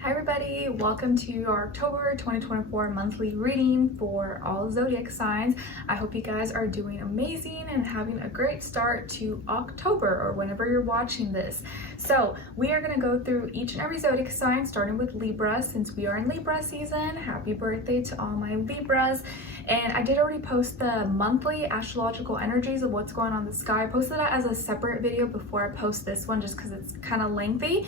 Hi everybody, welcome to our October 2024 monthly reading for all zodiac signs. I hope you guys are doing amazing and having a great start to October or whenever you're watching this. So we are going to go through each and every zodiac sign starting with Libra since we are in Libra season. Happy birthday to all my Libras. And I did already post the monthly astrological energies of what's going on in the sky. I posted that as a separate video before I post this one just because it's kind of lengthy.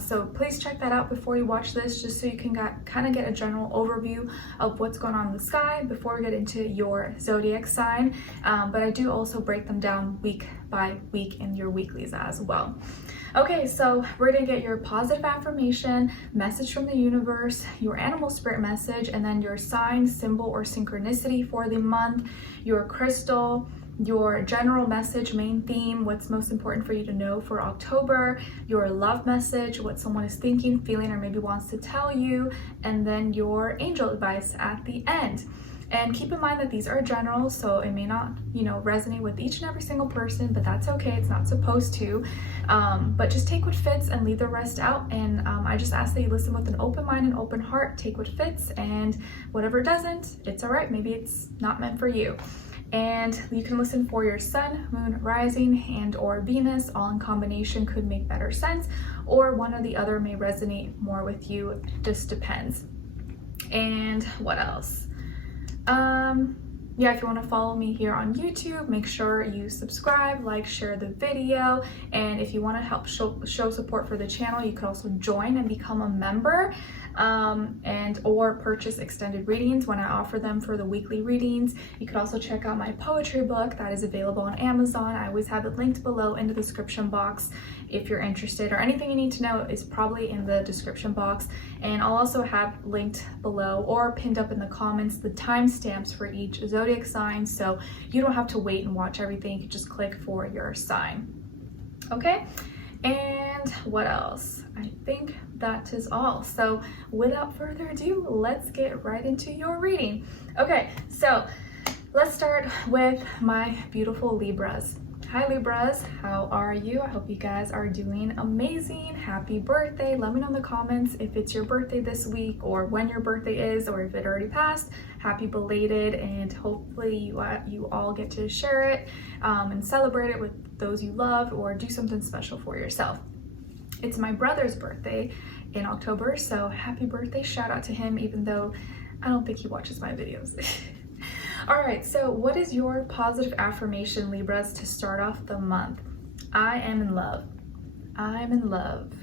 So please check that out before you watch this just so you can kind of get a general overview of what's going on in the sky before we get into your zodiac sign. But I do also break them down week by week in your weeklies as well. Okay, so we're gonna get your positive affirmation, message from the universe, your animal spirit message, and then your sign, symbol, or synchronicity for the month, your crystal, your general message, main theme, what's most important for you to know for October, your love message, what someone is thinking, feeling, or maybe wants to tell you, and then your angel advice at the end. And keep in mind that these are general, so it may not, resonate with each and every single person, but that's okay. It's not supposed to. But just take what fits and leave the rest out. And I just ask that you listen with an open mind and open heart. Take what fits, and whatever doesn't, it's all right. Maybe it's not meant for you. And you can listen for your sun, moon, rising, and or Venus. All in combination could make better sense, or one or the other may resonate more with you. It just depends. And what else? Yeah, if you want to follow me here on YouTube, make sure you subscribe, like, share the video, and if you want to help show support for the channel, you could also join and become a member, and or purchase extended readings when I offer them for the weekly readings. You could also check out my poetry book that is available on Amazon. I always have it linked below in the description box if you're interested, or anything you need to know is probably in the description box. And I'll also have linked below or pinned up in the comments the timestamps for each zodiac sign, so you don't have to wait and watch everything. You can just click for your sign. Okay, and what else? I think that is all. So without further ado, let's get right into your reading. Okay, so let's start with my beautiful Libras. Hi Libras, how are you? I hope you guys are doing amazing. Happy birthday. Let me know in the comments if it's your birthday this week or when your birthday is, or if it already passed. Happy belated, and hopefully you all get to share it and celebrate it with those you love, or do something special for yourself. It's my brother's birthday in October, so happy birthday. Shout out to him, even though I don't think he watches my videos. All right, so what is your positive affirmation, Libras, to start off the month? I am in love. I'm in love.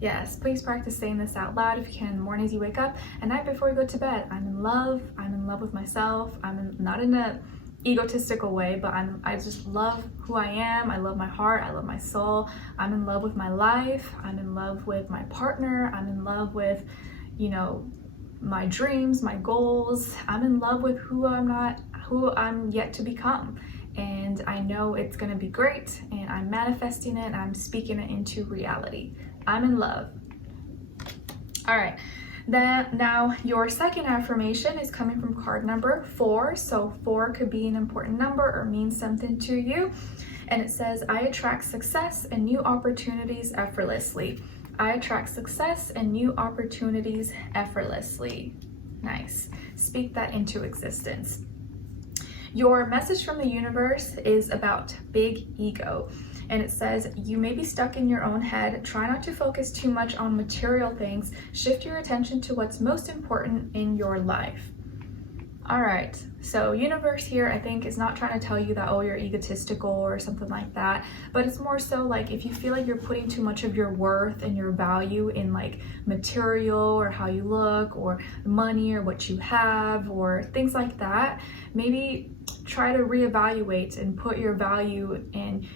Yes, please practice saying this out loud if you can, mornings you wake up, and night before you go to bed. I'm in love. I'm in love with myself. Not in a egotistical way, but I just love who I am. I love my heart. I love my soul. I'm in love with my life. I'm in love with my partner. I'm in love with, my dreams, my goals. I'm in love with who I'm yet to become, and I know it's gonna be great, and I'm manifesting it and I'm speaking it into reality. I'm in love. All right, then now your second affirmation is coming from card number 4. So 4 could be an important number or mean something to you, and it says, I attract success and new opportunities effortlessly. I attract success and new opportunities effortlessly. Nice. Speak that into existence. Your message from the universe is about big ego, and it says, you may be stuck in your own head. Try not to focus too much on material things. Shift your attention to what's most important in your life. All right, so universe here, I think, is not trying to tell you that, oh, you're egotistical or something like that, but it's more so like if you feel like you're putting too much of your worth and your value in like material or how you look or money or what you have or things like that, maybe try to reevaluate and put your value in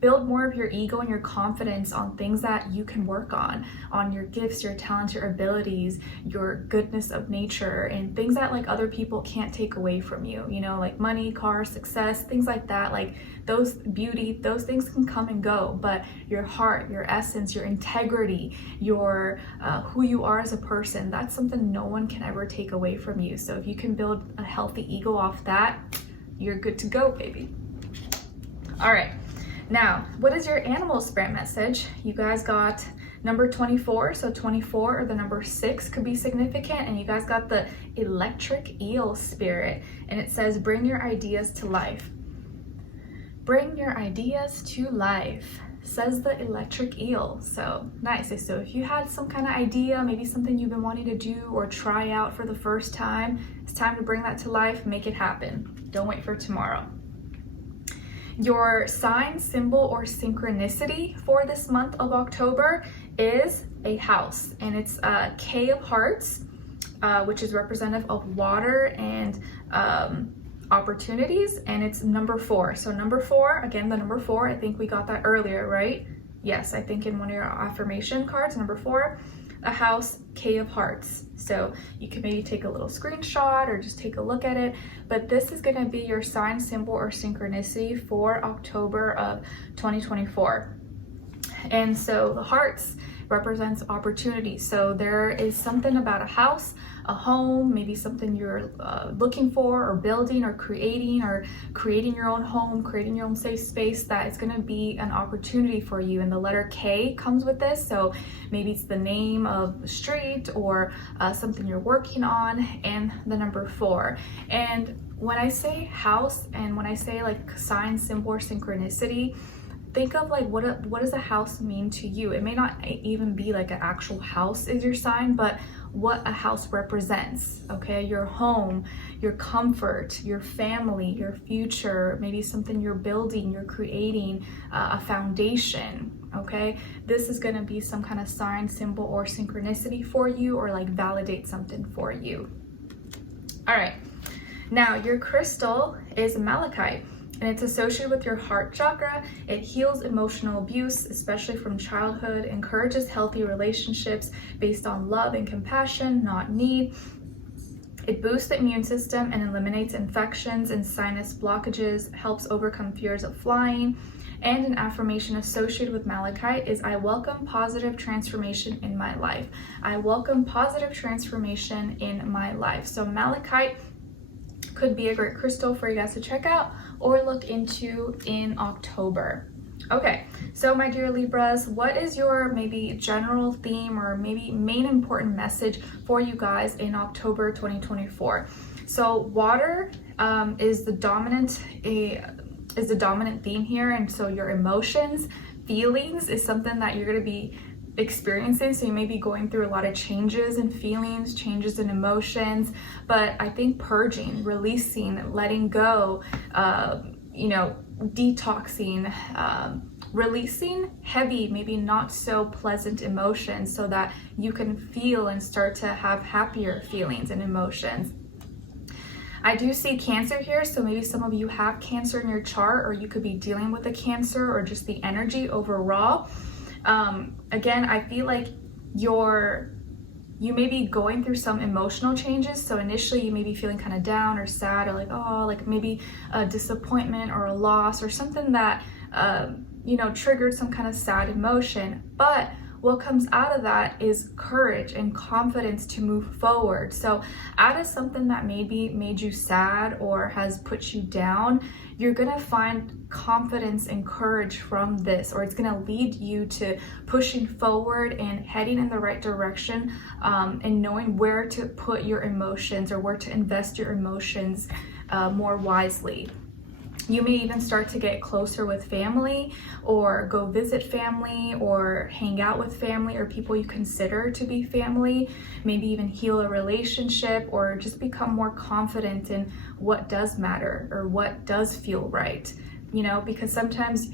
build more of your ego and your confidence on things that you can work on your gifts, your talents, your abilities, your goodness of nature, and things that like other people can't take away from you, like money, car, success, things like that. Like those beauty, those things can come and go, but your heart, your essence, your integrity, your who you are as a person, that's something no one can ever take away from you. So if you can build a healthy ego off that, you're good to go, baby. All right. Now, what is your animal spirit message? You guys got Number 24, so 24 or the number 6 could be significant, and you guys got the electric eel spirit, and it says bring your ideas to life. Bring your ideas to life, says the electric eel. So nice. So if you had some kind of idea, maybe something you've been wanting to do or try out for the first time, it's time to bring that to life, make it happen. Don't wait for tomorrow. Your sign, symbol, or synchronicity for this month of October is a house, and it's a K of Hearts, which is representative of water and opportunities, and it's number 4. So number 4, again, the number 4, I think we got that earlier, right? Yes, I think in one of your affirmation cards, number 4, a house, K of Hearts. So you can maybe take a little screenshot or just take a look at it, but this is going to be your sign, symbol, or synchronicity for October of 2024. And so the hearts represents opportunity. So there is something about a house, a home, maybe something you're looking for or building or creating your own home, creating your own safe space, that is going to be an opportunity for you. And the letter K comes with this. So maybe it's the name of the street or something you're working on, and the number 4. And when I say house and when I say like sign, symbol, or synchronicity, think of like what does a house mean to you? It may not even be like an actual house is your sign, but what a house represents, okay? Your home, your comfort, your family, your future, maybe something you're building, you're creating, a foundation, okay? This is gonna be some kind of sign, symbol, or synchronicity for you, or like validate something for you. All right, now your crystal is malachite, and it's associated with your heart chakra. It heals emotional abuse, especially from childhood, encourages healthy relationships based on love and compassion, not need. It boosts the immune system and eliminates infections and sinus blockages, helps overcome fears of flying. And an affirmation associated with malachite is, I welcome positive transformation in my life. I welcome positive transformation in my life. So malachite could be a great crystal for you guys to check out or look into in October. Okay, so my dear Libras, what is your maybe general theme or maybe main important message for you guys in October 2024? So water is the dominant theme here, and so your emotions, feelings is something that you're going to be experiencing. So you may be going through a lot of changes in feelings, changes in emotions, but I think purging, releasing, letting go, detoxing, releasing heavy, maybe not so pleasant emotions so that you can feel and start to have happier feelings and emotions. I do see Cancer here, so maybe some of you have Cancer in your chart, or you could be dealing with a Cancer or just the energy overall. Again, I feel like you may be going through some emotional changes. So initially you may be feeling kind of down or sad, or like maybe a disappointment or a loss or something that, triggered some kind of sad emotion. But what comes out of that is courage and confidence to move forward. So out of something that maybe made you sad or has put you down, you're gonna find confidence and courage from this, or it's gonna lead you to pushing forward and heading in the right direction, and knowing where to put your emotions or where to invest your emotions more wisely. You may even start to get closer with family, or go visit family, or hang out with family or people you consider to be family, maybe even heal a relationship, or just become more confident in what does matter or what does feel right, because sometimes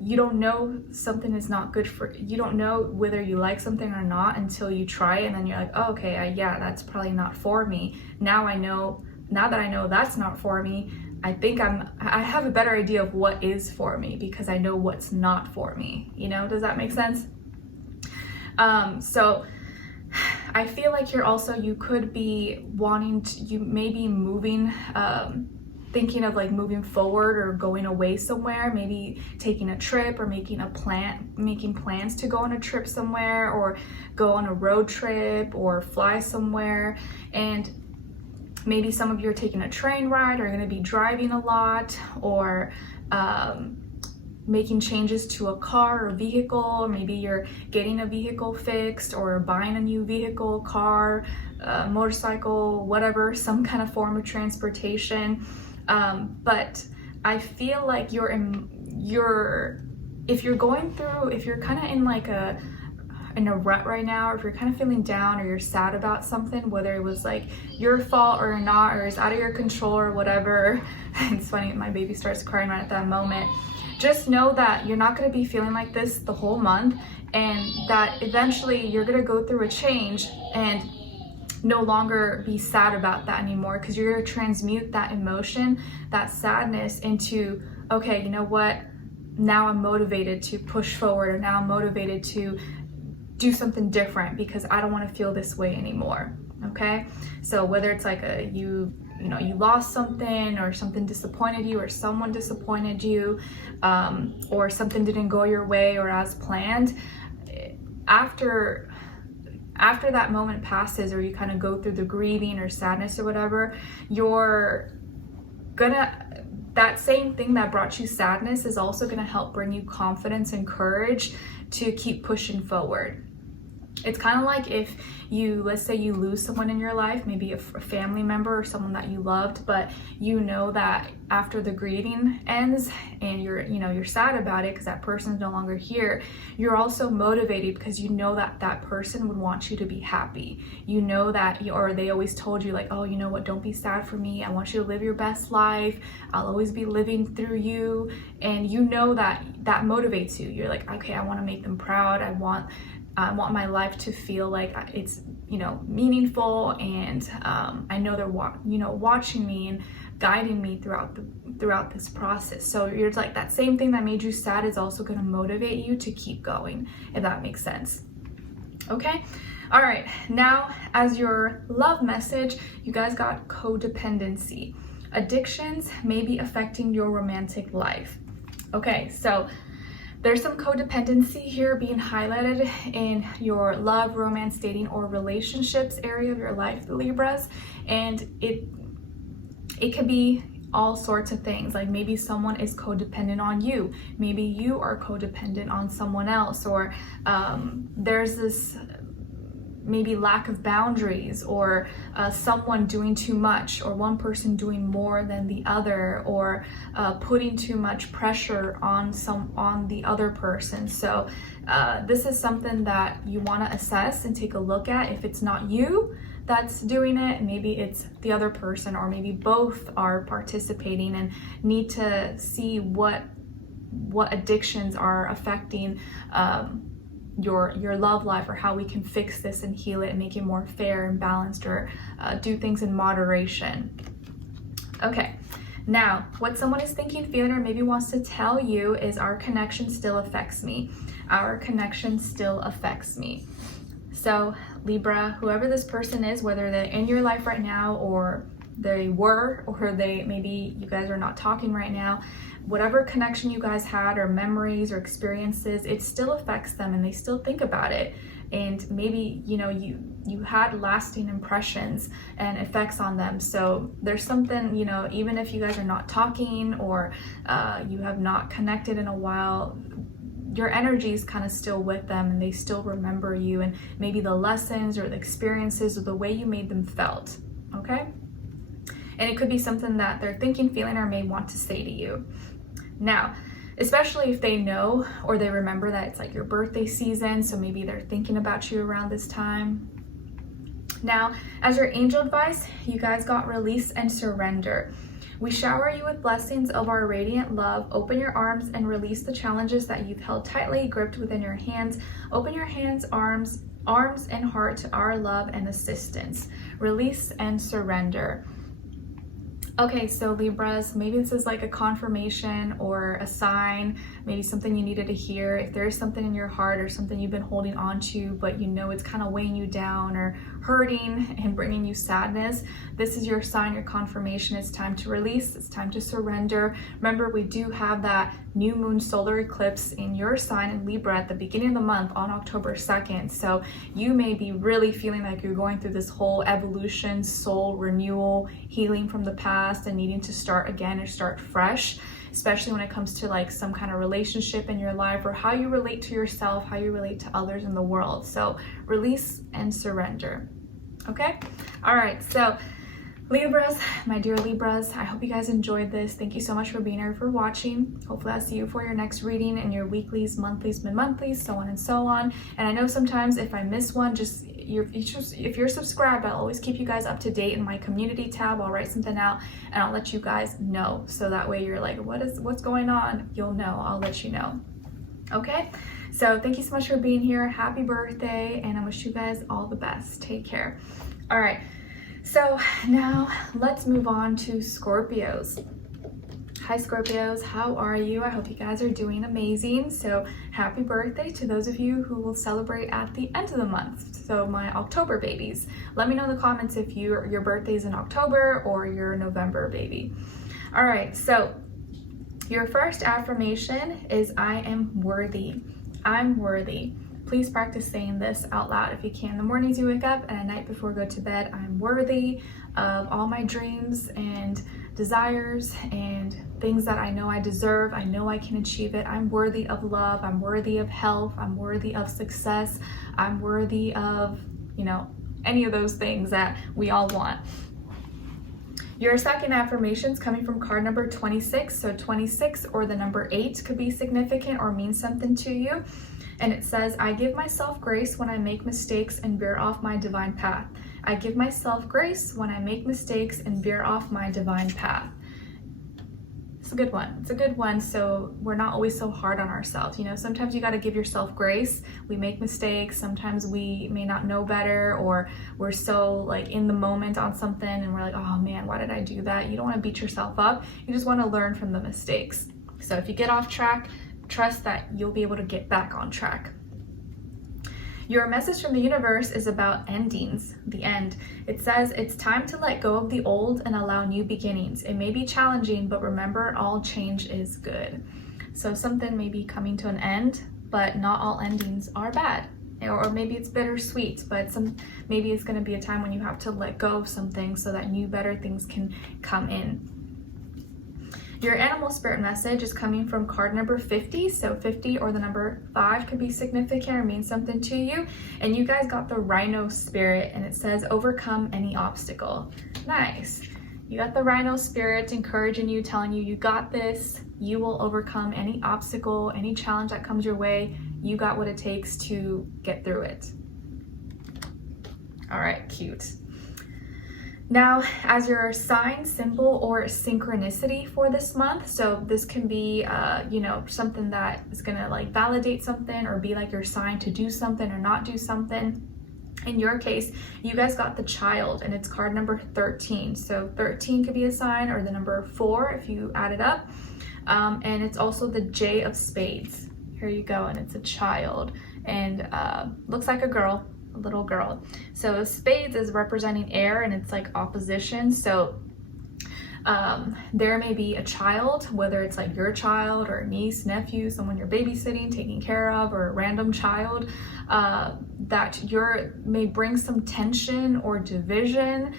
you don't know something is not good for you. Don't know whether you like something or not until you try it, and then you're like, oh, okay, yeah, that's probably not for me. Now that I know that's not for me, I think I have a better idea of what is for me because I know what's not for me. Does that make sense? So I feel like you could be you may be moving, thinking of like moving forward or going away somewhere, maybe taking a trip or making plans to go on a trip somewhere, or go on a road trip or fly somewhere. And maybe some of you are taking a train ride, or going to be driving a lot, or making changes to a car or vehicle, or maybe you're getting a vehicle fixed or buying a new vehicle, car, motorcycle, whatever, some kind of form of transportation. But I feel like if you're kind of in like in a rut right now, or if you're kind of feeling down or you're sad about something, whether it was like your fault or not, or it's out of your control or whatever. It's funny, my baby starts crying right at that moment. Just know that you're not going to be feeling like this the whole month, and that eventually you're going to go through a change and no longer be sad about that anymore, because you're going to transmute that emotion, that sadness, into, okay, you know what, now I'm motivated to push forward, or now I'm motivated to do something different because I don't want to feel this way anymore. Okay, so whether it's like you lost something, or something disappointed you, or someone disappointed you, or something didn't go your way or as planned, after that moment passes, or you kind of go through the grieving or sadness or whatever, that same thing that brought you sadness is also gonna help bring you confidence and courage to keep pushing forward. It's kind of like if let's say you lose someone in your life, maybe a family member or someone that you loved, but you know that after the grieving ends and you're sad about it because that person's no longer here, you're also motivated because you know that that person would want you to be happy. You know that, or they always told you like, oh, you know what, don't be sad for me. I want you to live your best life. I'll always be living through you. And you know that motivates you. You're like, okay, I want to make them proud. I want my life to feel like it's, meaningful, and I know they're watching me and guiding me throughout this process. So you're like, that same thing that made you sad is also going to motivate you to keep going, if that makes sense. Okay, all right, now as your love message, you guys got codependency. Addictions may be affecting your romantic life. Okay, so there's some codependency here being highlighted in your love, romance, dating, or relationships area of your life, Libras. And it could be all sorts of things. Like maybe someone is codependent on you. Maybe you are codependent on someone else. Or there's this maybe lack of boundaries, or someone doing too much, or one person doing more than the other, or putting too much pressure on the other person. So this is something that you want to assess and take a look at. If it's not you that's doing it, maybe it's the other person, or maybe both are participating, and need to see what addictions are affecting your love life, or how we can fix this and heal it and make it more fair and balanced, or do things in moderation. Okay, now what someone is thinking, feeling, or maybe wants to tell you is, our connection still affects me. Our connection still affects me. So Libra, whoever this person is, whether they're in your life right now, or they were, or maybe you guys are not talking right now, whatever connection you guys had, or memories or experiences, it still affects them, and they still think about it. And maybe you had lasting impressions and effects on them. So there's something, even if you guys are not talking, or you have not connected in a while, your energy is kind of still with them, and they still remember you, and maybe the lessons or the experiences or the way you made them felt. Okay, and it could be something that they're thinking, feeling, or may want to say to you. Now, especially if they know or they remember that it's like your birthday season, so maybe they're thinking about you around this time. Now, as your angel advice, you guys got release and surrender. We shower you with blessings of our radiant love. Open your arms and release the challenges that you've held tightly gripped within your hands. Open your hands, arms and heart to our love and assistance. Release and surrender. Okay, so Libras, maybe this is like a confirmation or a sign, maybe something you needed to hear. If there is something in your heart or something you've been holding on to, but it's kind of weighing you down or hurting and bringing you sadness, this is your sign, your confirmation. It's time to release, it's time to surrender. Remember, we do have that new moon solar eclipse in your sign in Libra at the beginning of the month on October 2nd. So you may be really feeling like you're going through this whole evolution, soul renewal, healing from the past, past and needing to start again or start fresh, especially when it comes to like some kind of relationship in your life, or how you relate to yourself, how you relate to others in the world. So release and surrender. Okay? All right. So Libras, my dear Libras, I hope you guys enjoyed this. Thank you so much for being here, for watching. Hopefully I'll see you for your next reading and your weeklies, monthlies, mid-monthlies, so on and so on. And I know sometimes if I miss one, if you're subscribed, I'll always keep you guys up to date in my community tab. I'll write something out and I'll let you guys know. So that way you're like, what's going on? You'll know. I'll let you know. Okay? So thank you so much for being here. Happy birthday, and I wish you guys all the best. Take care. All right. So now let's move on to Scorpios. Hi Scorpios, how are you? I hope you guys are doing amazing. So happy birthday to those of you who will celebrate at the end of the month. So my October babies. Let me know in the comments if your birthday's in October or your November baby. All right, so your first affirmation is I am worthy. I'm worthy. Please practice saying this out loud if you can. The mornings you wake up and at night before you go to bed, I'm worthy of all my dreams and desires and things that I know I deserve. I know I can achieve it. I'm worthy of love. I'm worthy of health. I'm worthy of success. I'm worthy of, any of those things that we all want. Your second affirmation is coming from card number 26. So 26 or the number 8 could be significant or mean something to you. And it says, I give myself grace when I make mistakes and veer off my divine path. I give myself grace when I make mistakes and veer off my divine path. It's a good one. It's a good one. So we're not always so hard on ourselves. Sometimes you got to give yourself grace. We make mistakes. Sometimes we may not know better, or we're so like in the moment on something and we're like, oh man, why did I do that? You don't want to beat yourself up. You just want to learn from the mistakes. So if you get off track, trust that you'll be able to get back on track. Your message from the universe is about endings, the end. It says it's time to let go of the old and allow new beginnings. It may be challenging, but remember, all change is good. So something may be coming to an end, but not all endings are bad. Or maybe it's bittersweet, but maybe it's going to be a time when you have to let go of something so that new, better things can come in. Your animal spirit message is coming from card number 50. So 50 or the number 5 could be significant or mean something to you. And you guys got the rhino spirit, and it says overcome any obstacle. Nice. You got the rhino spirit encouraging you, telling you got this. You will overcome any obstacle, any challenge that comes your way. You got what it takes to get through it. All right, cute. Now, as your sign, symbol, or synchronicity for this month, so this can be, something that is gonna like validate something or be like your sign to do something or not do something. In your case, you guys got the Child, and it's card number 13. So 13 could be a sign, or the number 4 if you add it up. And it's also the J of Spades. Here you go, and it's a child, and looks like a girl. Little girl. So spades is representing air, and it's like opposition. So there may be a child, whether it's like your child or niece, nephew, someone you're babysitting, taking care of, or a random child that may bring some tension or division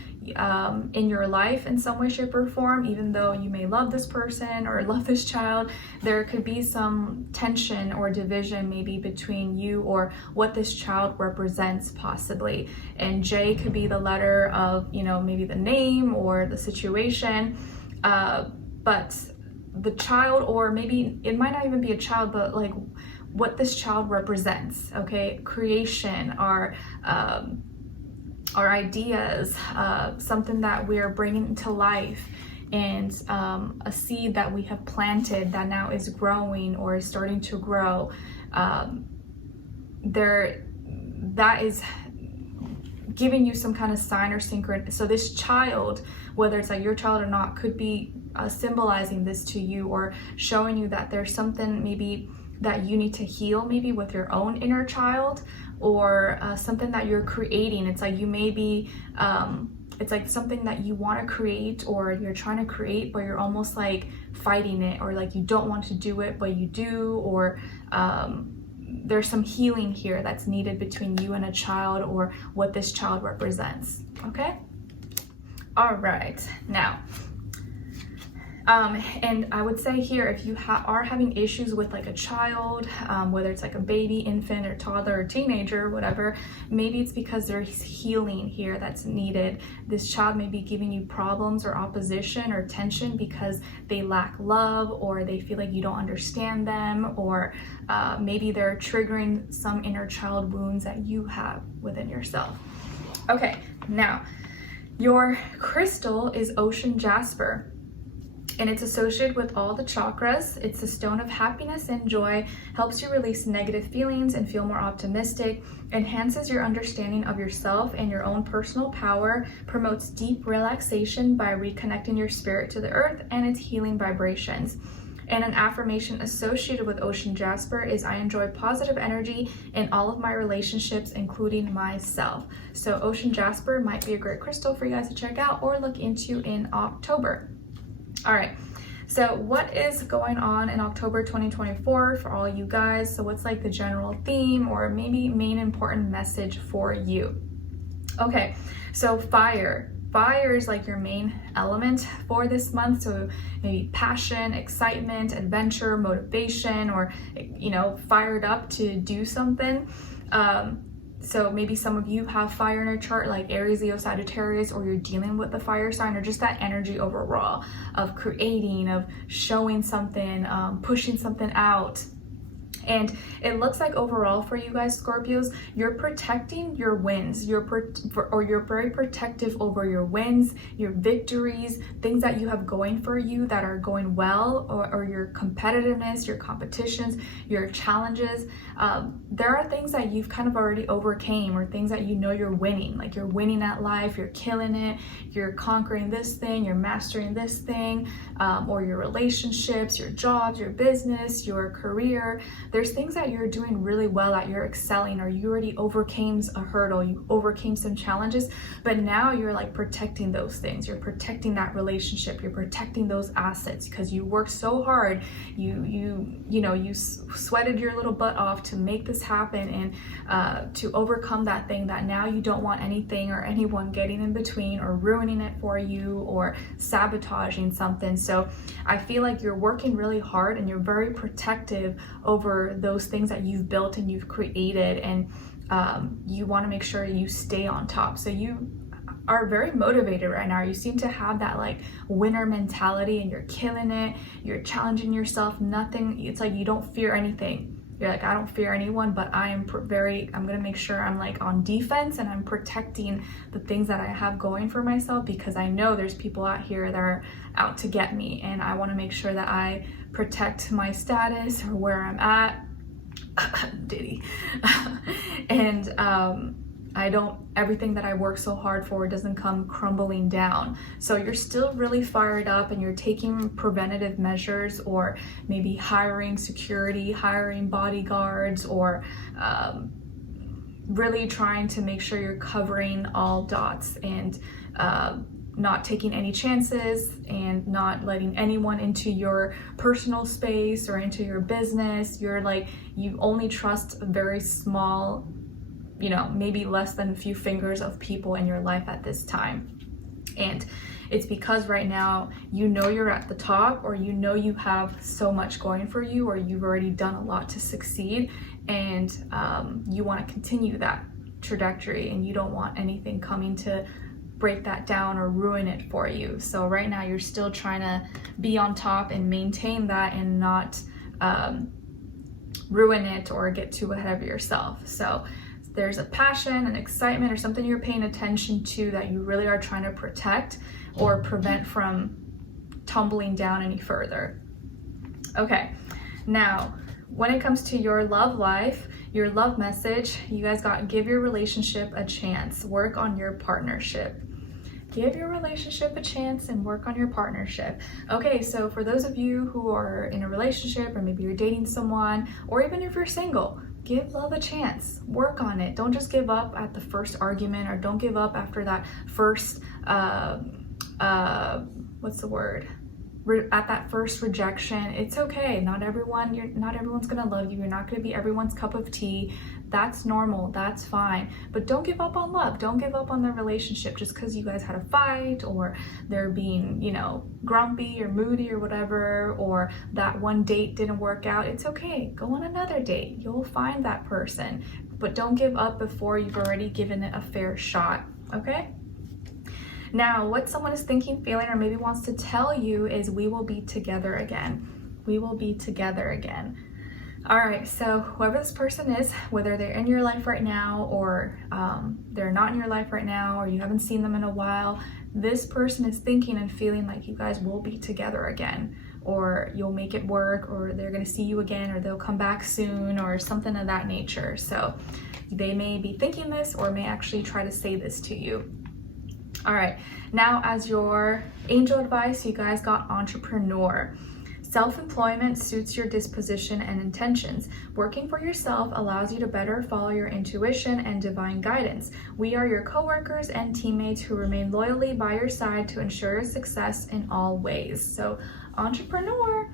in your life in some way, shape, or form. Even though you may love this person or love this child, there could be some tension or division maybe between you or what this child represents possibly. And J could be the letter of, maybe the name or the situation, but the child, or maybe it might not even be a child, but like what this child represents. Okay, creation, our ideas, something that we're bringing to life, and a seed that we have planted that now is growing or is starting to grow. That is giving you some kind of sign or synchron. So this child, whether it's like your child or not, could be symbolizing this to you, or showing you that there's something maybe that you need to heal, maybe with your own inner child, or something that you're creating. It's like you may be, it's like something that you want to create, or you're trying to create, but you're almost like fighting it, or like you don't want to do it, but you do, or there's some healing here that's needed between you and a child, or what this child represents. Okay? All right. Now, And I would say here, if you are having issues with like a child, whether it's like a baby, infant, or toddler, or teenager, whatever, maybe it's because there's healing here that's needed. This child may be giving you problems or opposition or tension because they lack love, or they feel like you don't understand them, or maybe they're triggering some inner child wounds that you have within yourself. Okay, now your crystal is ocean jasper, and it's associated with all the chakras. It's a stone of happiness and joy, helps you release negative feelings and feel more optimistic, enhances your understanding of yourself and your own personal power, promotes deep relaxation by reconnecting your spirit to the earth and its healing vibrations. And an affirmation associated with ocean jasper is, I enjoy positive energy in all of my relationships, including myself. So ocean jasper might be a great crystal for you guys to check out or look into in October. All right, so what is going on in October 2024 for all you guys? So what's like the general theme or maybe main important message for you? Okay, so fire. Fire is like your main element for this month. So maybe passion, excitement, adventure, motivation, or, you know, fired up to do something. So maybe some of you have fire in your chart, like Aries, Leo, Sagittarius, or you're dealing with the fire sign, or just that energy overall of creating, of showing something, pushing something out. And it looks like overall for you guys, Scorpios, you're protecting your wins. You're very protective over your wins, your victories, things that you have going for you that are going well, or your competitiveness, your competitions, your challenges. There are things that you've kind of already overcame, or things that you know you're winning. Like you're winning at life, you're killing it, you're conquering this thing, you're mastering this thing, or your relationships, your jobs, your business, your career. There's things that you're doing really well at, you're excelling, or you already overcame a hurdle, you overcame some challenges, but now you're like protecting those things. You're protecting that relationship, you're protecting those assets because you worked so hard, you sweated your little butt off to make this happen, and to overcome that thing that now you don't want anything or anyone getting in between or ruining it for you or sabotaging something. So I feel like you're working really hard and you're very protective over those things that you've built and you've created, and you want to make sure you stay on top. So you are very motivated right now. You seem to have that like winner mentality, and you're killing it, you're challenging yourself. It's like you don't fear anything. You're like, I don't fear anyone, but I'm gonna make sure I'm like on defense, and I'm protecting the things that I have going for myself, because I know there's people out here that are out to get me, and I want to make sure that I protect my status or where I'm at. Diddy. And everything that I work so hard for doesn't come crumbling down. So you're still really fired up, and you're taking preventative measures, or maybe hiring security, hiring bodyguards, or really trying to make sure you're covering all dots, and not taking any chances, and not letting anyone into your personal space or into your business. You're like, you only trust a very small, maybe less than a few fingers of people in your life at this time. And it's because right now, you're at the top, or you have so much going for you, or you've already done a lot to succeed, and you want to continue that trajectory, and you don't want anything coming to break that down or ruin it for you. So right now you're still trying to be on top and maintain that, and not ruin it or get too ahead of yourself. So there's a passion and excitement, or something you're paying attention to that you really are trying to protect or prevent from tumbling down any further. Okay, now when it comes to your love life, your love message, you guys got, give your relationship a chance, work on your partnership. Give your relationship a chance and work on your partnership. Okay, so for those of you who are in a relationship, or maybe you're dating someone, or even if you're single, give love a chance, work on it. Don't just give up at the first argument, or don't give up after that first, at that first rejection. It's okay. Not everyone's gonna love you. You're not gonna be everyone's cup of tea. That's normal, that's fine. But don't give up on love. Don't give up on the relationship just because you guys had a fight, or they're being, you know, grumpy or moody or whatever, or that one date didn't work out. It's okay. Go on another date. You'll find that person. But don't give up before you've already given it a fair shot, okay? Now, what someone is thinking, feeling, or maybe wants to tell you is we will be together again. We will be together again. All right, so whoever this person is, whether they're in your life right now or they're not in your life right now, or you haven't seen them in a while, this person is thinking and feeling like you guys will be together again, or you'll make it work, or they're going to see you again, or they'll come back soon, or something of that nature. So they may be thinking this, or may actually try to say this to you. All right, now as your angel advice, you guys got entrepreneur. Self-employment suits your disposition and intentions. Working for yourself allows you to better follow your intuition and divine guidance. We are your coworkers and teammates who remain loyally by your side to ensure your success in all ways. So entrepreneur,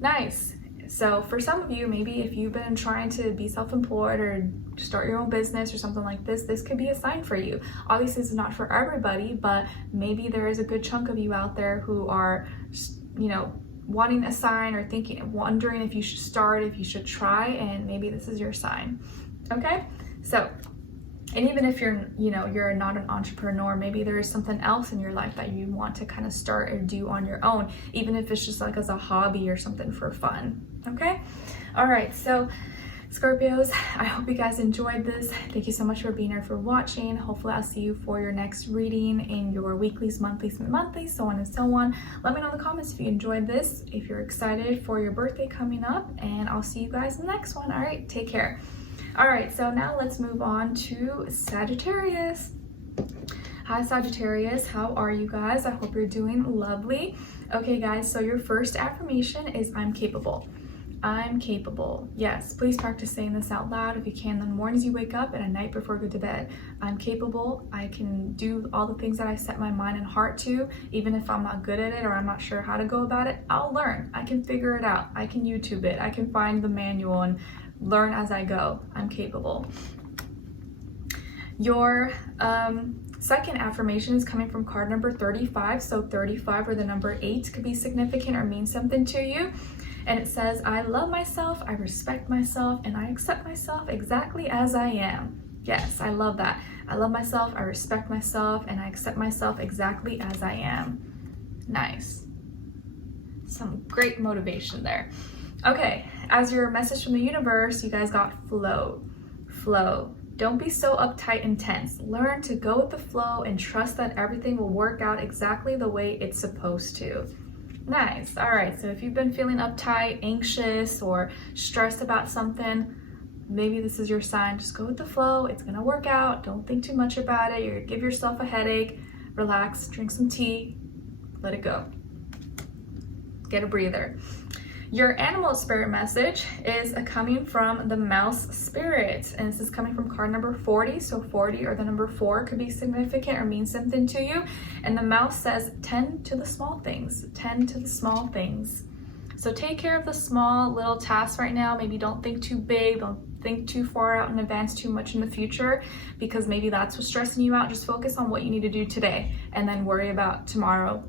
nice. So for some of you, maybe if you've been trying to be self-employed or start your own business or something like this could be a sign for you. Obviously, this is not for everybody, but maybe there is a good chunk of you out there who are, you know, wanting a sign or thinking, wondering if you should start, if you should try, and maybe this is your sign. Okay? So, and even if you're, you know, you're not an entrepreneur, maybe there is something else in your life that you want to kind of start or do on your own, even if it's just like as a hobby or something for fun. Okay? All right, so Scorpios, I hope you guys enjoyed this. Thank you so much for being here, for watching. Hopefully I'll see you for your next reading in your weeklies, monthlies, so on and so on. Let me know in the comments if you enjoyed this, if you're excited for your birthday coming up, and I'll see you guys in the next one. All right, take care. All right, so now let's move on to Sagittarius. Hi Sagittarius, how are you guys? I hope you're doing lovely. Okay guys, so your first affirmation is I'm capable. I'm capable. Yes, please practice saying this out loud if you can, in the mornings you wake up and at night before you go to bed. I'm capable. I can do all the things that I set my mind and heart to. Even if I'm not good at it or I'm not sure how to go about it, I'll learn. I can figure it out. I can YouTube it. I can find the manual and learn as I go. I'm capable. Your second affirmation is coming from card number 35. So 35 or the number 8 could be significant or mean something to you. And it says, I love myself, I respect myself, and I accept myself exactly as I am. Yes, I love that. I love myself, I respect myself, and I accept myself exactly as I am. Nice. Some great motivation there. Okay, as your message from the universe, you guys got flow. Flow. Don't be so uptight and tense. Learn to go with the flow and trust that everything will work out exactly the way it's supposed to. Nice. All right, so if you've been feeling uptight, anxious, or stressed about something, maybe this is your sign. Just go with the flow. It's gonna work out. Don't think too much about it. You're gonna give yourself a headache. Relax, drink some tea, let it go. Get a breather. Your animal spirit message is coming from the mouse spirit, and this is coming from card number 40. So 40 or the number 4 could be significant or mean something to you. And the mouse says, tend to the small things, tend to the small things. So take care of the small little tasks right now. Maybe don't think too big, don't think too far out in advance, too much in the future, because maybe that's what's stressing you out. Just focus on what you need to do today and then worry about tomorrow.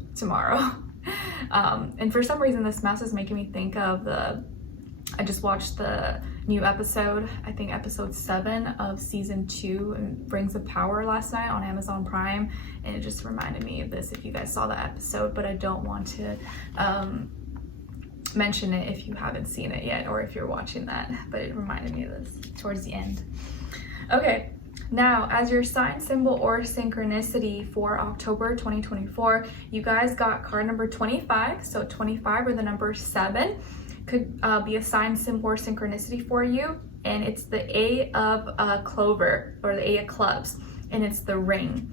And for some reason, this mouse is making me think of I just watched the new episode, I think episode 7 of season 2, and Rings of Power last night on Amazon Prime, and it just reminded me of this if you guys saw the episode, but I don't want to mention it if you haven't seen it yet, or if you're watching that, but it reminded me of this towards the end. Okay. Now, as your sign, symbol, or synchronicity for October 2024, you guys got card number 25. So 25 or the number 7 could be a sign, symbol, or synchronicity for you. And it's the A of clover, or the A of clubs. And it's the ring.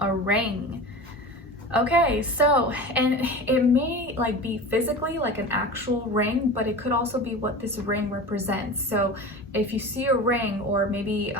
A ring. Okay, so, and it may like be physically like an actual ring, but it could also be what this ring represents. So if you see a ring, or maybe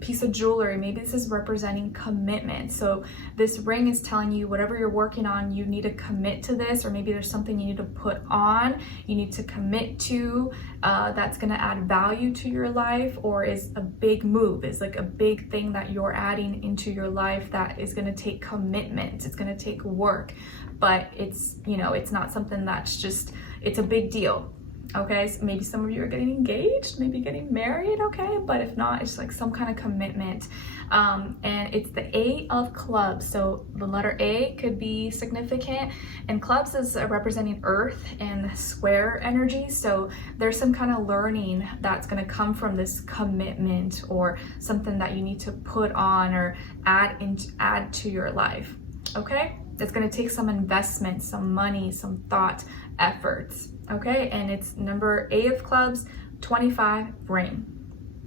piece of jewelry. Maybe this is representing commitment. So this ring is telling you whatever you're working on, you need to commit to this, or maybe there's something you need to put on, you need to commit to, that's going to add value to your life, or is a big move, is like a big thing that you're adding into your life that is going to take commitment. It's going to take work, but it's, you know, it's not something that's just, it's a big deal. Okay, so maybe some of you are getting engaged, maybe getting married, okay, but if not, it's like some kind of commitment. And it's the A of clubs, so the letter A could be significant, and clubs is representing earth and square energy, so there's some kind of learning that's going to come from this commitment, or something that you need to put on or add to your life. Okay, it's going to take some investment, some money, some thought, efforts. Okay, and it's number A of clubs, 25, ring.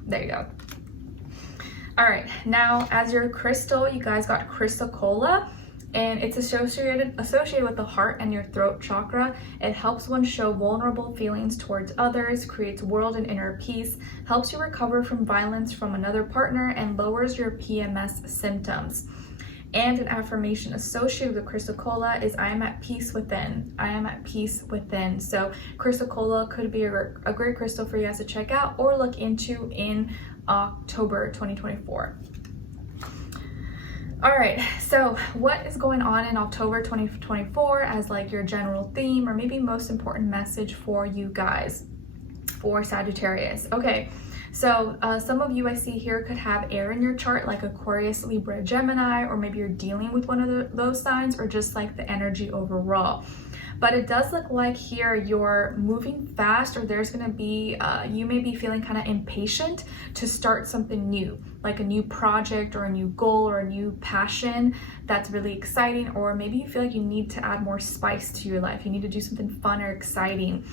There you go. All right, now as your crystal, you guys got crystal cola, and it's associated with the heart and your throat chakra. It helps one show vulnerable feelings towards others, creates world and inner peace, helps you recover from violence from another partner, and lowers your PMS symptoms. And an affirmation associated with crystal cola is I am at peace within. I am at peace within. So crystal cola could be a great crystal for you guys to check out or look into in October 2024. All right, so what is going on in October 2024 as like your general theme, or maybe most important message for you guys, for Sagittarius? Okay. So some of you I see here could have air in your chart, like Aquarius, Libra, Gemini, or maybe you're dealing with one of those signs, or just like the energy overall. But it does look like here you're moving fast, or there's going to be, you may be feeling kind of impatient to start something new, like a new project or a new goal or a new passion that's really exciting, or maybe you feel like you need to add more spice to your life. You need to do something fun or exciting.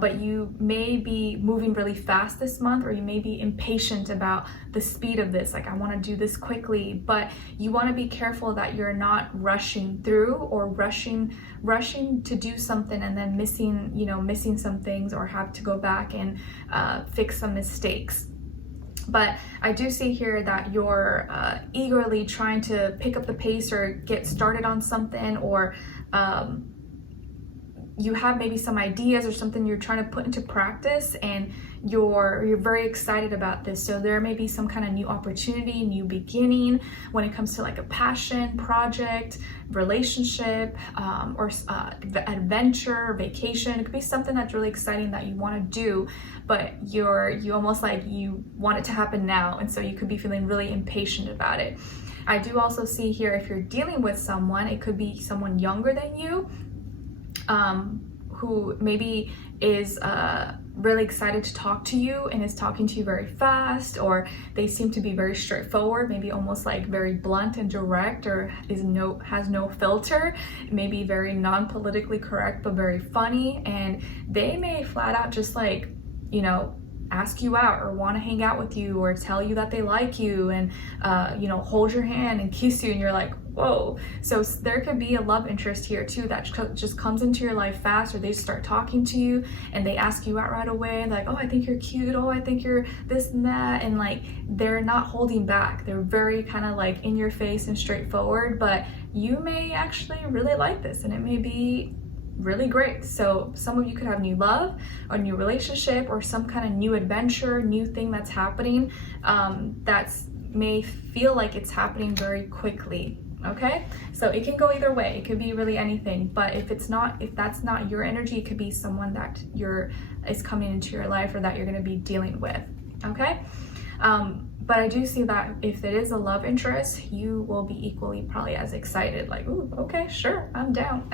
But you may be moving really fast this month, or you may be impatient about the speed of this. Like, I want to do this quickly, but you want to be careful that you're not rushing through, or rushing to do something and then missing some things, or have to go back and fix some mistakes. But I do see here that you're eagerly trying to pick up the pace or get started on something, or you have maybe some ideas or something you're trying to put into practice, and you're very excited about this. So there may be some kind of new opportunity, new beginning when it comes to like a passion, project, relationship, or adventure, vacation. It could be something that's really exciting that you want to do, but you almost like you want it to happen now, and so you could be feeling really impatient about it. I do also see here, if you're dealing with someone, it could be someone younger than you, who maybe is really excited to talk to you and is talking to you very fast, or they seem to be very straightforward, maybe almost like very blunt and direct, or has no filter, maybe very non-politically correct but very funny, and they may flat out just like, ask you out or want to hang out with you, or tell you that they like you, and hold your hand and kiss you, and you're like, whoa. So there could be a love interest here too that just comes into your life fast, or they start talking to you and they ask you out right away, like, oh, I think you're cute, oh, I think you're this and that, and like they're not holding back. They're very kind of like in your face and straightforward, but you may actually really like this, and it may be really great. So some of you could have new love, a new relationship, or some kind of new adventure, new thing that's happening, may feel like it's happening very quickly. Okay, so it can go either way. It could be really anything, but if that's not your energy, it could be someone that is coming into your life, or that you're going to be dealing with. Okay, but I do see that if it is a love interest, you will be equally probably as excited, like, ooh, okay, sure, I'm down.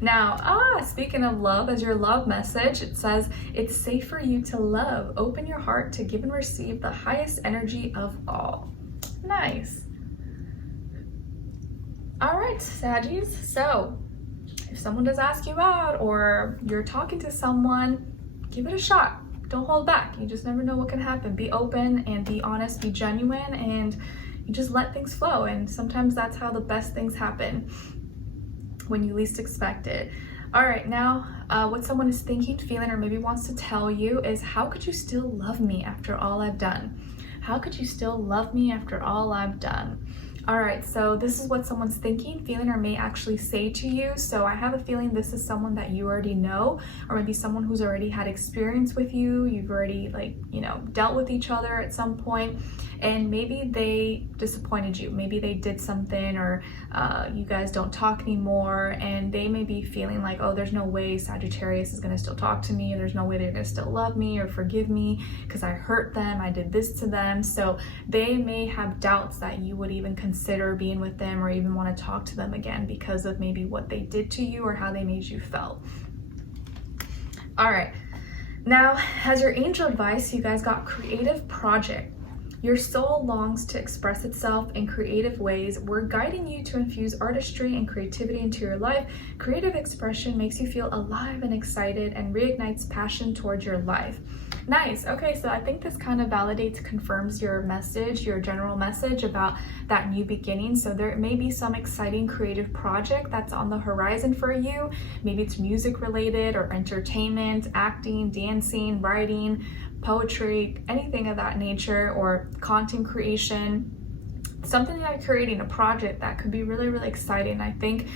Now, speaking of love, as your love message, it says, it's safe for you to love. Open your heart to give and receive the highest energy of all. Nice. All right, Saggies. So if someone does ask you out, or you're talking to someone, give it a shot. Don't hold back. You just never know what can happen. Be open and be honest, be genuine, and you just let things flow. And sometimes that's how the best things happen, when you least expect it. All right, now what someone is thinking, feeling, or maybe wants to tell you is, how could you still love me after all I've done? How could you still love me after all I've done? All right, so this is what someone's thinking, feeling, or may actually say to you. So I have a feeling this is someone that you already know, or maybe someone who's already had experience with you. You've already, like, you know, dealt with each other at some point, and maybe they disappointed you. Maybe they did something, or you guys don't talk anymore, and they may be feeling like, oh, there's no way Sagittarius is gonna still talk to me, or there's no way they're gonna still love me or forgive me because I hurt them, I did this to them. So they may have doubts that you would even consider being with them or even want to talk to them again because of maybe what they did to you or how they made you feel. All right, now as your angel advice, you guys got creative project. Your soul longs to express itself in creative ways. We're guiding you to infuse artistry and creativity into your life. Creative expression makes you feel alive and excited and reignites passion towards your life. Nice. Okay, so I think this kind of validates, confirms your message, your general message about that new beginning. So there may be some exciting creative project that's on the horizon for you. Maybe it's music related or entertainment, acting, dancing, writing, poetry, anything of that nature, or content creation. Something that you're creating, a project that could be really, really exciting. I think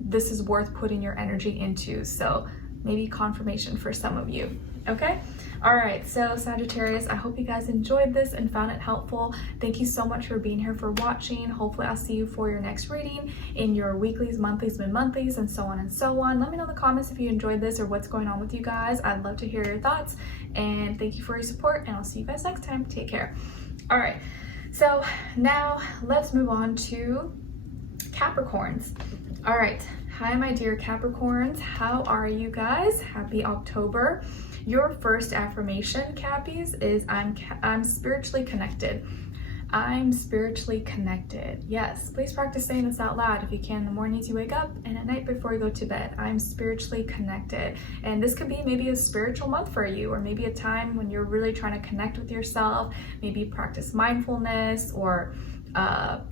this is worth putting your energy into. So maybe confirmation for some of you. Okay. All right, so Sagittarius, I hope you guys enjoyed this and found it helpful. Thank you so much for being here, for watching. Hopefully I'll see you for your next reading in your weeklies, monthlies, mid-monthlies, and so on and so on. Let me know in the comments if you enjoyed this or what's going on with you guys. I'd love to hear your thoughts, and thank you for your support, and I'll see you guys next time. Take care. All right, so now let's move on to Capricorns. All right, hi my dear Capricorns, how are you guys? Happy October. Your first affirmation, Cappies, is I'm spiritually connected. I'm spiritually connected. Yes, please practice saying this out loud if you can in the mornings you wake up and at night before you go to bed. I'm spiritually connected. And this could be maybe a spiritual month for you, or maybe a time when you're really trying to connect with yourself. Maybe practice mindfulness, or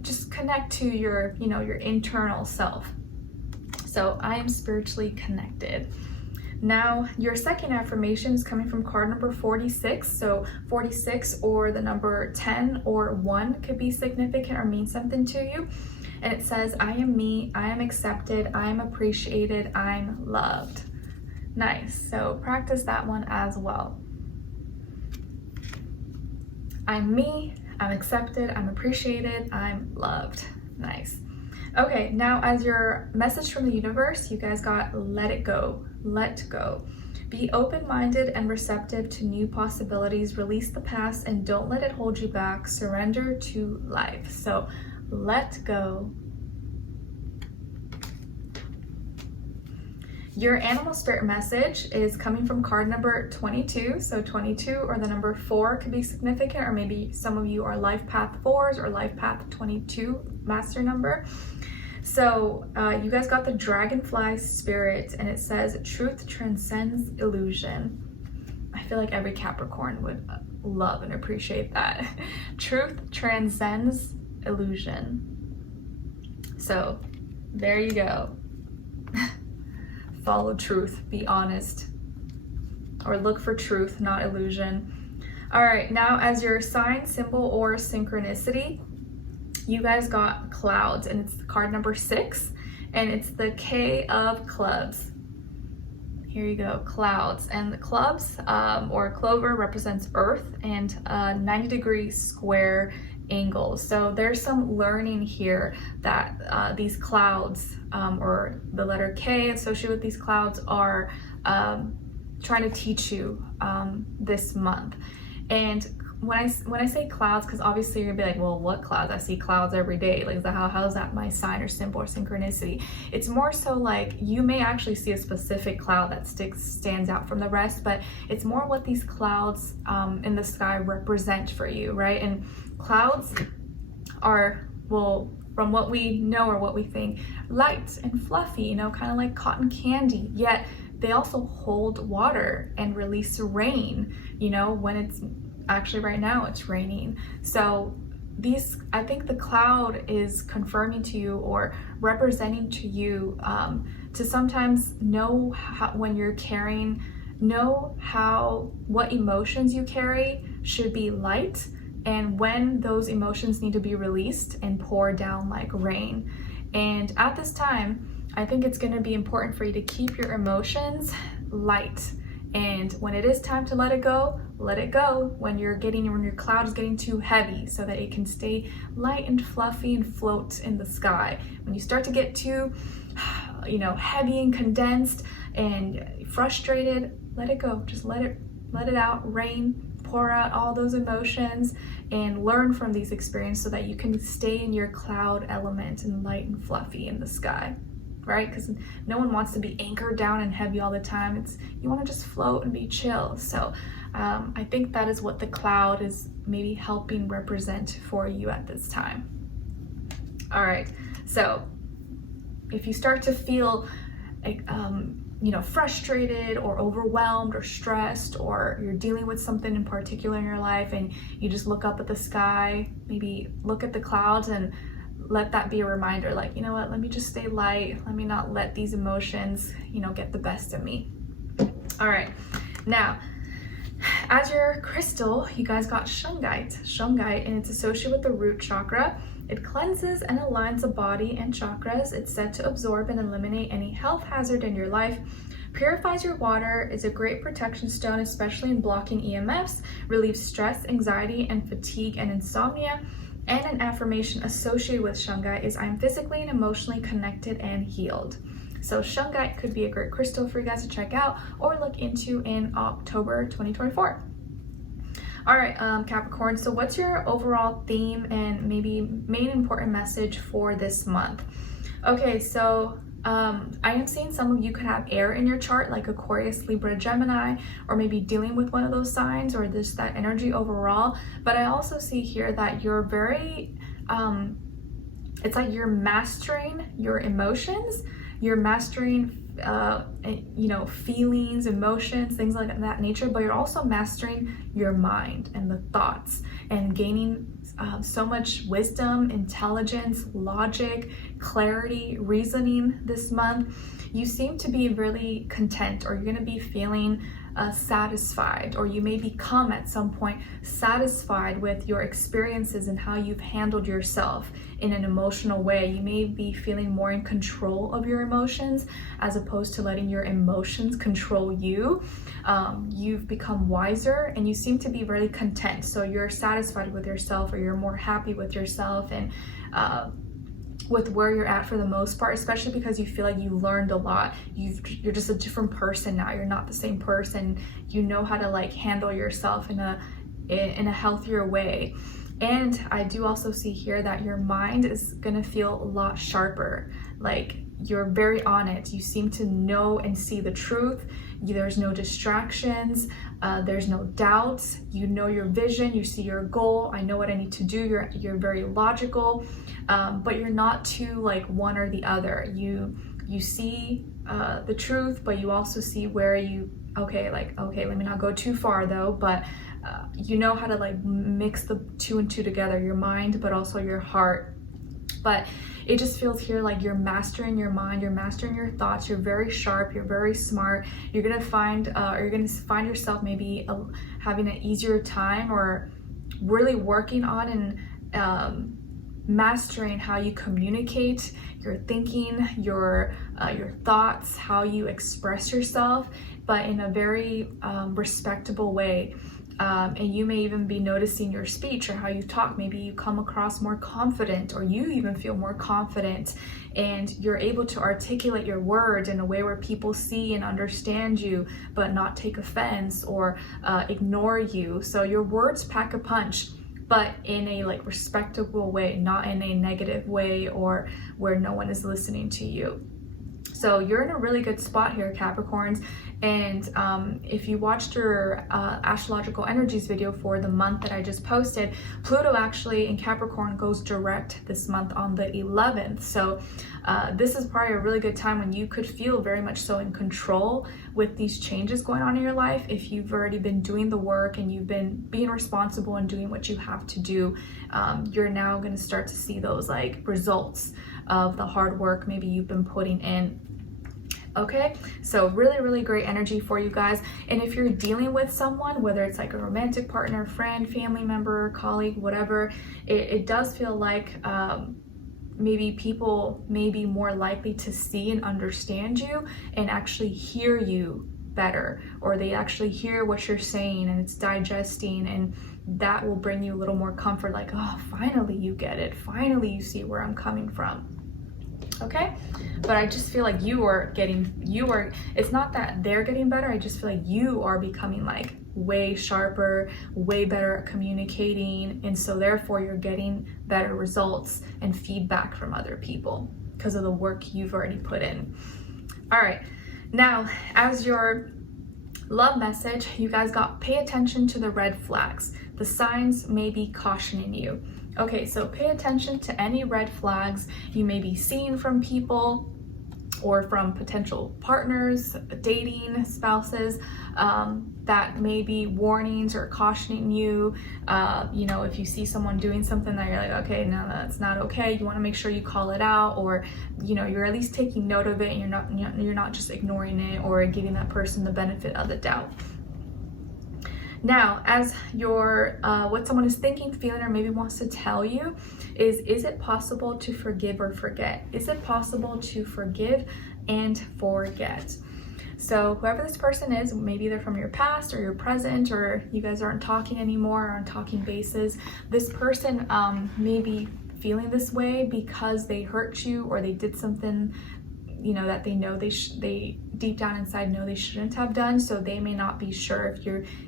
just connect to your, you know, your internal self. So I am spiritually connected. Now, your second affirmation is coming from card number 46. So 46 or the number 10 or 1 could be significant or mean something to you. And it says, I am me, I am accepted, I am appreciated, I'm loved. Nice. So practice that one as well. I'm me, I'm accepted, I'm appreciated, I'm loved. Nice. Okay, now as your message from the universe, you guys got let it go. Let go. Be open-minded and receptive to new possibilities. Release the past and don't let it hold you back. Surrender to life. So let go. Your animal spirit message is coming from card number 22. So 22 or the number 4 could be significant, or maybe some of you are life path 4s or life path 22 master number. So you guys got the dragonfly spirit, and it says truth transcends illusion. I feel like every Capricorn would love and appreciate that. Truth transcends illusion. So there you go. Follow truth, be honest, or look for truth, not illusion. All right, now as your sign, symbol, or synchronicity, you guys got clouds, and it's card number 6, and it's the K of clubs. Here you go, clouds. And the clubs or clover represents earth and 90-degree square angles. So there's some learning here that these clouds or the letter K associated with these clouds are trying to teach you this month. And when I say clouds, because obviously you're gonna be like, well, what clouds? I see clouds every day. Like, how is that my sign or symbol or synchronicity? It's more so like you may actually see a specific cloud that stands out from the rest, but it's more what these clouds in the sky represent for you, right? And clouds are, well, from what we know or what we think, light and fluffy, you know, kind of like cotton candy, yet they also hold water and release rain, you know, when it's actually right now it's raining. So these, I think the cloud is confirming to you or representing to you to sometimes know how, when you're carrying, know how, what emotions you carry should be light and when those emotions need to be released and pour down like rain. And at this time, I think it's going to be important for you to keep your emotions light. And when it is time to let it go, let it go. When your cloud is getting too heavy, so that it can stay light and fluffy and float in the sky. When you start to get too, heavy and condensed and frustrated, let it go. Just let it out, rain, pour out all those emotions, and learn from these experiences so that you can stay in your cloud element and light and fluffy in the sky. Right? Because no one wants to be anchored down and heavy all the time. You want to just float and be chill. So I think that is what the cloud is maybe helping represent for you at this time. All right. So if you start to feel frustrated or overwhelmed or stressed, or you're dealing with something in particular in your life and you just look up at the sky, maybe look at the clouds and let that be a reminder, like, you know what, let me just stay light. Let me not let these emotions, get the best of me. All right. Now, as your crystal, you guys got shungite. Shungite, and it's associated with the root chakra. It cleanses and aligns the body and chakras. It's said to absorb and eliminate any health hazard in your life. Purifies your water, is a great protection stone, especially in blocking EMFs, relieves stress, anxiety, and fatigue and insomnia. And an affirmation associated with shungite is, I'm physically and emotionally connected and healed. So shungite could be a great crystal for you guys to check out or look into in October 2024. All right, Capricorn, so what's your overall theme and maybe main important message for this month? Okay, so I am seeing some of you could have air in your chart, like Aquarius, Libra, Gemini, or maybe dealing with one of those signs, or just that energy overall. But I also see here that you're very, it's like you're mastering your emotions, you're mastering, feelings, emotions, things like that nature, but you're also mastering your mind and the thoughts and gaining so much wisdom, intelligence, logic, clarity, reasoning this month. You seem to be really content, or you're going to be feeling satisfied, or you may become at some point satisfied with your experiences and how you've handled yourself in an emotional way. You may be feeling more in control of your emotions as opposed to letting your emotions control you. You've become wiser and you seem to be really content. So you're satisfied with yourself, or you're more happy with yourself and with where you're at for the most part, especially because you feel like you learned a lot. You're just a different person now. You're not the same person. You know how to like handle yourself in a healthier way. And I do also see here that your mind is gonna feel a lot sharper. Like you're very on it. You seem to know and see the truth. There's no distractions. There's no doubts. You know your vision. You see your goal. I know what I need to do. You're very logical, but you're not too like one or the other. You see the truth, but you also see where okay, let me not go too far though, but you know how to like mix the two and two together, your mind, but also your heart. But it just feels here like you're mastering your mind, you're mastering your thoughts, you're very sharp, you're very smart. You're gonna find yourself maybe having an easier time, or really working on and mastering how you communicate your thinking, your thoughts, how you express yourself, but in a very respectable way. And you may even be noticing your speech or how you talk. Maybe you come across more confident, or you even feel more confident, and you're able to articulate your words in a way where people see and understand you, but not take offense or ignore you. So your words pack a punch, but in a like respectable way, not in a negative way or where no one is listening to you. So you're in a really good spot here, Capricorns. And if you watched your astrological energies video for the month that I just posted, Pluto actually in Capricorn goes direct this month on the 11th. So this is probably a really good time when you could feel very much so in control with these changes going on in your life. If you've already been doing the work and you've been being responsible and doing what you have to do, you're now going to start to see those like results of the hard work maybe you've been putting in. Okay, so really, really great energy for you guys. And if you're dealing with someone, whether it's like a romantic partner, friend, family member, colleague, whatever, it does feel like maybe people may be more likely to see and understand you and actually hear you better, or they actually hear what you're saying and it's digesting, and that will bring you a little more comfort, like, oh, finally you get it, finally you see where I'm coming from. Okay, but I just feel like it's not that they're getting better, I just feel like you are becoming like way sharper, way better at communicating, and so therefore you're getting better results and feedback from other people because of the work you've already put in. All right, now as your love message, you guys got pay attention to the red flags. The signs may be cautioning you. Okay, so pay attention to any red flags you may be seeing from people or from potential partners, dating spouses, that may be warnings or cautioning you. You know, if you see someone doing something that you're like, okay, no, that's not okay, you want to make sure you call it out, or you know, you're at least taking note of it and you're not just ignoring it or giving that person the benefit of the doubt. Now, as your what someone is thinking, feeling, or maybe wants to tell you is it possible to forgive or forget? Is it possible to forgive and forget? So whoever this person is, maybe they're from your past or your present, or you guys aren't talking anymore, or on talking basis, this person may be feeling this way because they hurt you or they did something, you know, that they know they deep down inside know they shouldn't have done. So they may not be sure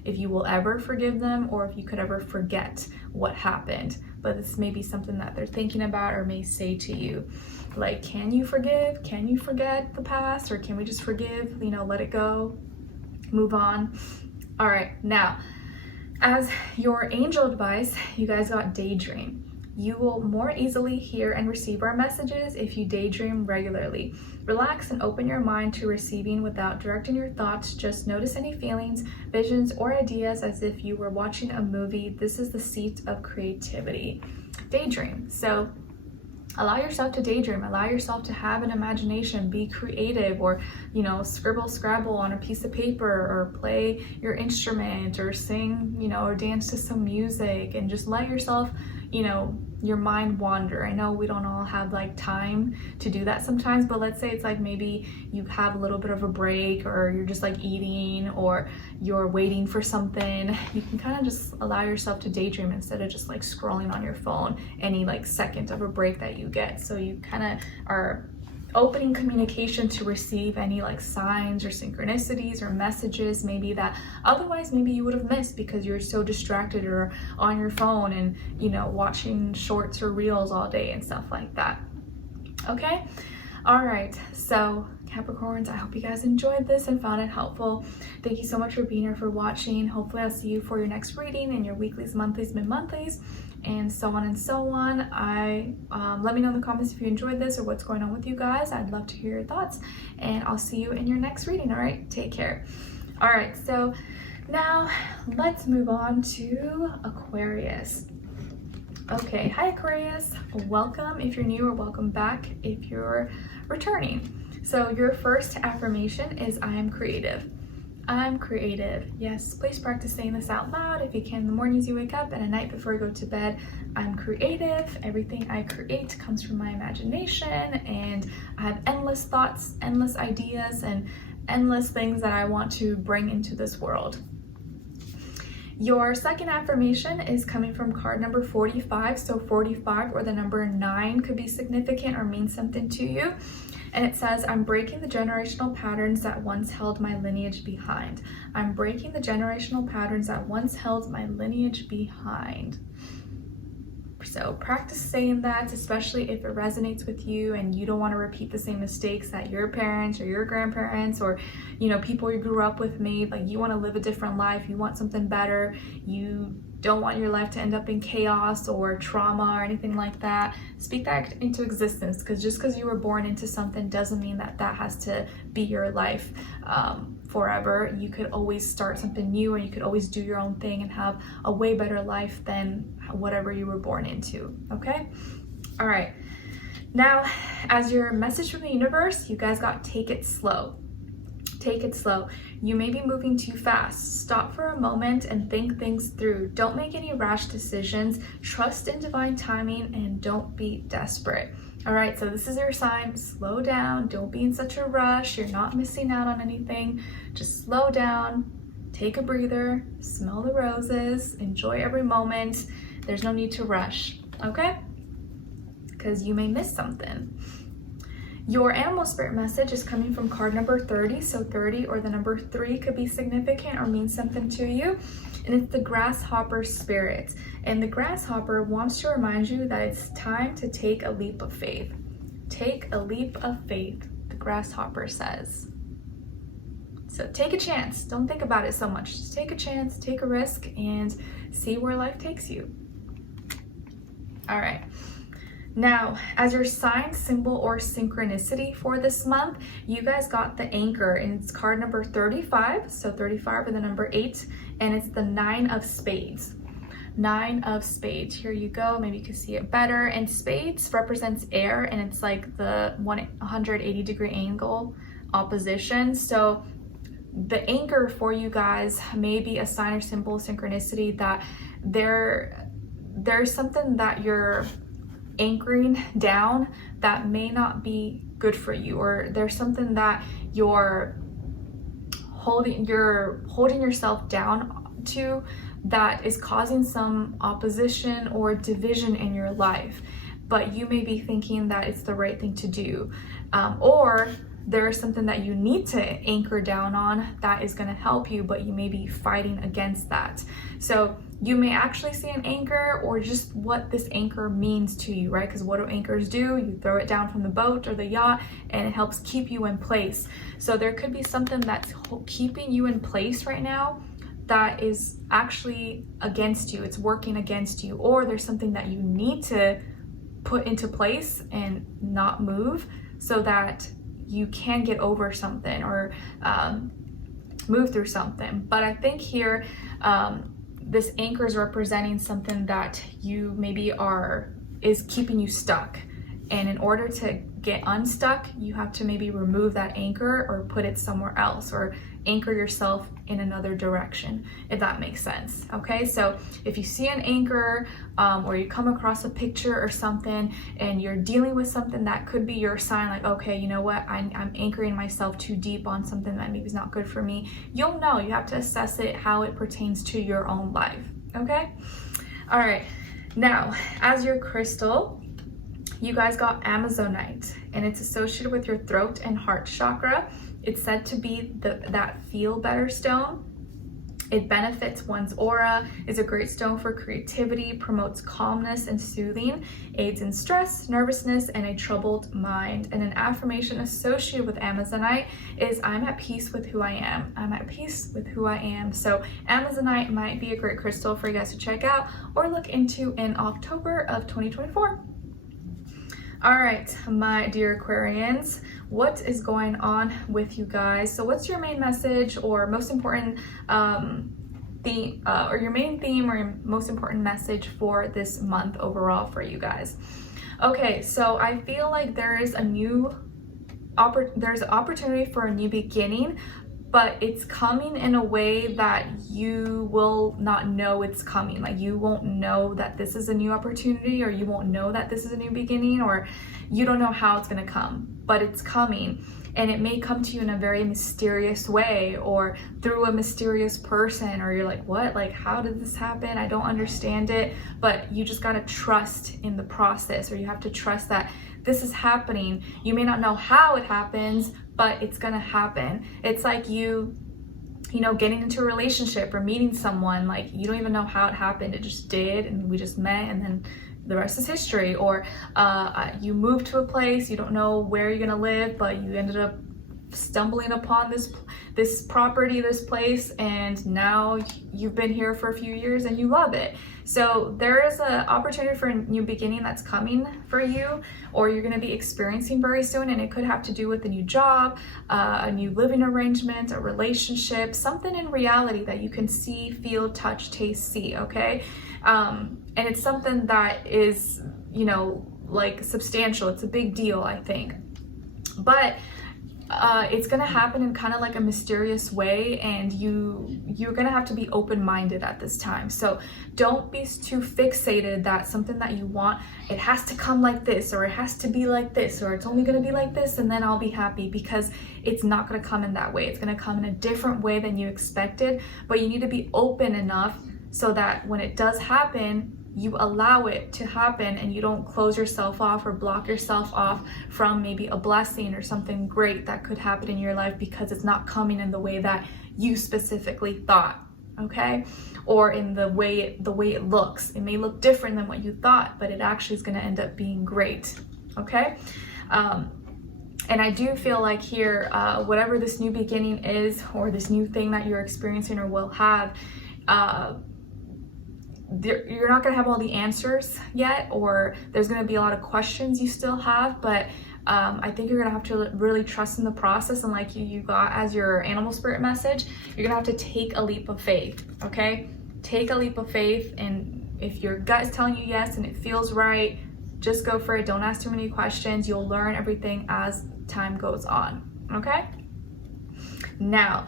if you will ever forgive them, or if you could ever forget what happened. But this may be something that they're thinking about, or may say to you, like, can you forgive? Can you forget the past? Or can we just forgive, you know, let it go, move on? All right, now, as your angel advice, you guys got daydream. You will more easily hear and receive our messages if you daydream regularly. Relax and open your mind to receiving without directing your thoughts. Just notice any feelings, visions, or ideas as if you were watching a movie. This is the seat of creativity. Daydream. So allow yourself to daydream, allow yourself to have an imagination, be creative, or, you know, scribble, scrabble on a piece of paper, or play your instrument, or sing, you know, or dance to some music, and just let yourself, you know, your mind wander. I know we don't all have like time to do that sometimes, but let's say it's like maybe you have a little bit of a break, or you're just like eating, or you're waiting for something. You can kind of just allow yourself to daydream instead of just like scrolling on your phone any like second of a break that you get. So you kind of are opening communication to receive any like signs or synchronicities or messages maybe that otherwise maybe you would have missed because you're so distracted or on your phone and, you know, watching shorts or reels all day and stuff like that. Okay, all right, so Capricorns, I hope you guys enjoyed this and found it helpful. Thank you so much for being here, for watching. Hopefully I'll see you for your next reading and your weeklies, monthlies, mid-monthlies, and so on and so on. Let me know in the comments if you enjoyed this or what's going on with you guys. I'd love to hear your thoughts, and I'll see you in your next reading. All right, take care. All right, so now let's move on to Aquarius. Okay, hi Aquarius, welcome if you're new, or welcome back if you're returning. So your first affirmation is I am creative. I'm creative. Yes, please practice saying this out loud if you can in the mornings you wake up and at night before you go to bed. I'm creative. Everything I create comes from my imagination, and I have endless thoughts, endless ideas, and endless things that I want to bring into this world. Your second affirmation is coming from card number 45. So 45 or the number 9 could be significant or mean something to you. And it says, I'm breaking the generational patterns that once held my lineage behind. I'm breaking the generational patterns that once held my lineage behind. So practice saying that, especially if it resonates with you and you don't want to repeat the same mistakes that your parents or your grandparents or, you know, people you grew up with made. Like, you want to live a different life, you want something better, you don't want your life to end up in chaos or trauma or anything like that. Speak that into existence, because just because you were born into something doesn't mean that that has to be your life forever. You could always start something new, and you could always do your own thing and have a way better life than whatever you were born into. Okay, all right, Now, as your message from the universe, you guys got take it slow. Take it slow. You may be moving too fast. Stop for a moment and think things through. Don't make any rash decisions. Trust in divine timing and don't be desperate. All right, so this is your sign. Slow down. Don't be in such a rush. You're not missing out on anything. Just slow down. Take a breather. Smell the roses. Enjoy every moment. There's no need to rush, okay? Because you may miss something. Your animal spirit message is coming from card number 30. So 30 or the number 3 could be significant or mean something to you. And it's the grasshopper spirit. And the grasshopper wants to remind you that it's time to take a leap of faith. Take a leap of faith, the grasshopper says. So take a chance. Don't think about it so much. Just take a chance, take a risk, and see where life takes you. All right. Now, as your sign, symbol, or synchronicity for this month, you guys got the anchor, and it's card number 35. So 35 or the number 8, and it's the 9 of spades. 9 of spades. Here you go. Maybe you can see it better. And spades represents air, and it's like the 180-degree angle opposition. So the anchor for you guys may be a sign or symbol synchronicity that there's something that you're anchoring down that may not be good for you, or there's something that you're holding yourself down to that is causing some opposition or division in your life, but you may be thinking that it's the right thing to do, or there's something that you need to anchor down on that is going to help you, but you may be fighting against that. So you may actually see an anchor, or just what this anchor means to you, right? Because what do anchors do? You throw it down from the boat or the yacht, and it helps keep you in place. So there could be something that's keeping you in place right now that is actually against you. It's working against you, or there's something that you need to put into place and not move so that you can get over something or move through something. But I think here, this anchor is representing something that you maybe is keeping you stuck. And in order to get unstuck, you have to maybe remove that anchor or put it somewhere else, or anchor yourself in another direction, if that makes sense. Okay, so if you see an anchor or you come across a picture or something and you're dealing with something that could be your sign, like, okay, you know what, I'm anchoring myself too deep on something that maybe is not good for me, you'll know. You have to assess it how it pertains to your own life. Okay, all right. Now, as your crystal, you guys got Amazonite, and it's associated with your throat and heart chakra. It's said to be that feel better stone. It benefits one's aura, is a great stone for creativity, promotes calmness and soothing, aids in stress, nervousness, and a troubled mind. And an affirmation associated with Amazonite is, I'm at peace with who I am. I'm at peace with who I am. So Amazonite might be a great crystal for you guys to check out or look into in October of 2024. All right, my dear Aquarians, what is going on with you guys? So what's your main message or most important theme, or your main theme or your most important message for this month overall for you guys? Okay, so I feel like there's an opportunity for a new beginning, but it's coming in a way that you will not know it's coming. Like, you won't know that this is a new opportunity, or you won't know that this is a new beginning, or you don't know how it's gonna come, but it's coming. And it may come to you in a very mysterious way, or through a mysterious person, or you're like, what? Like, how did this happen? I don't understand it. But you just gotta trust in the process, or you have to trust that this is happening. You may not know how it happens, but it's gonna happen. It's like you know, getting into a relationship or meeting someone, like, you don't even know how it happened. It just did, and we just met, and then the rest is history. Or you moved to a place, you don't know where you're gonna live, but you ended up stumbling upon this property, this place, and now you've been here for a few years and you love it. So there is an opportunity for a new beginning that's coming for you, or you're going to be experiencing very soon, and it could have to do with a new job, a new living arrangement, a relationship, something in reality that you can see, feel, touch, taste, see. Okay, and it's something that is, you know, like substantial. It's a big deal, I think. But it's gonna happen in kind of like a mysterious way, and you're gonna have to be open-minded at this time. So don't be too fixated that something that you want, it has to come like this, or it has to be like this, or it's only gonna be like this and then I'll be happy, because it's not gonna come in that way. It's gonna come in a different way than you expected, but you need to be open enough so that when it does happen, you allow it to happen and you don't close yourself off or block yourself off from maybe a blessing or something great that could happen in your life because it's not coming in the way that you specifically thought, okay? Or in the way it looks. It may look different than what you thought, but it actually is going to end up being great, okay? And I do feel like here, whatever this new beginning is, or this new thing that you're experiencing or will have, you're not going to have all the answers yet, or there's going to be a lot of questions you still have, but I think you're going to have to really trust in the process, and like you got as your animal spirit message, you're going to have to take a leap of faith, okay? Take a leap of faith, and if your gut is telling you yes and it feels right, just go for it. Don't ask too many questions. You'll learn everything as time goes on, okay? Now,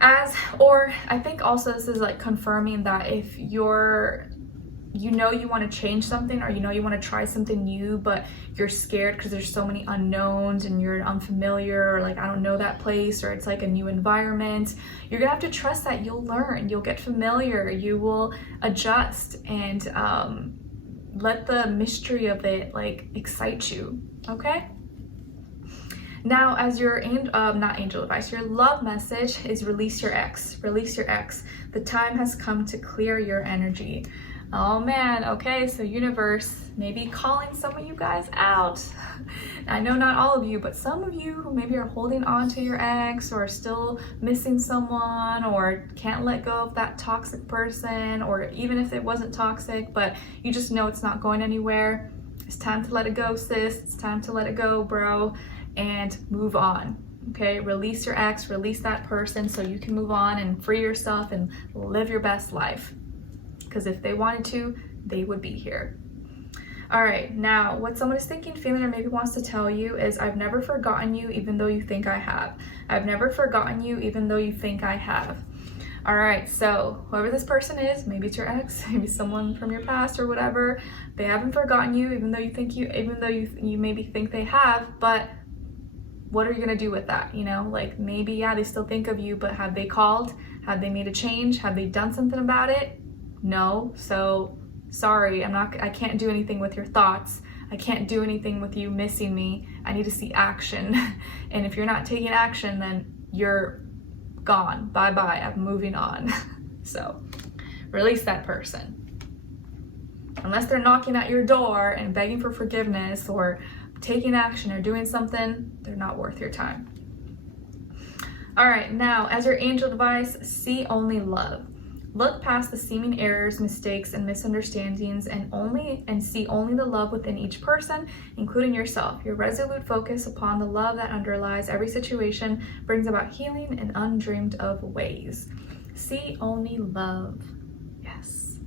I think also this is like confirming that if you want to change something, or you want to try something new, but you're scared because there's so many unknowns and you're unfamiliar, or like, I don't know that place, or it's like a new environment, you're gonna have to trust that you'll learn, you'll get familiar, you will adjust, and let the mystery of it like excite you, okay? Now, as your not angel advice, your love message is release your ex. Release your ex. The time has come to clear your energy. Oh man, okay, so universe, maybe calling some of you guys out. I know not all of you, but some of you who maybe are holding on to your ex, or still missing someone, or can't let go of that toxic person, or even if it wasn't toxic, but you just know it's not going anywhere. It's time to let it go, sis. It's time to let it go, bro, and move on. Okay, release your ex, release that person so you can move on and free yourself and live your best life. Because if they wanted to, they would be here. All right, now what someone is thinking, feeling, or maybe wants to tell you is, I've never forgotten you even though you think I have. I've never forgotten you even though you think I have. All right, so whoever this person is, maybe it's your ex, maybe someone from your past or whatever, they haven't forgotten you even though you maybe think they have, but what are you gonna do with that? You know, like maybe, yeah, they still think of you, but have they called? Have they made a change? Have they done something about it? No. So sorry, I can't do anything with your thoughts. I can't do anything with you missing me. I need to see action. And if you're not taking action, then you're gone. Bye-bye, I'm moving on. So release that person. Unless they're knocking at your door and begging for forgiveness, or taking action, or doing something, they're not worth your time. All right, now as your angel advice, see only love. Look past the seeming errors, mistakes, and misunderstandings, and see only the love within each person, including yourself. Your resolute focus upon the love that underlies every situation brings about healing in undreamed of ways. See only love. Yes.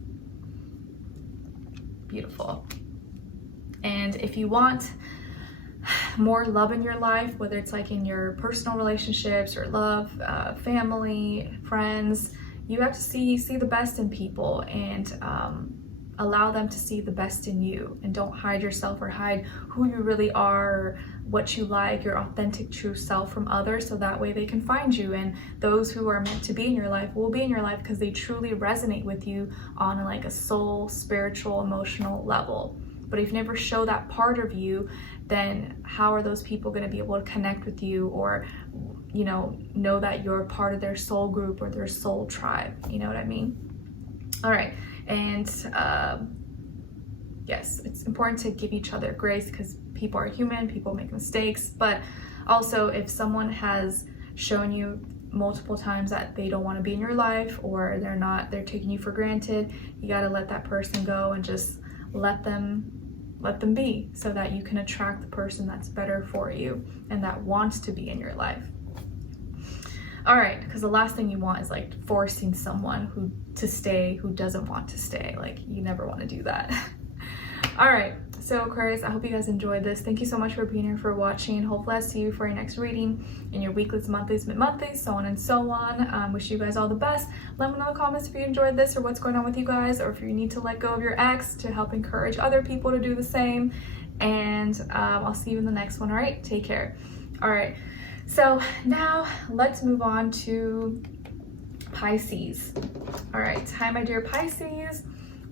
Beautiful. And if you want more love in your life, whether it's like in your personal relationships or love, family, friends, you have to see the best in people, and allow them to see the best in you, and don't hide yourself or hide who you really are, or what you like, your authentic true self from others, so that way they can find you, and those who are meant to be in your life will be in your life because they truly resonate with you on like a soul, spiritual, emotional level. But if you never show that part of you, then how are those people going to be able to connect with you, or know that you're part of their soul group or their soul tribe? You know what I mean? All right. And yes, it's important to give each other grace, because people are human, people make mistakes. But also, if someone has shown you multiple times that they don't want to be in your life, or they're taking you for granted, you got to let that person go and just let them be, so that you can attract the person that's better for you and that wants to be in your life. All right, because the last thing you want is like forcing someone to stay who doesn't want to stay. Like, you never want to do that. All right, So Aquarius, I hope you guys enjoyed this. Thank you so much for being here, for watching. Hopefully I see you for your next reading in your weeklies, monthlies, mid-monthlies, so on and so on. Wish you guys all the best. Let me know in the comments if you enjoyed this or what's going on with you guys, or if you need to let go of your ex to help encourage other people to do the same. And I'll see you in the next one. All right, take care. All right, so now let's move on to Pisces. All right, hi my dear Pisces.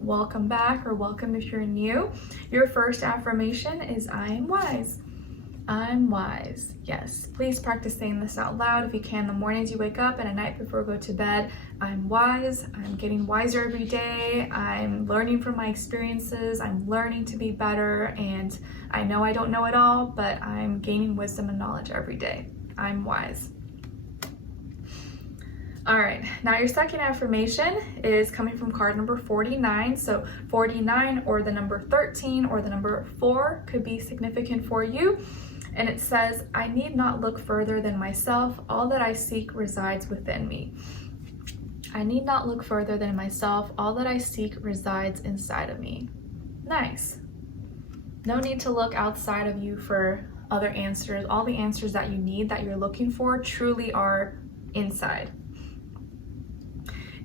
Welcome back, or welcome if you're new. Your first affirmation is I am wise. I'm wise. Yes, please practice saying this out loud if you can. The mornings you wake up and at night before you go to bed. I'm wise. I'm getting wiser every day. I'm learning from my experiences. I'm learning to be better, and I know I don't know it all, but I'm gaining wisdom and knowledge every day. I'm wise. All right, now your second affirmation is coming from card number 49. So 49 or the number 13 or the number 4 could be significant for you. And it says, I need not look further than myself. All that I seek resides within me. I need not look further than myself. All that I seek resides inside of me. Nice. No need to look outside of you for other answers. All the answers that you need, that you're looking for, truly are inside.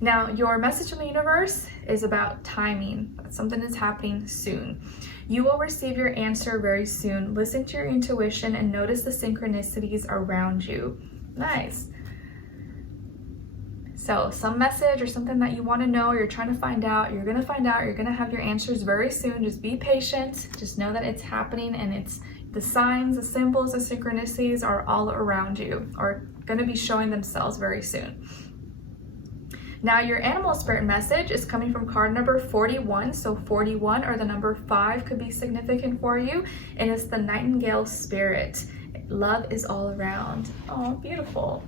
Now, your message from the universe is about timing. Something is happening soon. You will receive your answer very soon. Listen to your intuition and notice the synchronicities around you. Nice. So some message or something that you want to know, you're trying to find out, you're going to find out, you're going to have your answers very soon. Just be patient. Just know that it's happening, and it's the signs, the symbols, the synchronicities are all around you, are going to be showing themselves very soon. Now your animal spirit message is coming from card number 41. So 41 or the number 5 could be significant for you. And it's the nightingale spirit. Love is all around. Oh, beautiful.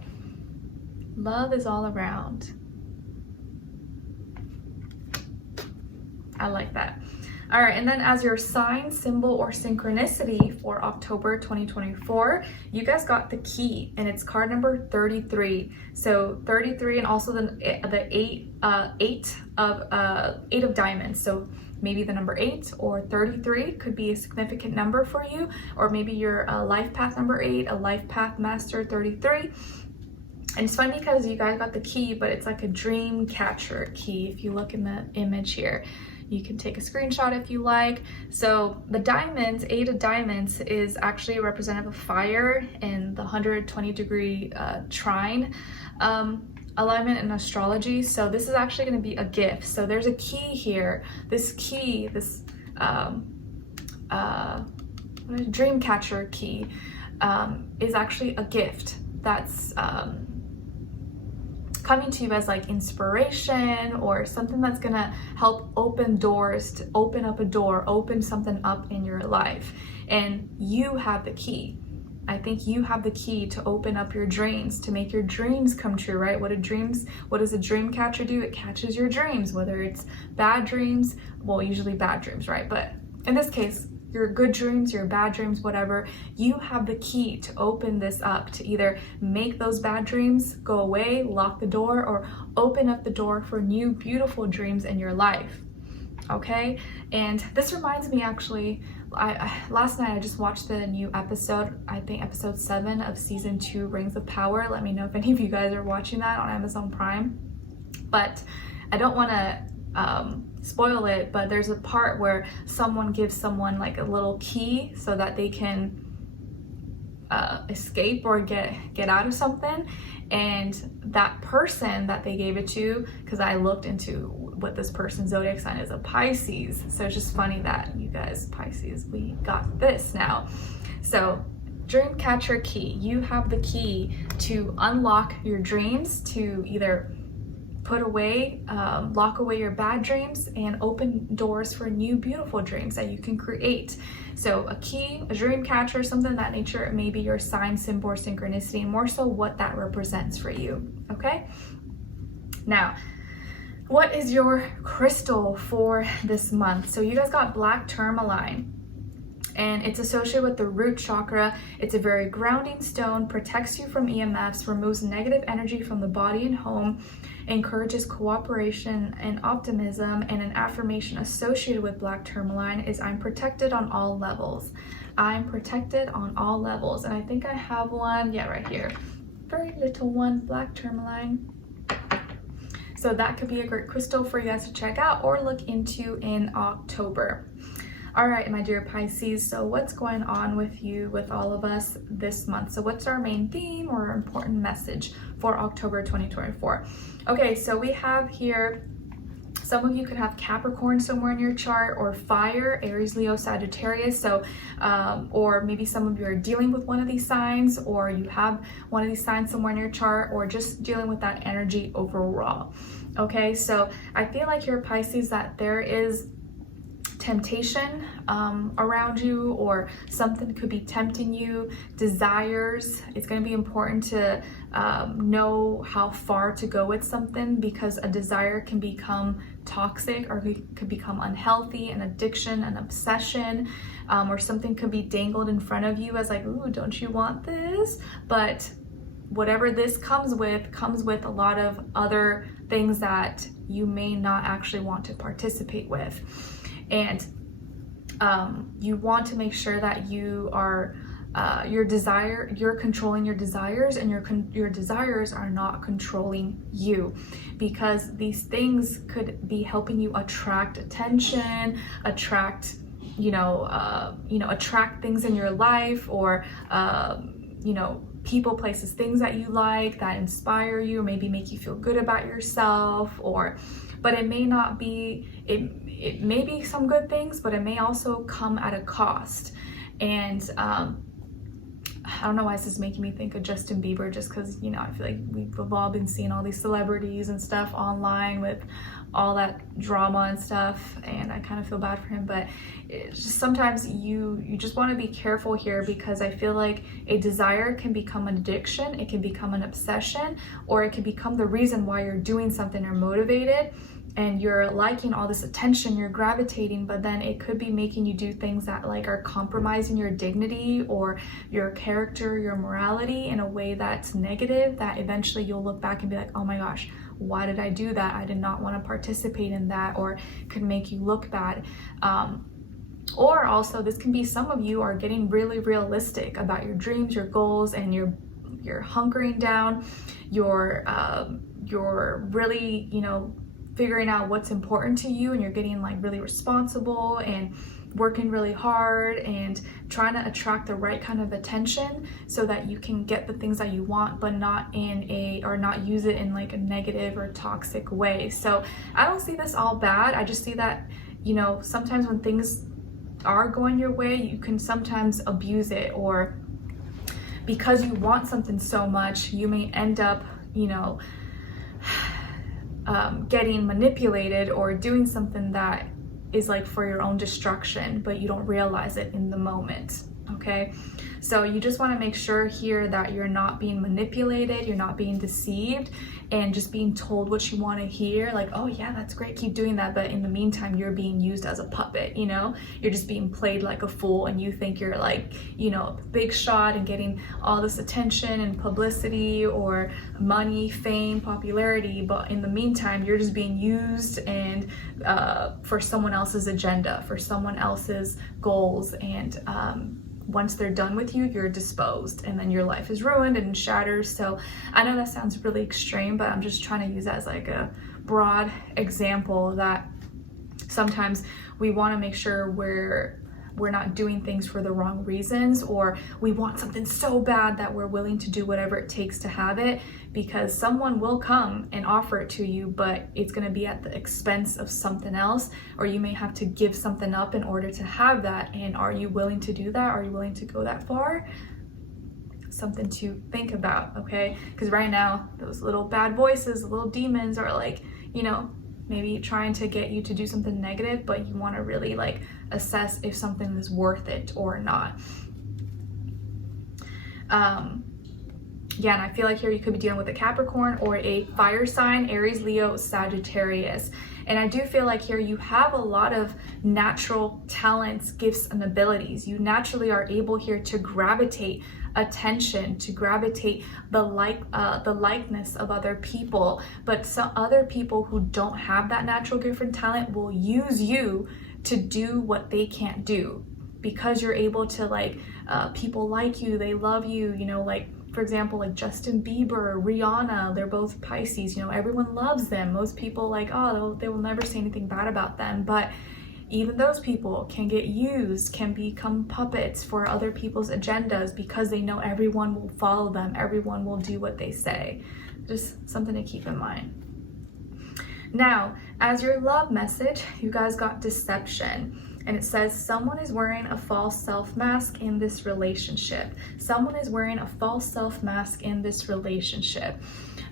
Love is all around. I like that. All right, and then as your sign, symbol, or synchronicity for October 2024, you guys got the key, and it's card number 33. So 33, and also the eight of diamonds. So maybe the number 8 or 33 could be a significant number for you, or maybe your life path number 8, a life path master 33. And it's funny because you guys got the key, but it's like a dream catcher key. If you look in the image here, you can take a screenshot if you like. So the diamonds, 8 of diamonds, is actually representative of fire in the 120-degree trine alignment in astrology. So this is actually going to be a gift. So there's a key here. This key, this dream catcher key, is actually a gift that's coming to you as like inspiration, or something that's gonna help open doors, to open up a door, open something up in your life. And you have the key. I think you have the key to open up your dreams, to make your dreams come true, right? What does a dream catcher do? It catches your dreams, whether it's bad dreams, well, usually bad dreams, right? But in this case, your good dreams, your bad dreams, whatever, you have the key to open this up, to either make those bad dreams go away, lock the door, or open up the door for new beautiful dreams in your life. Okay? And this reminds me, actually, last night I just watched the new episode, I think episode 7 of season 2, Rings of Power. Let me know if any of you guys are watching that on Amazon Prime. But I don't want to spoil it, but there's a part where someone gives someone like a little key so that they can escape or get out of something. And that person that they gave it to, because I looked into what this person's zodiac sign is, a Pisces. So it's just funny that you guys, Pisces, we got this now. So dream catcher key, you have the key to unlock your dreams, to either put away, lock away your bad dreams, and open doors for new beautiful dreams that you can create. So a key, a dream catcher, something of that nature, maybe your sign, symbol, or synchronicity, and more so what that represents for you. Okay? Now, what is your crystal for this month? So you guys got black tourmaline. and it's associated with the root chakra. It's a very grounding stone, protects you from EMFs, removes negative energy from the body and home, encourages cooperation and optimism. And an affirmation associated with black tourmaline is, I'm protected on all levels. I'm protected on all levels. And I think I have one, yeah, right here. Very little one, black tourmaline. So that could be a great crystal for you guys to check out or look into in October. All right, my dear Pisces, so what's going on with you, with all of us this month? So what's our main theme or important message for October 2024? Okay, so we have here, some of you could have Capricorn somewhere in your chart, or fire, Aries, Leo, Sagittarius. So, or maybe some of you are dealing with one of these signs, or you have one of these signs somewhere in your chart, or just dealing with that energy overall. Okay, so I feel like you're Pisces, that there is temptation around you, or something could be tempting you, desires. It's going to be important to know how far to go with something, because a desire can become toxic, or could become unhealthy, an addiction, an obsession, or something could be dangled in front of you as like, ooh, don't you want this? But whatever this comes with a lot of other things that you may not actually want to participate with. And you want to make sure that you are you're controlling your desires, and your desires are not controlling you, because these things could be helping you attract attention, attract attract things in your life, or people, places, things that you like, that inspire you, or maybe make you feel good about yourself, but it may not be, it may be some good things, but it may also come at a cost. And I don't know why this is making me think of Justin Bieber, just because, I feel like we've all been seeing all these celebrities and stuff online with all that drama and stuff, and I kind of feel bad for him. But it's just, sometimes you just want to be careful here, because I feel like a desire can become an addiction, it can become an obsession, or it can become the reason why you're doing something, or motivated, and you're liking all this attention, you're gravitating, but then it could be making you do things that like are compromising your dignity or your character, your morality, in a way that's negative, that eventually you'll look back and be like, oh my gosh, why did I do that? I did not want to participate in that, or could make you look bad. Or also, this can be, some of you are getting really realistic about your dreams, your goals, and you're hunkering down, you're really, figuring out what's important to you, and you're getting like really responsible and working really hard and trying to attract the right kind of attention, so that you can get the things that you want, but not use it in like a negative or toxic way. So I don't see this all bad. I just see that, sometimes when things are going your way, you can sometimes abuse it, or because you want something so much, you may end up, getting manipulated, or doing something that is like for your own destruction, but you don't realize it in the moment. Okay, so you just want to make sure here that you're not being manipulated, you're not being deceived, and just being told what you want to hear, like, oh yeah, that's great, keep doing that, but in the meantime you're being used as a puppet. You're just being played like a fool, and you think you're like, a big shot and getting all this attention and publicity, or money, fame, popularity, but in the meantime you're just being used, and for someone else's agenda, for someone else's goals, and once they're done with you, you're disposed, and then your life is ruined and shatters. So I know that sounds really extreme, but I'm just trying to use that as like a broad example, that sometimes we want to make sure we're not doing things for the wrong reasons, or we want something so bad that we're willing to do whatever it takes to have it, because someone will come and offer it to you, but it's going to be at the expense of something else, or you may have to give something up in order to have that. And are you willing to do that? Are you willing to go that far? Something to think about, okay? Because right now, those little bad voices, little demons are like, maybe trying to get you to do something negative, but you want to really like assess if something is worth it or not. Again, I feel like here you could be dealing with a Capricorn or a fire sign, Aries, Leo, Sagittarius. And I do feel like here you have a lot of natural talents, gifts, and abilities. You naturally are able here to gravitate attention, to gravitate the likeness of other people. But some other people who don't have that natural gift and talent will use you to do what they can't do, because you're able to like, people like you, they love you, you know, like for example, like Justin Bieber, Rihanna, they're both Pisces, you know, everyone loves them. Most people like, oh, they will never say anything bad about them. But even those people can get used, can become puppets for other people's agendas because they know everyone will follow them. Everyone will do what they say. Just something to keep in mind. Now, as your love message, you guys got deception. And it says someone is wearing a false self mask in this relationship. Someone is wearing a false self mask in this relationship.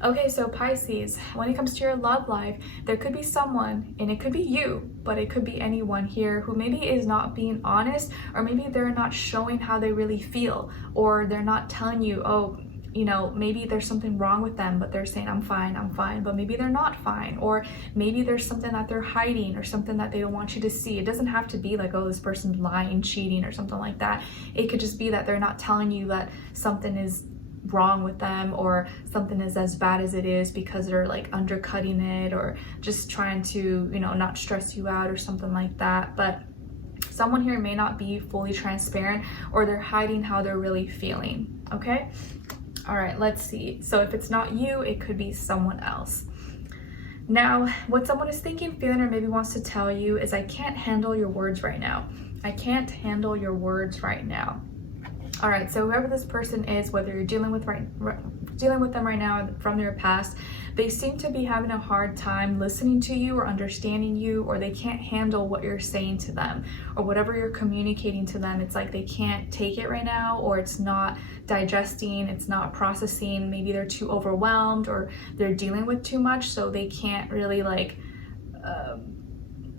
Okay, so Pisces, when it comes to your love life, there could be someone, and it could be you, but it could be anyone here who maybe is not being honest, or maybe they're not showing how they really feel, or they're not telling you, oh, you know, maybe there's something wrong with them, but they're saying, I'm fine, but maybe they're not fine. Or maybe there's something that they're hiding or something that they don't want you to see. It doesn't have to be like, oh, this person's lying, cheating, or something like that. It could just be that they're not telling you that something is wrong with them, or something is as bad as it is, because they're like undercutting it, or just trying to, you know, not stress you out or something like that. But someone here may not be fully transparent, or they're hiding how they're really feeling. Okay. All right, let's see. So if it's not you, it could be someone else. Now, what someone is thinking, feeling, or maybe wants to tell you is, I can't handle your words right now. I can't handle your words right now. All right, so whoever this person is, whether you're dealing with them right now from your past, they seem to be having a hard time listening to you or understanding you, or they can't handle what you're saying to them, or whatever you're communicating to them. It's like they can't take it right now, or it's not digesting, it's not processing. Maybe they're too overwhelmed, or they're dealing with too much, so they can't really like,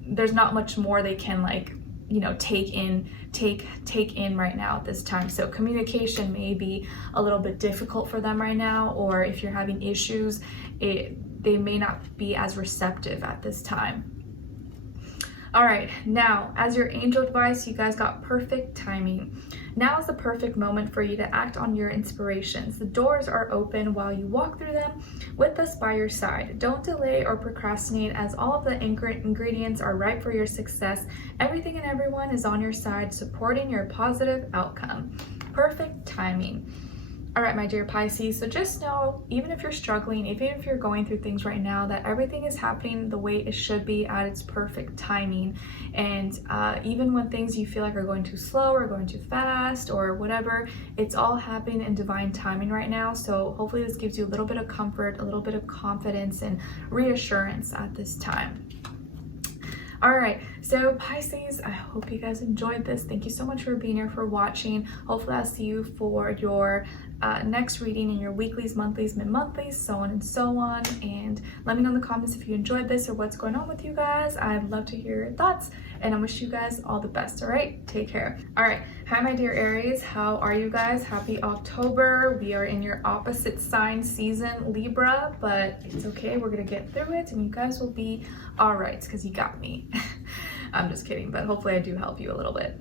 there's not much more they can like, you know, take in right now at this time. So communication may be a little bit difficult for them right now, or if you're having issues, they may not be as receptive at this time. All right, now as your angel advice, you guys got perfect timing. Now is the perfect moment for you to act on your inspirations. The doors are open while you walk through them with us by your side. Don't delay or procrastinate, as all of the ingredients are ripe for your success. Everything and everyone is on your side, supporting your positive outcome. Perfect timing. All right, my dear Pisces, so just know, even if you're struggling, even if you're going through things right now, that everything is happening the way it should be at its perfect timing. And even when things you feel like are going too slow or going too fast or whatever, it's all happening in divine timing right now. So hopefully this gives you a little bit of comfort, a little bit of confidence and reassurance at this time. All right, so Pisces, I hope you guys enjoyed this. Thank you so much for being here, for watching. Hopefully I'll see you for your next reading in your weeklies, monthlies, mid-monthlies, so on and so on. And let me know in the comments if you enjoyed this or what's going on with you guys. I'd love to hear your thoughts, and I wish you guys all the best. All right, take care. All right, hi my dear Aries, how are you guys? Happy October. We are in your opposite sign season, Libra, but it's okay. We're gonna get through it, and you guys will be all right, because you got me. I'm just kidding, but hopefully I do help you a little bit.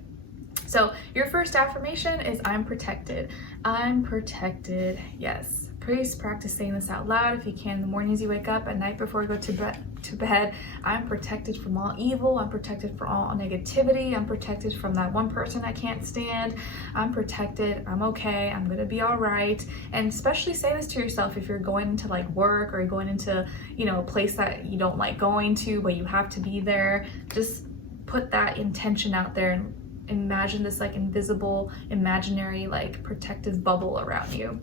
So your first affirmation is, I'm protected. I'm protected. Yes. Please practice saying this out loud if you can in the mornings you wake up, at night before you go to bed. I'm protected from all evil. I'm protected from all negativity. I'm protected from that one person I can't stand. I'm protected. I'm okay. I'm gonna be all right. And especially say this to yourself if you're going into like work, or you're going into, you know, a place that you don't like going to, but you have to be there. Just put that intention out there and imagine this like invisible, imaginary, like protective bubble around you.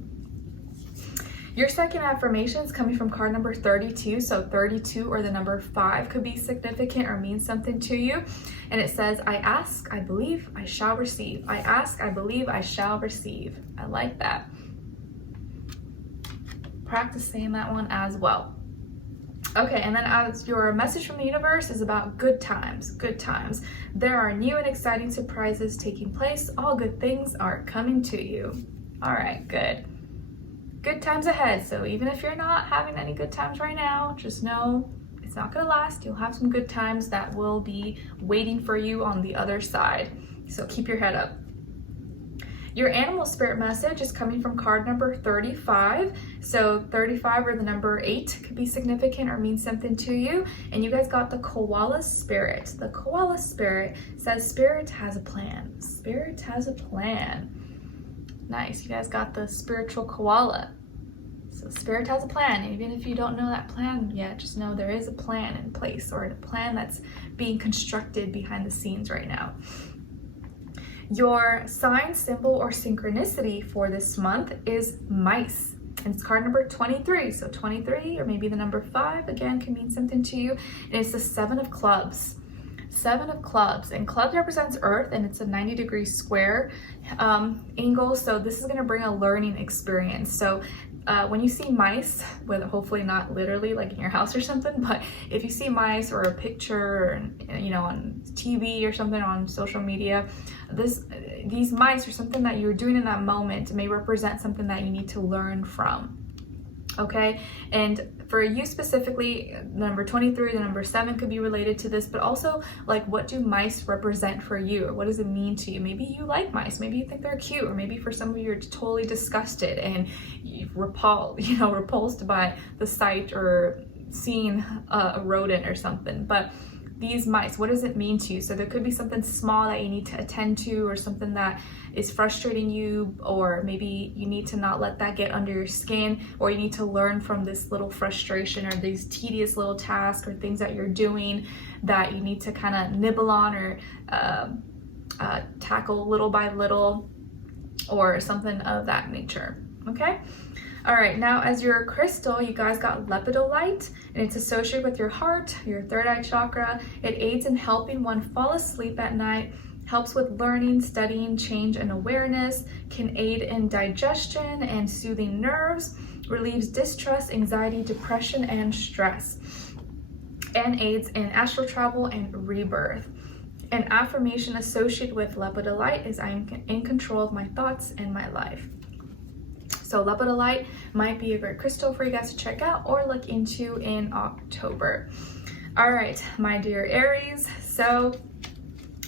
Your second affirmation is coming from card number 32. So 32 or the number 5 could be significant or mean something to you. And it says, I ask, I believe, I shall receive. I ask, I believe, I shall receive. I like that. Practice saying that one as well. Okay, and then as your message from the universe is about good times, good times. There are new and exciting surprises taking place. All good things are coming to you. All right, good. good times ahead. So even if you're not having any good times right now, just know it's not gonna last. You'll have some good times that will be waiting for you on the other side. So keep your head up. Your animal spirit message is coming from card number 35. So 35 or the number 8 could be significant or mean something to you. And you guys got the koala spirit. The koala spirit says spirit has a plan. Spirit has a plan. Nice, you guys got the spiritual koala. So spirit has a plan. And even if you don't know that plan yet, just know there is a plan in place, or a plan that's being constructed behind the scenes right now. Your sign, symbol, or synchronicity for this month is mice. And it's card number 23. So 23, or maybe the number 5, again, can mean something to you. And it's the 7 of clubs. 7 of clubs. And clubs represents earth, and it's a 90-degree square angle. So this is going to bring a learning experience. So when you see mice, with hopefully not literally like in your house or something, but if you see mice or a picture, or, you know, on TV or something, on social media, these mice or something that you're doing in that moment may represent something that you need to learn from. Okay, and for you specifically, the number 23, the number 7 could be related to this, but also like, what do mice represent for you, or what does it mean to you? Maybe you like mice, maybe you think they're cute, or maybe for some of you you're totally disgusted and you've repulsed by the sight or seeing a rodent or something. But these mice, what does it mean to you? So there could be something small that you need to attend to, or something that is frustrating you, or maybe you need to not let that get under your skin, or you need to learn from this little frustration, or these tedious little tasks or things that you're doing that you need to kind of nibble on, or tackle little by little, or something of that nature. Okay. All right, now as your crystal, you guys got lepidolite, and it's associated with your heart, your third eye chakra. It aids in helping one fall asleep at night, helps with learning, studying, change, and awareness, can aid in digestion and soothing nerves, relieves distress, anxiety, depression, and stress, and aids in astral travel and rebirth. An affirmation associated with lepidolite is, I am in control of my thoughts and my life. So lepidolite might be a great crystal for you guys to check out or look into in October. All right, my dear Aries, so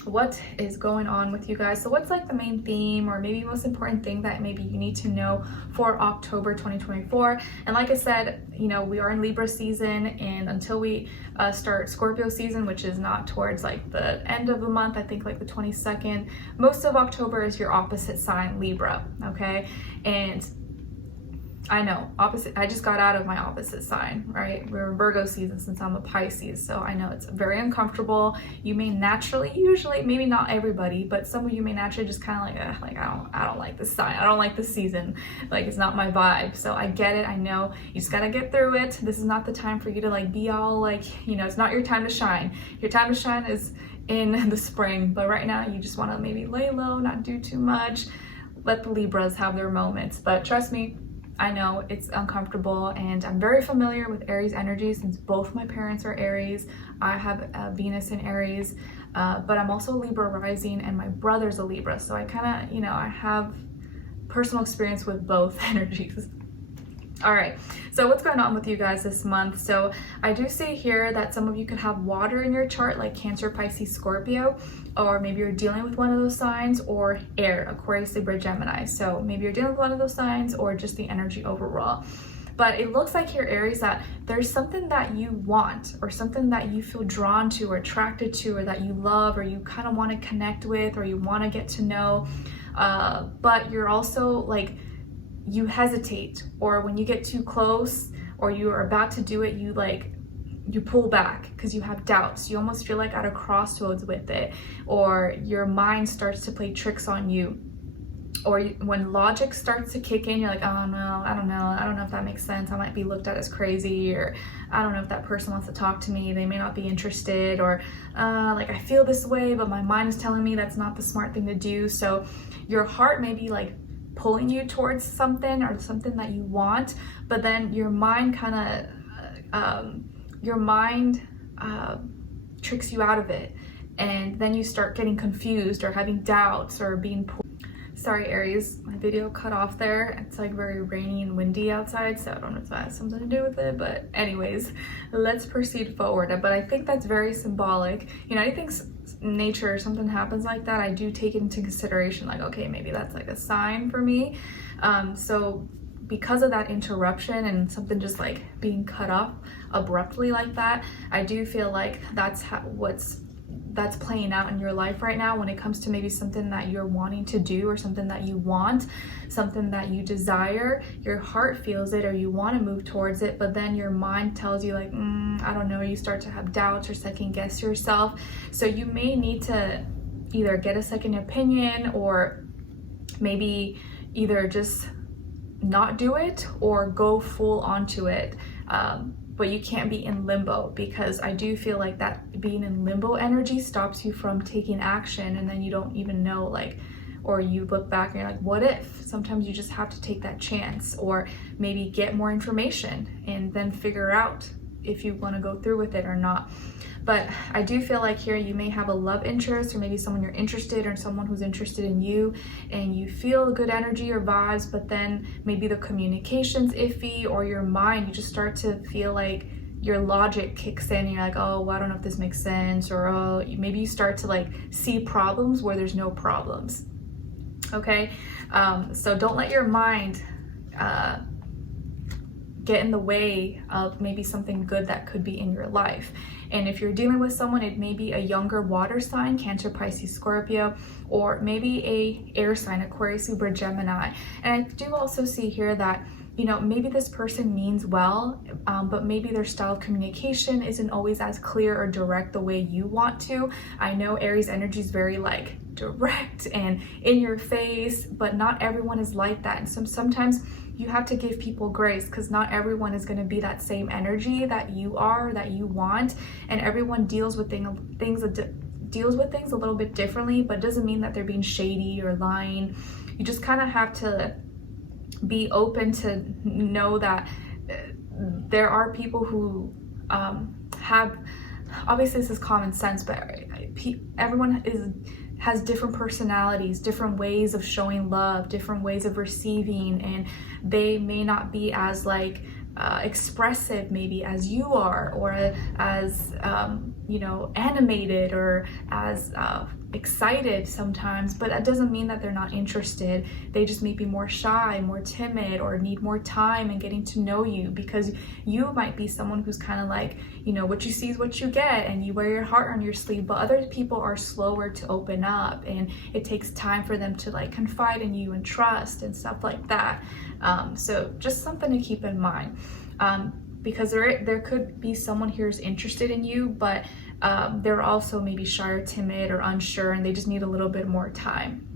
what is going on with you guys? So what's like the main theme, or maybe most important thing that maybe you need to know for October 2024? And like I said, you know, we are in Libra season, and until we start Scorpio season, which is not towards like the end of the month, I think like the 22nd, most of October is your opposite sign, Libra, okay? And I know, opposite. I just got out of my opposite sign, right? We're in Virgo season since I'm a Pisces, so I know it's very uncomfortable. You may naturally, usually, maybe not everybody, but some of you may naturally just kind of like I don't like this sign. I don't like this season. Like, it's not my vibe. So I get it. I know you just gotta get through it. This is not the time for you to like be all like, you know, it's not your time to shine. Your time to shine is in the spring, but right now you just want to maybe lay low, not do too much. Let the Libras have their moments, but trust me, I know it's uncomfortable, and I'm very familiar with Aries energy since both my parents are Aries. I have Venus in Aries, but I'm also Libra rising, and my brother's a Libra. So I kind of, you know, I have personal experience with both energies. All right, so what's going on with you guys this month? So I do see here that some of you could have water in your chart, like Cancer, Pisces, Scorpio, or maybe you're dealing with one of those signs, or air, Aquarius, Libra, Gemini. So maybe you're dealing with one of those signs, or just the energy overall. But it looks like here, Aries, that there's something that you want, or something that you feel drawn to or attracted to, or that you love, or you kind of want to connect with, or you want to get to know, but you're also like, you hesitate, or when you get too close or you are about to do it, you pull back because you have doubts. You almost feel like at a crossroads with it, or your mind starts to play tricks on you, or when logic starts to kick in, you're like, oh no, I don't know if that makes sense. I might be looked at as crazy, or I don't know if that person wants to talk to me, they may not be interested, or like I feel this way but my mind is telling me that's not the smart thing to do. So your heart may be like pulling you towards something, or something that you want, but then your mind kind of tricks you out of it, and then you start getting confused or having doubts or being pulled. Sorry Aries, my video cut off there. It's like very rainy and windy outside, so I don't know if that has something to do with it, but anyways, let's proceed forward. But I think that's very symbolic. You know, anything nature or something happens like that, I do take it into consideration, like, okay, maybe that's like a sign for me. So because of that interruption and something just like being cut off abruptly like that, I do feel like that's that's playing out in your life right now when it comes to maybe something that you're wanting to do or something that you want, something that you desire. Your heart feels it or you want to move towards it, but then your mind tells you like, I don't know, you start to have doubts or second guess yourself. So you may need to either get a second opinion or maybe either just not do it or go full onto it. But you can't be in limbo, because I do feel like that being in limbo energy stops you from taking action, and then you don't even know, like, or you look back and you're like, what if? Sometimes you just have to take that chance, or maybe get more information and then figure out if you want to go through with it or not. But I do feel like here you may have a love interest, or maybe someone you're interested in, or someone who's interested in you, and you feel good energy or vibes, but then maybe the communication's iffy, or your mind, you just start to feel like your logic kicks in and you're like, oh, well, I don't know if this makes sense, or oh, maybe you start to like see problems where there's no problems. Okay, so don't let your mind get in the way of maybe something good that could be in your life. And if you're dealing with someone, it may be a younger water sign, Cancer, Pisces, Scorpio, or maybe a air sign, Aquarius, Libra, Gemini. And I do also see here that, you know, maybe this person means well, but maybe their style of communication isn't always as clear or direct the way you want to. I know Aries energy is very like direct and in your face, but not everyone is like that. And sometimes you have to give people grace, because not everyone is going to be that same energy that you are, that you want, and everyone deals with things a little bit differently, but doesn't mean that they're being shady or lying. You just kind of have to be open to know that there are people who have, obviously this is common sense, but everyone has different personalities, different ways of showing love, different ways of receiving, and they may not be as like expressive maybe as you are, or as you know, animated, or as excited sometimes, but that doesn't mean that they're not interested. They just may be more shy, more timid, or need more time in getting to know you, because you might be someone who's kind of like, you know, what you see is what you get, and you wear your heart on your sleeve. But other people are slower to open up, and it takes time for them to like confide in you and trust and stuff like that. So just something to keep in mind, because there could be someone here who's interested in you, but they're also maybe shy or timid or unsure, and they just need a little bit more time.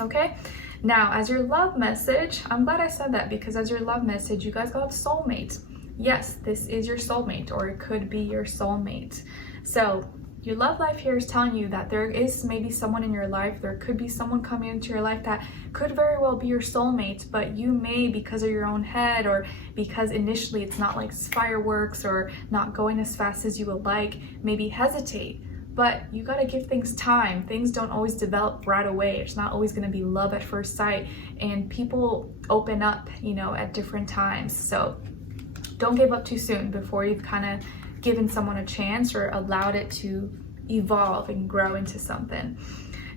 Okay, now as your love message, I'm glad I said that, because as your love message, you guys got soulmate. Yes, this is your soulmate, or it could be your soulmate. So your love life here is telling you that there is maybe someone in your life, there could be someone coming into your life that could very well be your soulmate, but you may, because of your own head, or because initially it's not like fireworks or not going as fast as you would like, maybe hesitate. But you got to give things time. Things don't always develop right away. It's not always going to be love at first sight, and people open up, you know, at different times. So don't give up too soon before you've kind of given someone a chance or allowed it to evolve and grow into something.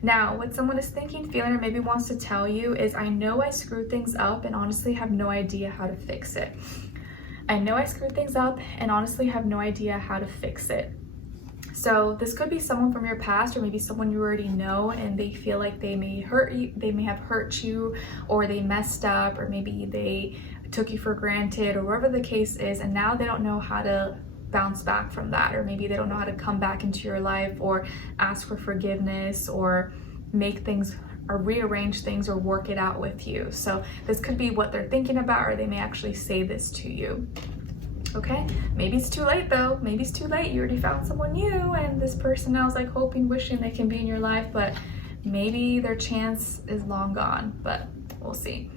Now, what someone is thinking, feeling, or maybe wants to tell you is, I know I screwed things up and honestly have no idea how to fix it. I know I screwed things up and honestly have no idea how to fix it. So this could be someone from your past, or maybe someone you already know, and they feel like they may hurt you, they may have hurt you, or they messed up, or maybe they took you for granted, or whatever the case is, and now they don't know how to bounce back from that, or maybe they don't know how to come back into your life or ask for forgiveness or make things or rearrange things or work it out with you. So this could be what they're thinking about, or they may actually say this to you. Okay, maybe it's too late though. Maybe it's too late. You already found someone new, and this person now is like hoping, wishing they can be in your life, but maybe their chance is long gone, but we'll see.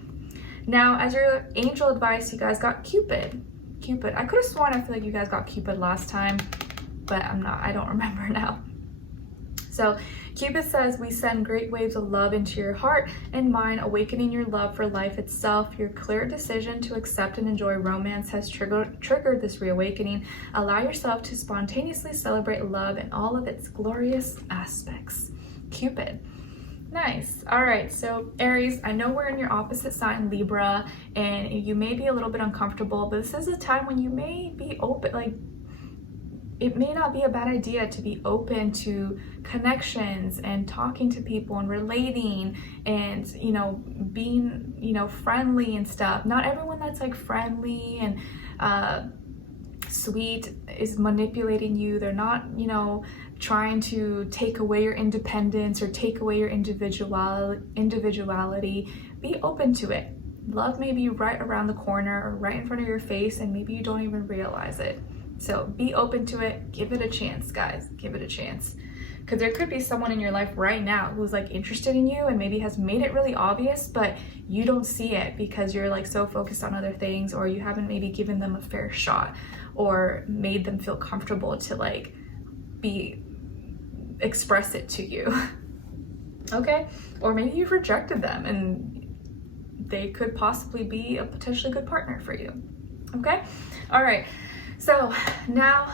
Now, as your angel advice, you guys got Cupid. I could have sworn I feel like you guys got Cupid last time, but I don't remember now. So Cupid says, we send great waves of love into your heart and mind, awakening your love for life itself. Your clear decision to accept and enjoy romance has triggered this reawakening. Allow yourself to spontaneously celebrate love in all of its glorious aspects. Cupid. Nice. All right, so Aries, I know we're in your opposite sign, Libra, and you may be a little bit uncomfortable, but this is a time when you may be open, like it may not be a bad idea to be open to connections and talking to people and relating and, you know, being, you know, friendly and stuff. Not everyone that's like friendly and sweet is manipulating you. They're not, you know, trying to take away your independence or take away your individuality. Be open to it. Love may be right around the corner or right in front of your face, and maybe you don't even realize it. So be open to it. Give it a chance, guys. Give it a chance. Because there could be someone in your life right now who's like interested in you and maybe has made it really obvious, but you don't see it because you're like so focused on other things, or you haven't maybe given them a fair shot or made them feel comfortable to like express it to you. Okay? Or maybe you've rejected them and they could possibly be a potentially good partner for you. Okay? All right. So now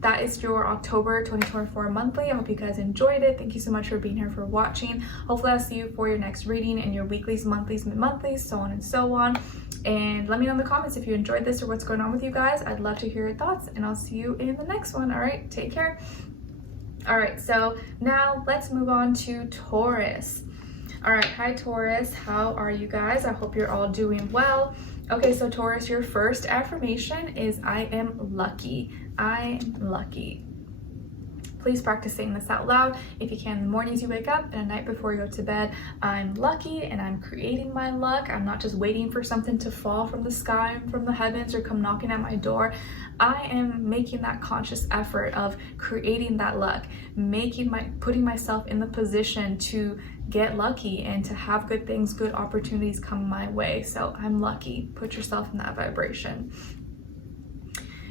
that is your October 2024 monthly. I hope you guys enjoyed it. Thank you so much for being here, for watching. Hopefully I'll see you for your next reading and your weeklies, monthlies, mid-monthlies, so on and so on. And let me know in the comments if you enjoyed this or what's going on with you guys. I'd love to hear your thoughts, and I'll see you in the next one. All right, take care. All right, so now let's move on to Taurus. All right, hi Taurus, how are you guys? I hope you're all doing well. Okay, so Taurus, your first affirmation is I am lucky. I'm lucky. Please practice saying this out loud if you can in the mornings you wake up and at night before you go to bed. I'm lucky and I'm creating my luck. I'm not just waiting for something to fall from the sky, from the heavens, or come knocking at my door. I am making that conscious effort of creating that luck, putting myself in the position to get lucky and to have good things, good opportunities come my way. So I'm lucky. Put yourself in that vibration.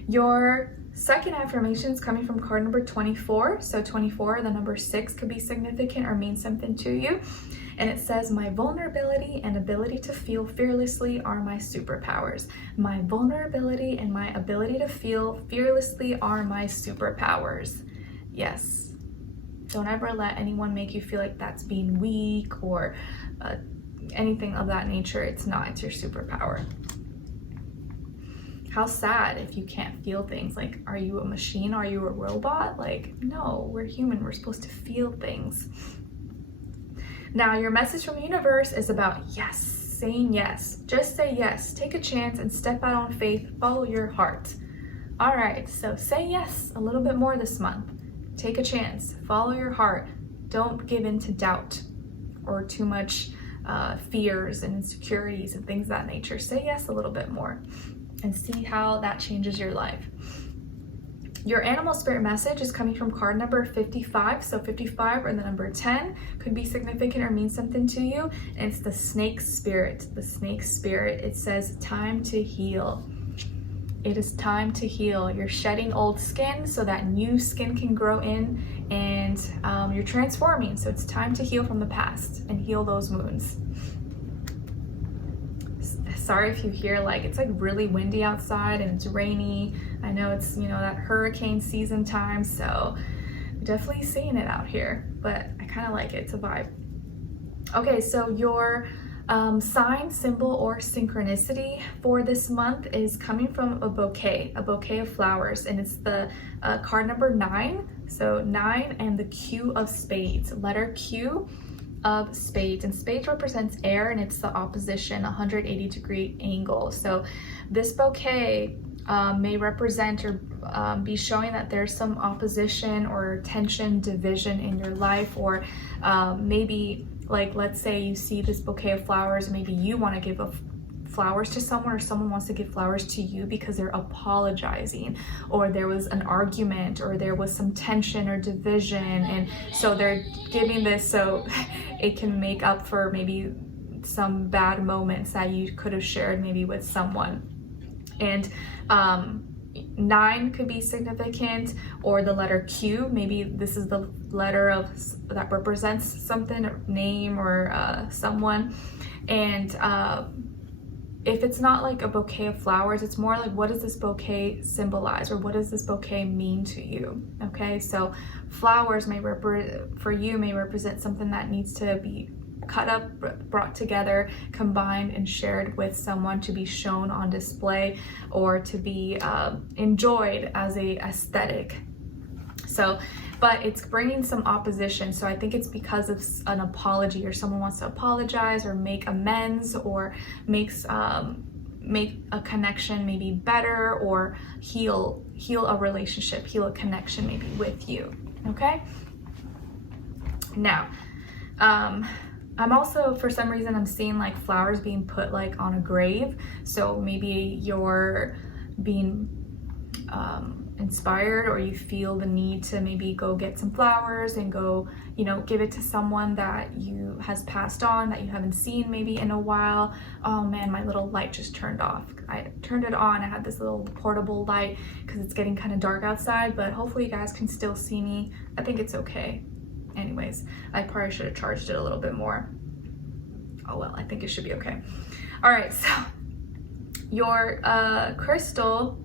Your second affirmation is coming from card number 24. So 24, the number 6, could be significant or mean something to you. And it says, my vulnerability and ability to feel fearlessly are my superpowers. My vulnerability and my ability to feel fearlessly are my superpowers. Yes. Don't ever let anyone make you feel like that's being weak or anything of that nature. It's not. It's your superpower. How sad if you can't feel things. Like, are you a machine? Are you a robot? Like, no, we're human. We're supposed to feel things. Now, your message from the universe is about yes, saying yes. Just say yes. Take a chance and step out on faith. Follow your heart. All right, so say yes a little bit more this month. Take a chance. Follow your heart. Don't give in to doubt or too much fears and insecurities and things of that nature. Say yes a little bit more and see how that changes your life. Your animal spirit message is coming from card number 55. So 55 or the number 10 could be significant or mean something to you. And it's the snake spirit. The snake spirit. It says time to heal. It is time to heal. You're shedding old skin so that new skin can grow in, and you're transforming. So it's time to heal from the past and heal those wounds. Sorry if you hear like it's like really windy outside and it's rainy. I know it's, you know, that hurricane season time, so definitely seeing it out here, but I kind of like it. It's a vibe. Okay, so your sign, symbol, or synchronicity for this month is coming from a bouquet of flowers, and it's the card number 9. So 9 and the Q of spades, letter Q of spades, and spades represents air, and it's the opposition, 180-degree angle. So this bouquet may represent or be showing that there's some opposition or tension, division in your life, or maybe like, let's say you see this bouquet of flowers, maybe you want to give flowers to someone, or someone wants to give flowers to you because they're apologizing, or there was an argument, or there was some tension or division, and so they're giving this so it can make up for maybe some bad moments that you could have shared maybe with someone. And 9 could be significant, or the letter Q. Maybe this is the letter that represents something, a name, or someone. And if it's not like a bouquet of flowers, it's more like, what does this bouquet symbolize, or what does this bouquet mean to you? Okay, so flowers for you may represent something that needs to be cut up, brought together, combined, and shared with someone to be shown on display, or to be enjoyed as a aesthetic. So, but it's bringing some opposition. So I think it's because of an apology, or someone wants to apologize or make amends, or make a connection maybe better, or heal a relationship, heal a connection maybe with you. Okay. Now, I'm also, for some reason, I'm seeing like flowers being put like on a grave. So maybe you're being inspired, or you feel the need to maybe go get some flowers and go, you know, give it to someone that you has passed on, that you haven't seen maybe in a while. Oh man, my little light just turned off. I turned it on. I had this little portable light because it's getting kind of dark outside, but hopefully you guys can still see me. I think it's okay. Anyways, I probably should have charged it a little bit more. Oh well, I think it should be okay. All right, so your crystal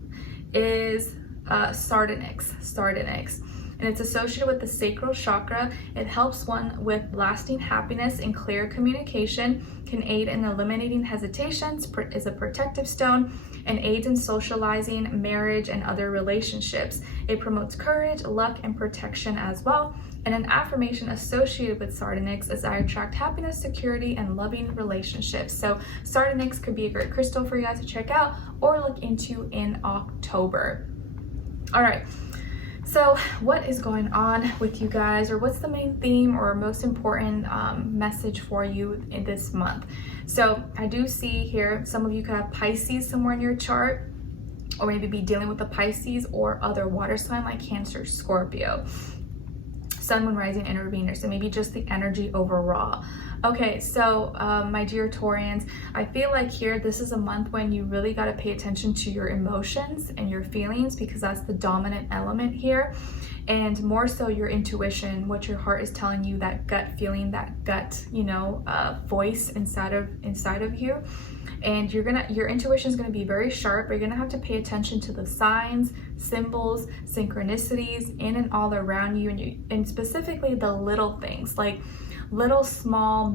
is sardonyx, and it's associated with the sacral chakra. It helps one with lasting happiness and clear communication, can aid in eliminating hesitations, is a protective stone, and aids in socializing, marriage, and other relationships. It promotes courage, luck, and protection as well. And an affirmation associated with sardonyx is, I attract happiness, security, and loving relationships. So sardonyx could be a great crystal for you guys to check out or look into in October. All right, so what is going on with you guys, or what's the main theme or most important message for you in this month? So I do see here, some of you could have Pisces somewhere in your chart, or maybe be dealing with a Pisces or other water sign like Cancer, Scorpio, Sun, Moon, Rising, and Venus. So maybe just the energy overall. Okay, so my dear Taurians, I feel like here, this is a month when you really got to pay attention to your emotions and your feelings, because that's the dominant element here. And more so your intuition, what your heart is telling you, that gut feeling, that gut, you know, voice inside of you. And your intuition is going to be very sharp, but you're going to have to pay attention to the signs, symbols, synchronicities in and all around you, and specifically the little things, like little small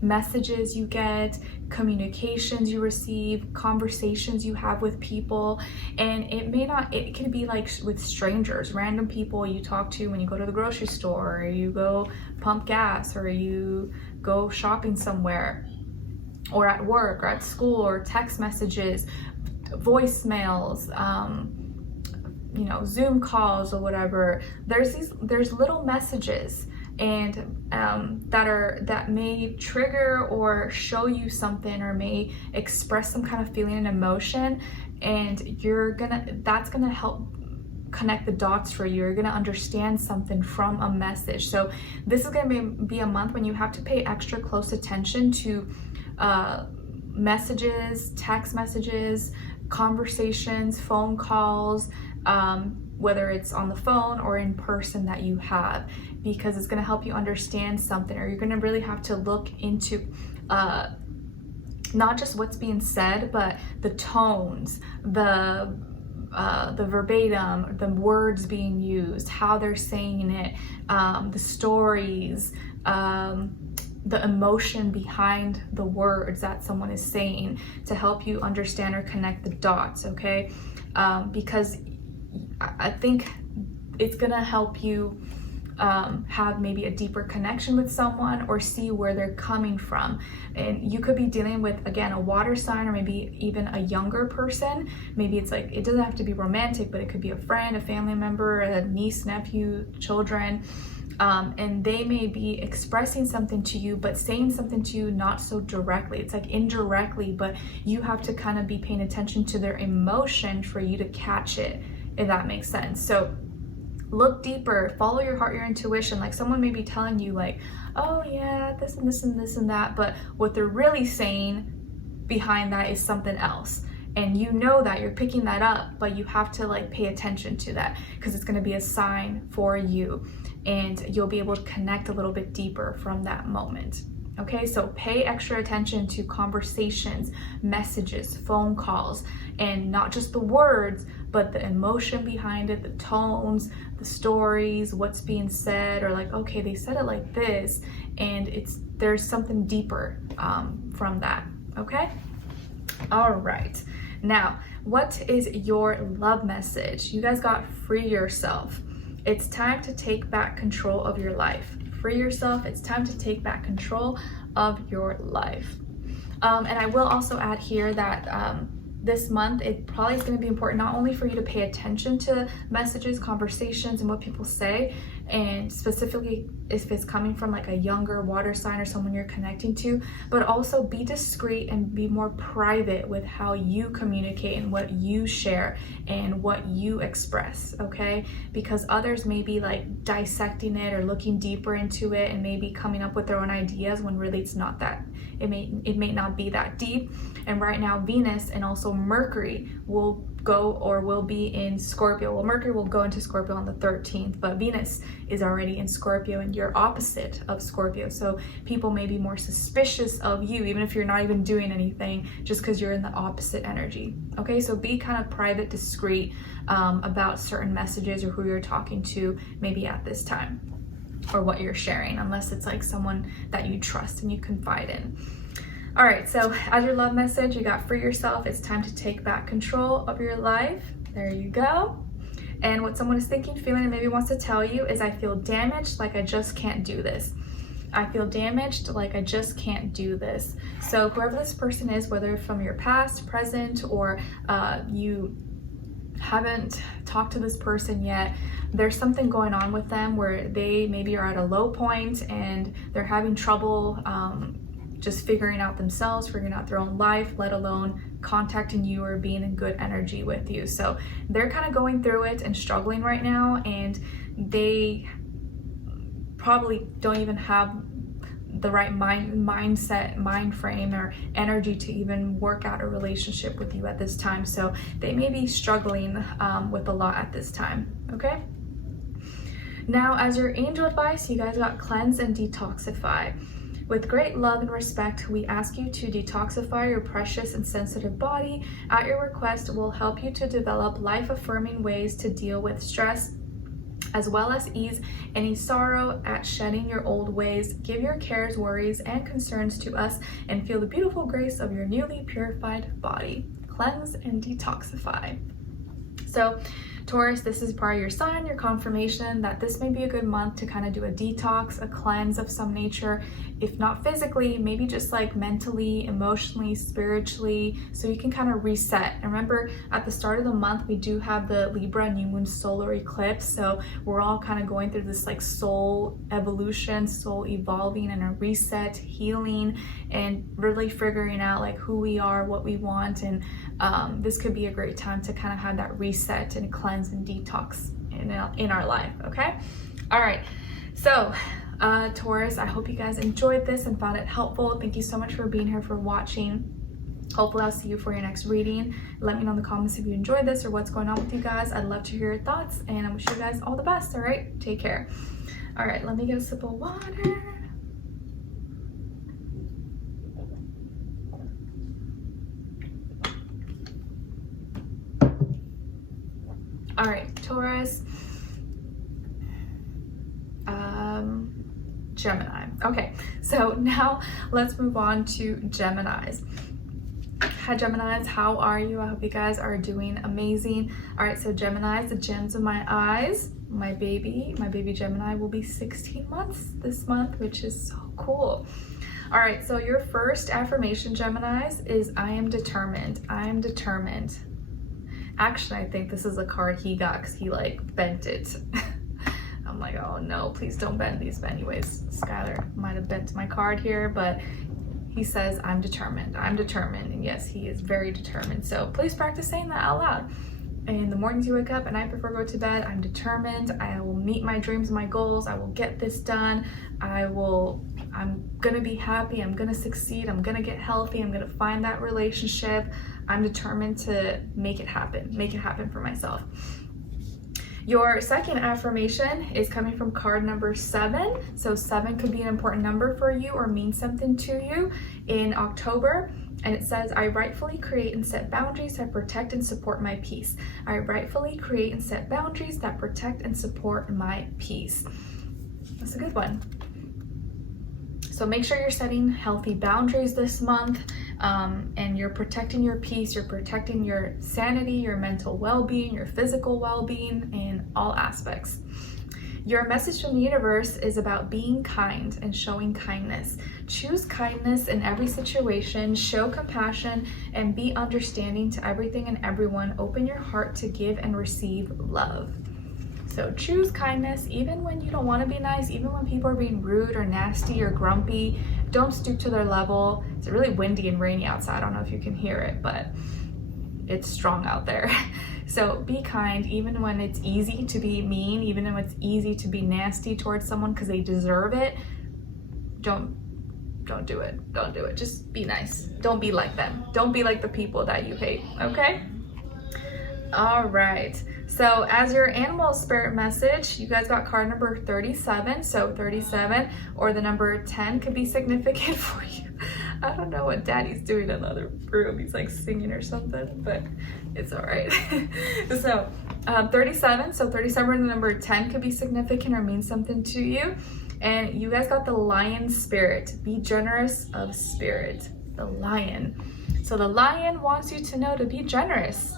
messages you get, communications you receive, conversations you have with people. And it can be like with strangers, random people you talk to when you go to the grocery store, or you go pump gas, or you go shopping somewhere, or at work, or at school, or text messages, voicemails, you know, Zoom calls, or whatever. There's little messages, and that may trigger or show you something, or may express some kind of feeling and emotion, and that's gonna help connect the dots for you. You're gonna understand something from a message. So this is gonna be a month when you have to pay extra close attention to messages, text messages, conversations, phone calls, whether it's on the phone or in person that you have, because it's going to help you understand something, or you're going to really have to look into not just what's being said, but the tones, the verbatim, the words being used, how they're saying it, the stories, the emotion behind the words that someone is saying, to help you understand or connect the dots, okay? Because I think it's gonna help you have maybe a deeper connection with someone, or see where they're coming from. And you could be dealing with, again, a water sign, or maybe even a younger person. Maybe it's like, it doesn't have to be romantic, but it could be a friend, a family member, a niece, nephew, children. And they may be expressing something to you, but saying something to you not so directly. It's like indirectly, but you have to kind of be paying attention to their emotion for you to catch it, if that makes sense. So look deeper, follow your heart, your intuition. Like, someone may be telling you like, oh yeah, this and this and this and that, but what they're really saying behind that is something else. and you know that you're picking that up, but you have to like pay attention to that because it's going to be a sign for you, and you'll be able to connect a little bit deeper from that moment. Okay, so pay extra attention to conversations, messages, phone calls, and not just the words, but the emotion behind it, the tones, the stories, what's being said, or like, okay, they said it like this, and there's something deeper from that. Okay, all right. Now, what is your love message? You guys got free yourself. It's time to take back control of your life. Free yourself. It's time to take back control of your life. And I will also add here that this month, it probably is going to be important not only for you to pay attention to messages, conversations, and what people say, and specifically if it's coming from like a younger water sign or someone you're connecting to, but also be discreet and be more private with how you communicate and what you share and what you express, okay? Because others may be like dissecting it or looking deeper into it and maybe coming up with their own ideas when really it's not that. It may not be that deep. And right now Venus and also Mercury will be in Scorpio. Well, Mercury will go into Scorpio on the 13th, but Venus is already in Scorpio and you're opposite of Scorpio. So people may be more suspicious of you, even if you're not even doing anything, just because you're in the opposite energy. Okay, so be kind of private, discreet about certain messages or who you're talking to maybe at this time, or what you're sharing, unless it's like someone that you trust and you confide in. All right, so as your love message, you got free yourself. It's time to take back control of your life. There you go. And what someone is thinking, feeling, and maybe wants to tell you is, I feel damaged, like I just can't do this. I feel damaged, like I just can't do this. So whoever this person is, whether from your past, present, or you haven't talked to this person yet, there's something going on with them where they maybe are at a low point and they're having trouble just figuring out themselves, figuring out their own life, let alone contacting you or being in good energy with you. So they're kind of going through it and struggling right now, and they probably don't even have the right mindset, mind frame, or energy to even work out a relationship with you at this time. So they may be struggling with a lot at this time, okay? Now, as your angel advice, you guys got cleanse and detoxify. With great love and respect, we ask you to detoxify your precious and sensitive body. At your request, we'll help you to develop life-affirming ways to deal with stress, as well as ease any sorrow at shedding your old ways. Give your cares, worries, and concerns to us and feel the beautiful grace of your newly purified body. Cleanse and detoxify. So, Taurus, this is part of your sign, your confirmation that this may be a good month to kind of do a detox, a cleanse of some nature, if not physically, maybe just like mentally, emotionally, spiritually, so you can kind of reset. And remember, at the start of the month, we do have the Libra new moon solar eclipse, so we're all kind of going through this like soul evolution, soul evolving, and a reset, healing, and really figuring out like who we are, what we want, and this could be a great time to kind of have that reset and cleanse and detox in our life, okay? All right, so Taurus, I hope you guys enjoyed this and found it helpful. Thank you so much for being here, for watching. Hopefully I'll see you for your next reading. Let me know in the comments if you enjoyed this or what's going on with you guys. I'd love to hear your thoughts, and I wish you guys all the best. All right, take care. All right, let me get a sip of water. All right, Taurus, Gemini. Okay, so now let's move on to Geminis. Hi Geminis, how are you? I hope you guys are doing amazing. All right, so Geminis, the gems of my eyes, my baby Gemini will be 16 months this month, which is so cool. All right, so your first affirmation, Geminis, is I am determined. I am determined. Actually, I think this is a card he got because he like bent it. I'm like, oh no, please don't bend these. But anyways, Skylar might have bent my card here, but he says, I'm determined. I'm determined. And yes, he is very determined. So please practice saying that out loud. In the mornings you wake up and night before I go to bed, I'm determined. I will meet my dreams, my goals. I will get this done. I will I'm gonna be happy, I'm gonna succeed, I'm gonna get healthy, I'm gonna find that relationship. I'm determined to make it happen for myself. Your second affirmation is coming from card number 7. So 7 could be an important number for you or mean something to you in October. And it says, I rightfully create and set boundaries that protect and support my peace. I rightfully create and set boundaries that protect and support my peace. That's a good one. So make sure you're setting healthy boundaries this month, and you're protecting your peace, you're protecting your sanity, your mental well-being, your physical well-being in all aspects. Your message from the universe is about being kind and showing kindness. Choose kindness in every situation, show compassion, and be understanding to everything and everyone. Open your heart to give and receive love. So choose kindness even when you don't want to be nice, even when people are being rude or nasty or grumpy. Don't stoop to their level. It's really windy and rainy outside. I don't know if you can hear it, but it's strong out there. So be kind even when it's easy to be mean, even when it's easy to be nasty towards someone because they deserve it. Don't do it. Don't do it. Just be nice. Don't be like them. Don't be like the people that you hate, okay? All right. So as your animal spirit message, you guys got card number 37. So 37 or the number 10 could be significant for you. I don't know what Daddy's doing in the other room. He's like singing or something, but it's all right. So 37. So 37 and the number 10 could be significant or mean something to you. And you guys got the lion spirit. Be generous of spirit. The lion. So the lion wants you to know to be generous.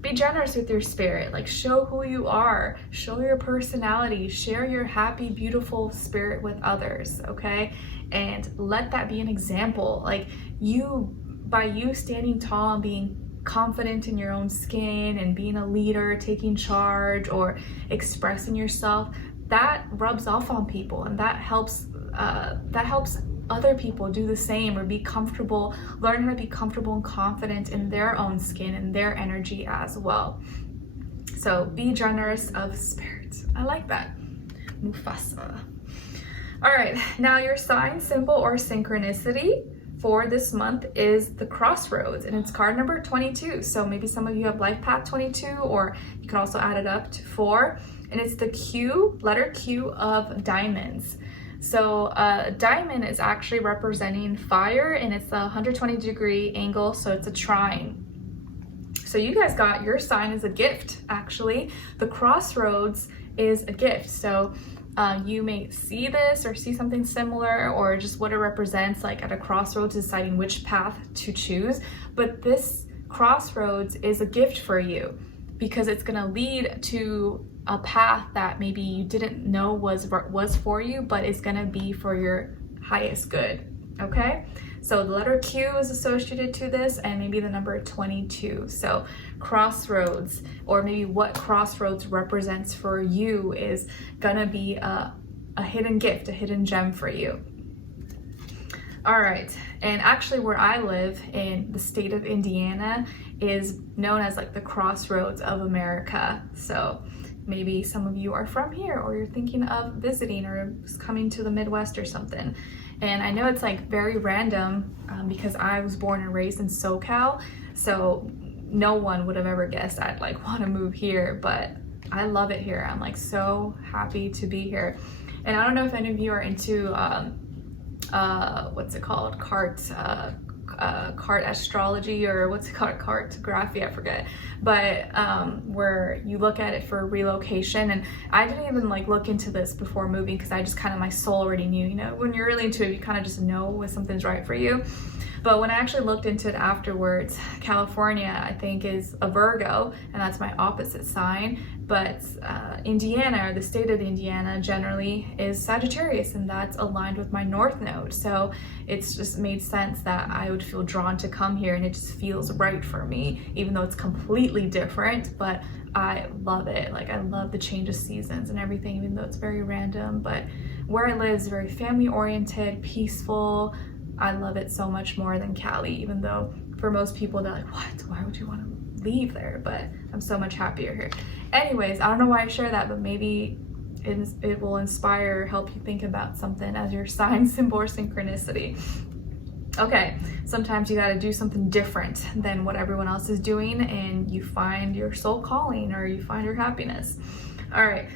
Be generous with your spirit. Like, show who you are, show your personality, share your happy, beautiful spirit with others, okay? And let that be an example. Like, by you standing tall and being confident in your own skin and being a leader, taking charge or expressing yourself, that rubs off on people, and that helps other people do the same or be comfortable, learn how to be comfortable and confident in their own skin and their energy as well. So be generous of spirit. I like that. Mufasa. All right, now your sign, symbol, or synchronicity for this month is the crossroads, and it's card number 22. So maybe some of you have life path 22, or you can also add it up to 4. And it's the Q, letter Q of diamonds. So diamond is actually representing fire, and it's a 120-degree angle, so it's a trine. So you guys got your sign as a gift, actually. The crossroads is a gift. So you may see this or see something similar, or just what it represents, like at a crossroads deciding which path to choose. But this crossroads is a gift for you because it's going to lead to a path that maybe you didn't know was for you, but it's gonna be for your highest good, okay? So the letter Q is associated to this, and maybe the number 22. So crossroads, or maybe what crossroads represents for you, is gonna be a hidden gift, a hidden gem for you. All right, and actually where I live in the state of Indiana is known as like the crossroads of America. So maybe some of you are from here, or you're thinking of visiting or coming to the Midwest or something. And I know it's like very random because I was born and raised in SoCal, so no one would have ever guessed I'd like want to move here, but I love it here. I'm like so happy to be here. And I don't know if any of you are into what's it called, cart astrology, or what's it called, cartography, I forget, but where you look at it for relocation. And I didn't even like look into this before moving because I just kind of, my soul already knew, you know, when you're really into it, you kind of just know when something's right for you. But when I actually looked into it afterwards, California, I think, is a Virgo, and that's my opposite sign. But Indiana, or the state of Indiana generally, is Sagittarius, and that's aligned with my North Node. So it's just made sense that I would feel drawn to come here, and it just feels right for me, even though it's completely different. But I love it. Like, I love the change of seasons and everything, even though it's very random. But where I live is very family-oriented, peaceful. I love it so much more than Cali, even though for most people they're like, what? Why would you want to leave there? But I'm so much happier here. Anyways, I don't know why I share that, but maybe it will inspire, help you think about something as your sign, symbol, or synchronicity. Okay, sometimes you got to do something different than what everyone else is doing, and you find your soul calling, or you find your happiness. All right,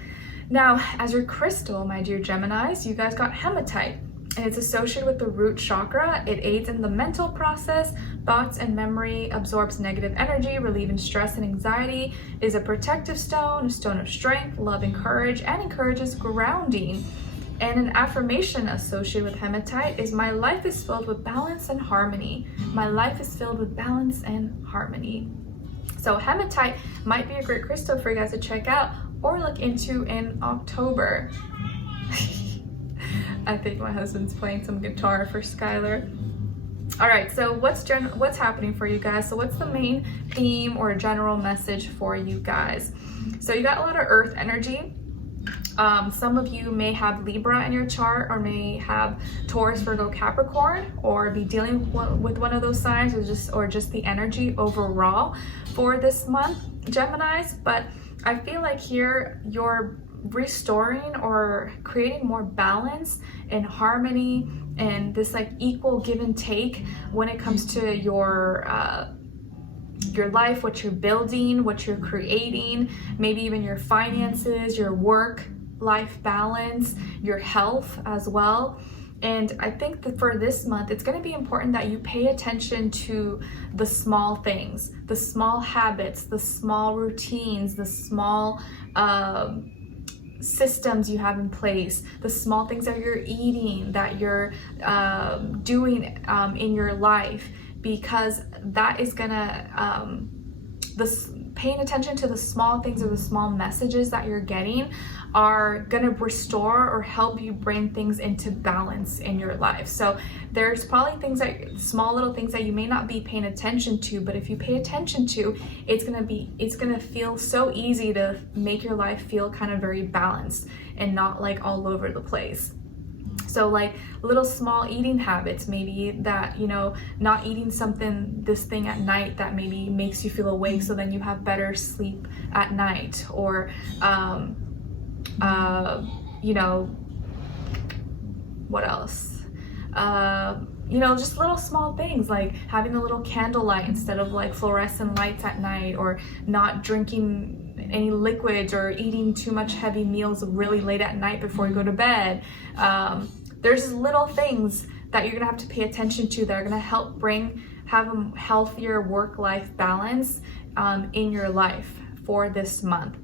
now as your crystal, my dear Geminis, you guys got hematite, and it's associated with the root chakra. It aids in the mental process, thoughts and memory, absorbs negative energy, relieving stress and anxiety, is a protective stone, a stone of strength, love and courage, and encourages grounding. And an affirmation associated with hematite is, my life is filled with balance and harmony. My life is filled with balance and harmony. So hematite might be a great crystal for you guys to check out or look into in October. I think my husband's playing some guitar for Skylar. All right, so what's happening for you guys? So what's the main theme or general message for you guys? So you got a lot of earth energy. Some of you may have Libra in your chart, or may have Taurus, Virgo, Capricorn, or be dealing with one of those signs, or just the energy overall for this month, Geminis. But I feel like here you're restoring or creating more balance and harmony and this like equal give and take when it comes to your life, what you're building, what you're creating, maybe even your finances, your work life balance, your health as well. And I think that for this month, it's going to be important that you pay attention to the small things, the small habits, the small routines, the small systems you have in place, the small things that you're eating, that you're doing in your life, because that is gonna paying attention to the small things or the small messages that you're getting are gonna restore or help you bring things into balance in your life. So there's probably things that, small little things that you may not be paying attention to, but if you pay attention to, it's gonna feel so easy to make your life feel kind of very balanced and not like all over the place. So like little small eating habits, maybe that, you know, not eating this thing at night that maybe makes you feel awake, so then you have better sleep at night, or, you know, what else? You know, just little small things like having a little candlelight instead of like fluorescent lights at night, or not drinking any liquids or eating too much heavy meals really late at night before you go to bed. There's little things that you're gonna have to pay attention to that are gonna help have a healthier work-life balance in your life for this month.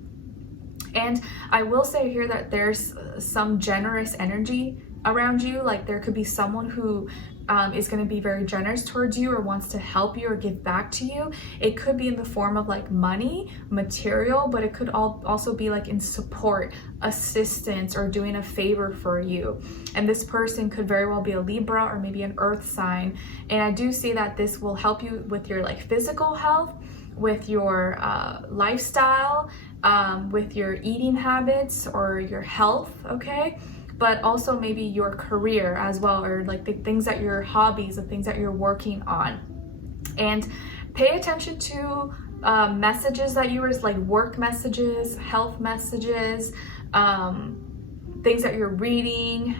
And I will say here that there's some generous energy around you. Like there could be someone who is going to be very generous towards you, or wants to help you or give back to you. It could be in the form of like money, material, but it could also be like in support, assistance, or doing a favor for you. And this person could very well be a Libra or maybe an earth sign. And I do see that this will help you with your like physical health, with your lifestyle, with your eating habits or your health, okay? But also maybe your career as well, or like the things that your hobbies, the things that you're working on. And pay attention to messages that you like work messages, health messages, things that you're reading,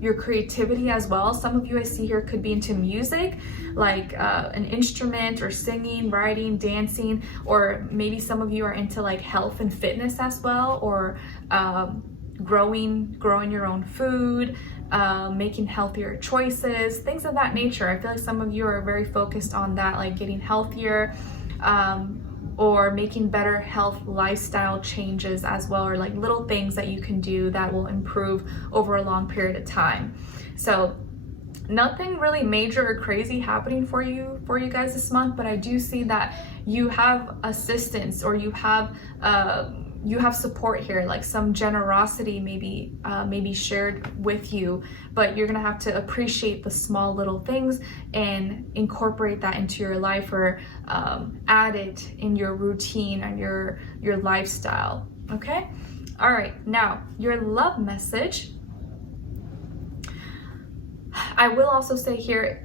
your creativity as well. Some of you I see here could be into music, like an instrument, or singing, writing, dancing, or maybe some of you are into like health and fitness as well, or growing your own food, making healthier choices, things of that nature. I feel like some of you are very focused on that, like getting healthier, or making better health lifestyle changes as well, or like little things that you can do that will improve over a long period of time. So nothing really major or crazy happening for you guys this month, but I do see that you have assistance, or you have support here, like some generosity maybe shared with you, but you're gonna have to appreciate the small little things and incorporate that into your life, or add it in your routine and your lifestyle, okay? All right, now your love message. I will also say here,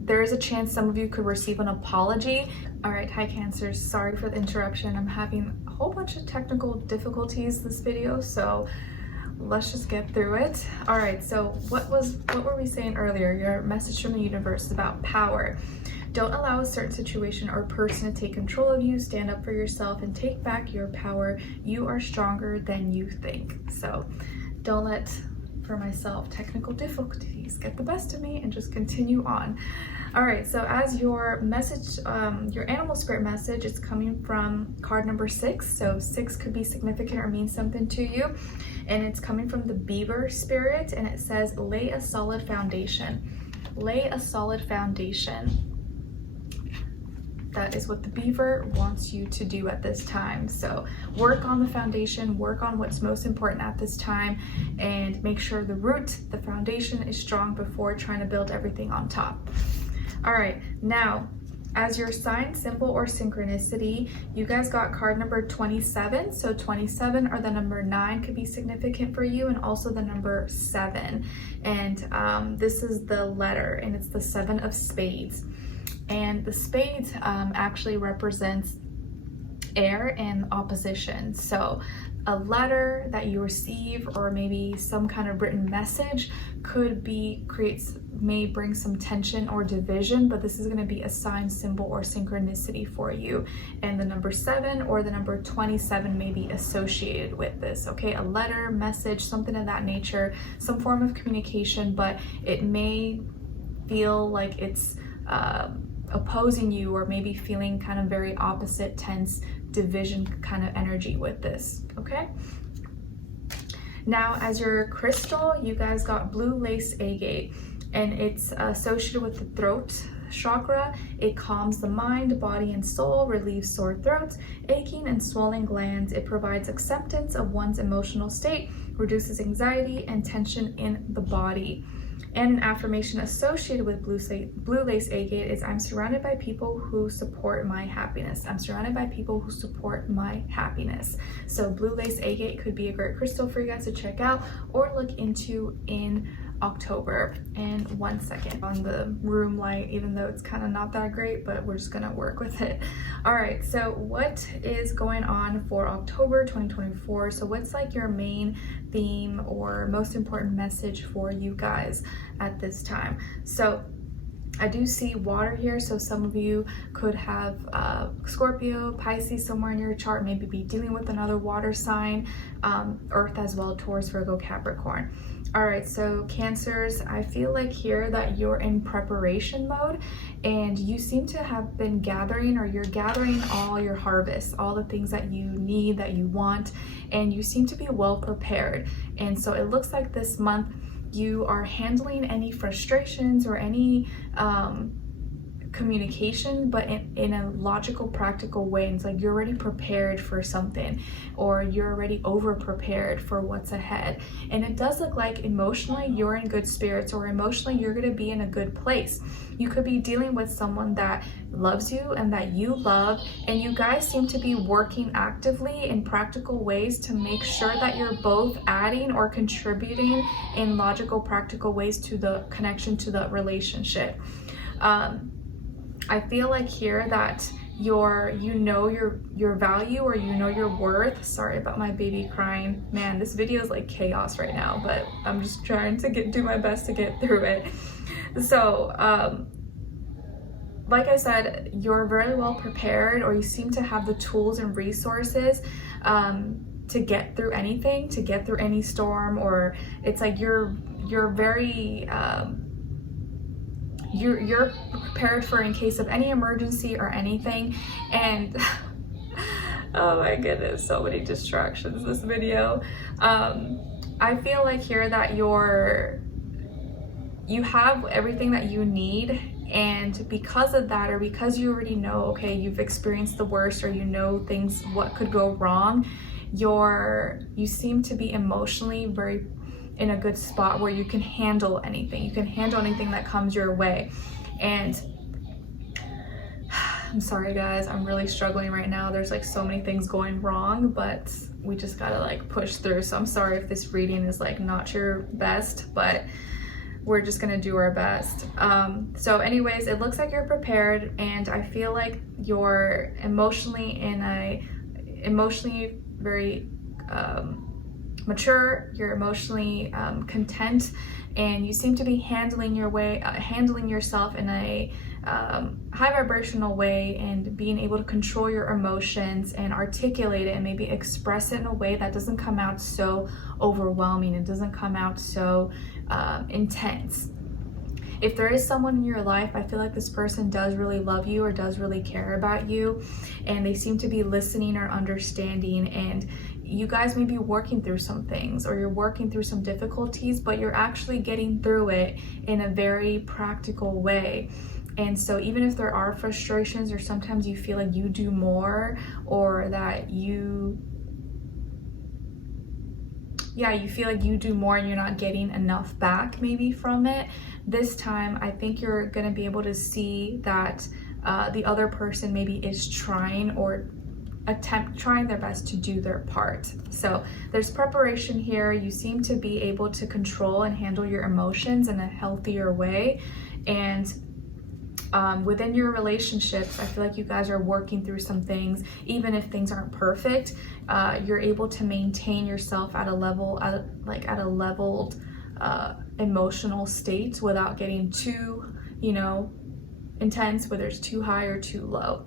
there is a chance some of you could receive an apology. All right, hi Cancers, sorry for the interruption. I'm having a whole bunch of technical difficulties this video, so let's just get through it. All right, so what were we saying earlier? Your message from the universe is about power. Don't allow a certain situation or person to take control of you. Stand up for yourself and take back your power. You are stronger than you think. So don't let, for myself, technical difficulties get the best of me, and just continue on. All right, so as your message, your animal spirit message is coming from card number 6. So 6 could be significant or mean something to you. And it's coming from the beaver spirit, and it says, lay a solid foundation. Lay a solid foundation. That is what the beaver wants you to do at this time. So work on the foundation, work on what's most important at this time, and make sure the root, the foundation, is strong before trying to build everything on top. All right, now, as your sign, symbol, or synchronicity, you guys got card number 27. So 27 or the number 9 could be significant for you, and also the number 7. And this is the letter, and it's the 7 of spades. And the spades actually represents air and opposition. So a letter that you receive, or maybe some kind of written message, may bring some tension or division, but this is going to be a sign, symbol, or synchronicity for you. And the number 7 or the number 27 may be associated with this, okay? A letter, message, something of that nature, some form of communication, but it may feel like it's opposing you, or maybe feeling kind of very opposite, tense, division kind of energy with this, okay? Now, as your crystal, you guys got blue lace agate, and it's associated with the throat chakra. It calms the mind, body, and soul, relieves sore throats, aching and swelling glands. It provides acceptance of one's emotional state, reduces anxiety and tension in the body. And an affirmation associated with blue lace agate is, I'm surrounded by people who support my happiness. I'm surrounded by people who support my happiness. So blue lace agate could be a great crystal for you guys to check out or look into in October. And 1 second on the room light, even though it's kind of not that great, but we're just gonna work with it. All right, so what is going on for October 2024? So what's like your main theme or most important message for you guys at this time? So I do see water here, so some of you could have Scorpio, Pisces somewhere in your chart, maybe be dealing with another water sign, Earth as well, Taurus, Virgo, Capricorn. All right, so Cancers, I feel like here that you're in preparation mode, and you seem to have been gathering, or you're gathering all your harvests, all the things that you need, that you want, and you seem to be well prepared. And so it looks like this month you are handling any frustrations or any communication, but in a logical, practical way. And it's like you're already prepared for something, or you're already over prepared for what's ahead. And it does look like emotionally you're in good spirits, or emotionally you're going to be in a good place. You could be dealing with someone that loves you and that you love, and you guys seem to be working actively in practical ways to make sure that you're both adding or contributing in logical, practical ways to the connection, to the relationship. I feel like here that you know your value, or you know your worth. Sorry about my baby crying. Man, this video is like chaos right now, but I'm just trying to do my best to get through it. So like I said, you're very well prepared, or you seem to have the tools and resources to get through anything, to get through any storm, or it's like you're very you're prepared for in case of any emergency or anything. And oh my goodness, so many distractions this video. I feel like here that you have everything that you need, and because of that, or because you already know, okay, you've experienced the worst, or you know things, what could go wrong, you seem to be emotionally very in a good spot where you can handle anything. You can handle anything that comes your way. And I'm sorry guys, I'm really struggling right now. There's like so many things going wrong, but we just gotta like push through. So I'm sorry if this reading is like not your best, but we're just gonna do our best. So anyways, it looks like you're prepared, and I feel like you're emotionally very mature, you're emotionally content, and you seem to be handling yourself in a high vibrational way, and being able to control your emotions and articulate it and maybe express it in a way that doesn't come out so overwhelming. It doesn't come out so intense. If there is someone in your life, I feel like this person does really love you or does really care about you, and they seem to be listening or understanding, and you guys may be working through some things, or you're working through some difficulties, but you're actually getting through it in a very practical way. And so even if there are frustrations, or sometimes you feel like you do more, or that you feel like you do more and you're not getting enough back maybe from it, this time I think you're going to be able to see that the other person maybe is trying their best to do their part. So there's preparation here. You seem to be able to control and handle your emotions in a healthier way, and within your relationships, I feel like you guys are working through some things. Even if things aren't perfect, you're able to maintain yourself at a leveled emotional state without getting too, intense, whether it's too high or too low.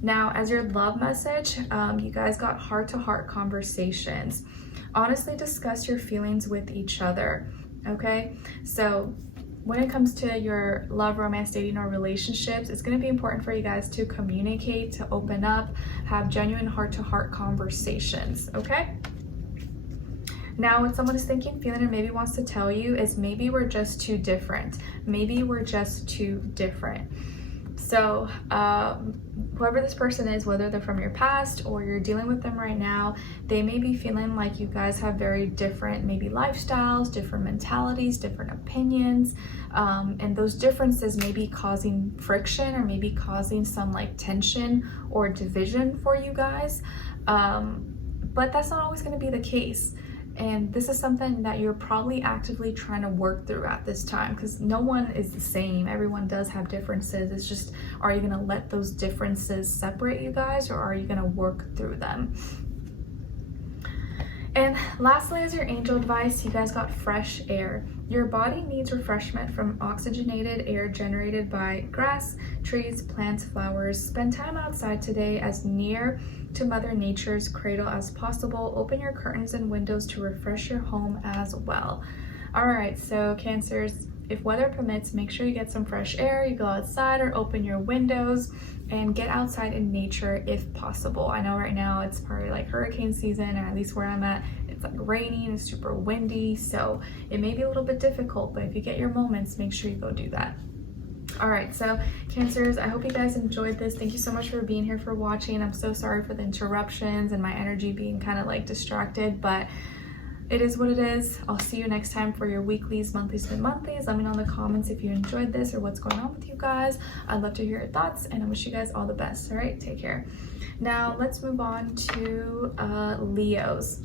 Now, as your love message, you guys got heart-to-heart conversations. Honestly discuss your feelings with each other, okay? So when it comes to your love, romance, dating, or relationships, it's going to be important for you guys to communicate, to open up, have genuine heart-to-heart conversations, okay? Now, what someone is thinking, feeling, or maybe wants to tell you is maybe we're just too different. Maybe we're just too different. So whoever this person is, whether they're from your past or you're dealing with them right now, they may be feeling like you guys have very different maybe lifestyles, different mentalities, different opinions, and those differences may be causing friction, or maybe causing some like tension or division for you guys. But that's not always going to be the case. And this is something that you're probably actively trying to work through at this time, because no one is the same. Everyone does have differences. It's just, are you going to let those differences separate you guys, or are you going to work through them? And lastly, as your angel advice, you guys got fresh air. Your body needs refreshment from oxygenated air generated by grass, trees, plants, flowers. Spend time outside today as near to Mother Nature's cradle as possible. Open your curtains and windows to refresh your home as well. All right, so Cancers, if weather permits, make sure you get some fresh air. You go outside or open your windows and get outside in nature if possible. I know right now it's probably like hurricane season, or at least where I'm at, it's like raining, it's super windy, so it may be a little bit difficult, but if you get your moments, make sure you go do that. All right, so Cancers, I hope you guys enjoyed this. Thank you so much for being here, for watching. I'm so sorry for the interruptions and my energy being kind of like distracted, but it is what it is. I'll see you next time for your weeklies, monthlies, and monthlies. Let me know in the comments if you enjoyed this or what's going on with you guys. I'd love to hear your thoughts, and I wish you guys all the best. All right, take care. Now let's move on to Leos.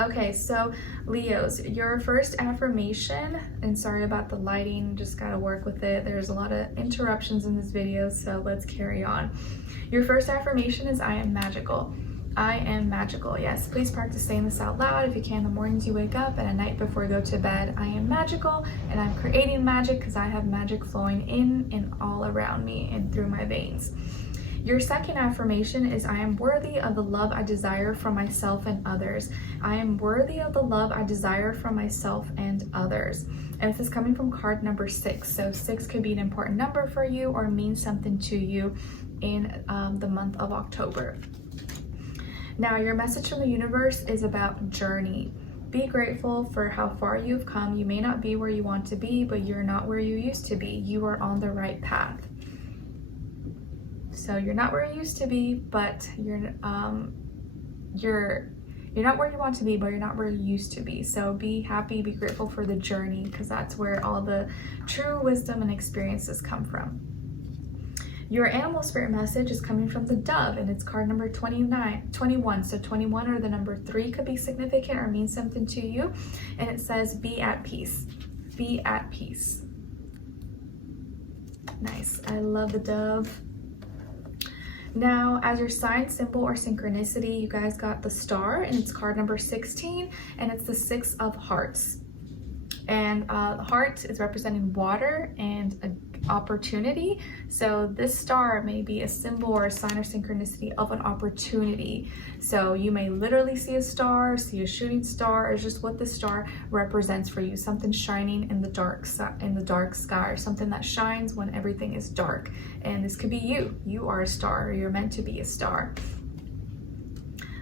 Okay, so Leos, your first affirmation, and sorry about the lighting, just gotta work with it. There's a lot of interruptions in this video, so let's carry on. Your first affirmation is I am magical. I am magical. Yes, please practice saying this out loud if you can in the mornings you wake up and at night before you go to bed. I am magical, and I'm creating magic because I have magic flowing in and all around me and through my veins. Your second affirmation is I am worthy of the love I desire from myself and others. I am worthy of the love I desire from myself and others. And this is coming from card number 6. So 6 could be an important number for you or mean something to you in the month of October. Now, your message from the universe is about journey. Be grateful for how far you've come. You may not be where you want to be, but you're not where you used to be. You are on the right path. So you're not where you used to be, but you're not where you want to be, but you're not where you used to be. So be happy, be grateful for the journey, because that's where all the true wisdom and experiences come from. Your animal spirit message is coming from the dove, and it's card number 21. So 21 or the number 3 could be significant or mean something to you. And it says, be at peace. be at peace. Nice. I love the dove. Now, as your sign symbol or synchronicity, you guys got the star, and it's card number 16, and it's the 6 of hearts. And the heart is representing water and an opportunity. So this star may be a symbol or a sign or synchronicity of an opportunity. So you may literally see a star, see a shooting star, or just what the star represents for you. Something shining in the dark sky, or something that shines when everything is dark. And this could be you. You are a star, or you're meant to be a star.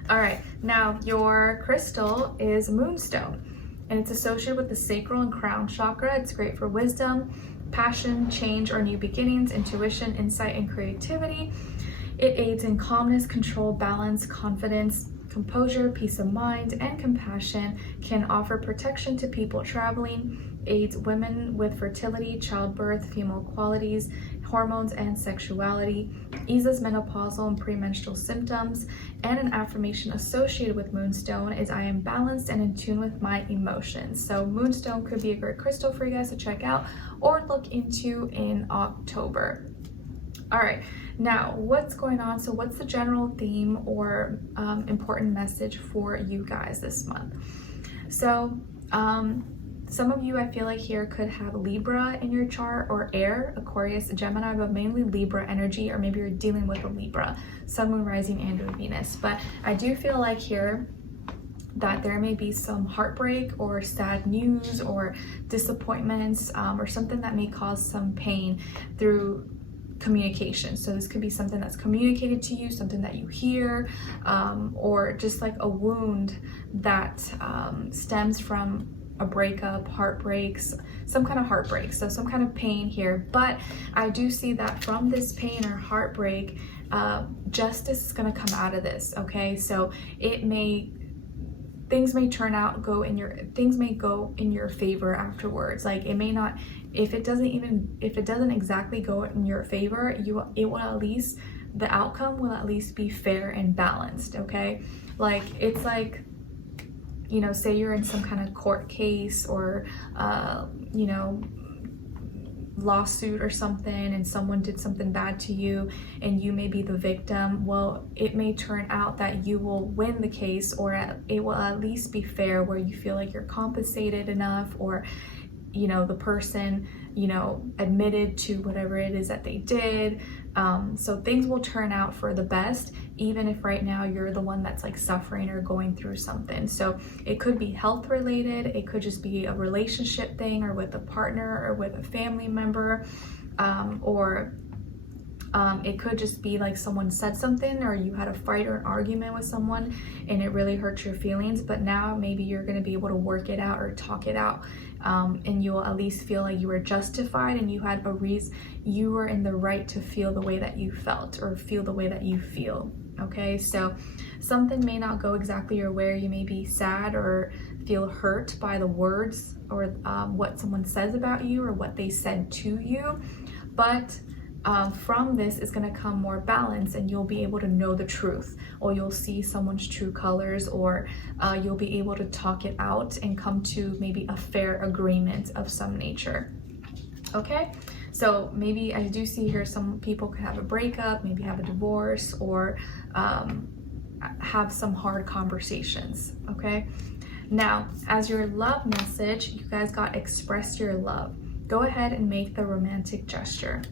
All right, now your crystal is moonstone, and it's associated with the sacral and crown chakra. It's great for wisdom, passion, change or new beginnings, intuition, insight, and creativity. It aids in calmness, control, balance, confidence, composure, peace of mind, and compassion. Can offer protection to people traveling, aids women with fertility, childbirth, female qualities, hormones, and sexuality, eases menopausal and premenstrual symptoms. And an affirmation associated with moonstone is I am balanced and in tune with my emotions. So moonstone could be a great crystal for you guys to check out or look into in October. All right, now what's going on? So what's the general theme or important message for you guys this month? So some of you, I feel like here, could have Libra in your chart, or air, Aquarius, Gemini, but mainly Libra energy, or maybe you're dealing with a Libra, Sun, Moon, Rising, and or Venus. But I do feel like here that there may be some heartbreak or sad news or disappointments, or something that may cause some pain through communication. So this could be something that's communicated to you, something that you hear, or just like a wound that stems from a breakup, heartbreaks, some kind of heartbreak, so some kind of pain here. But I do see that from this pain or heartbreak, justice is going to come out of this. Okay, so things may go in your favor afterwards. Like it may not, if it doesn't exactly go in your favor, the outcome will at least be fair and balanced. Okay, like it's like, you know, say you're in some kind of court case or, you know, lawsuit or something, and someone did something bad to you and you may be the victim. Well, it may turn out that you will win the case, or it will at least be fair, where you feel like you're compensated enough, or, you know, the person, you know, admitted to whatever it is that they did. So things will turn out for the best, even if right now you're the one that's like suffering or going through something. So it could be health related, it could just be a relationship thing, or with a partner, or with a family member, or it could just be like someone said something, or you had a fight or an argument with someone and it really hurt your feelings, but now maybe you're going to be able to work it out or talk it out, and you'll at least feel like you were justified and you had a reason, you were in the right to feel the way that you felt, or feel the way that you feel. Okay, so something may not go exactly your way. You may be sad or feel hurt by the words or what someone says about you, or what they said to you, but from this is going to come more balance, and you'll be able to know the truth, or you'll see someone's true colors, or you'll be able to talk it out and come to maybe a fair agreement of some nature. Okay, so maybe I do see here some people could have a breakup, maybe have a divorce, or have some hard conversations. Okay, now as your love message, you guys got express your love. Go ahead and make the romantic gesture.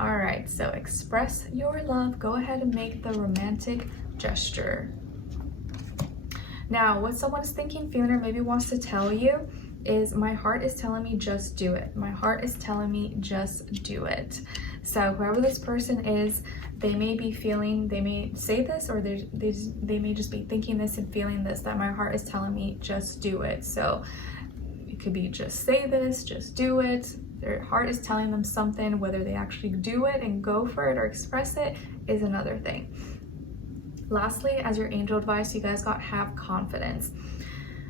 All right, so express your love. Go ahead and make the romantic gesture. Now, what someone is thinking, feeling, or maybe wants to tell you is, my heart is telling me just do it. My heart is telling me just do it. So whoever this person is, they may be feeling, they may say this, or they may just be thinking this and feeling this, that my heart is telling me just do it. So it could be just say this, just do it. Their heart is telling them something. Whether they actually do it and go for it or express it is another thing. Lastly, as your angel advice, you guys got have confidence.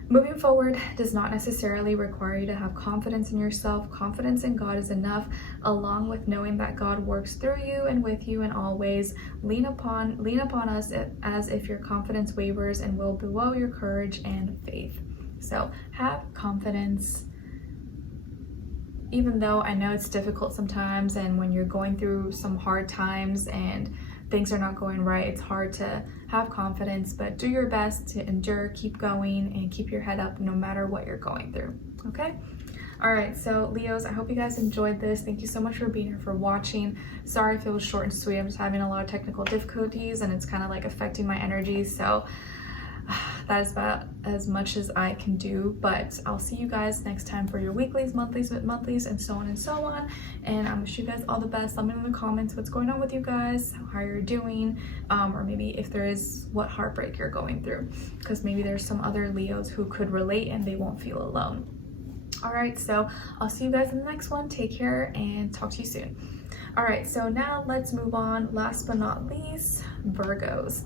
Moving forward does not necessarily require you to have confidence in yourself. Confidence in God is enough, along with knowing that God works through you and with you in all ways. Lean upon us as if your confidence wavers and will below your courage and faith. So have confidence even though I know it's difficult sometimes, and when you're going through some hard times and things are not going right, it's hard to have confidence, but do your best to endure, keep going, and keep your head up no matter what you're going through, okay? All right, so Leos, I hope you guys enjoyed this. Thank you so much for being here, for watching. Sorry if it was short and sweet. I'm just having a lot of technical difficulties and it's kind of like affecting my energy. So that is about as much as I can do, but I'll see you guys next time for your weeklies, monthlies, and so on and so on. And I wish you guys all the best. Let me know in the comments what's going on with you guys, how you're doing, or maybe if there is, what heartbreak you're going through, because maybe there's some other Leos who could relate and they won't feel alone. All right, so I'll see you guys in the next one. Take care and talk to you soon. All right, so now let's move on. Last but not least, Virgos.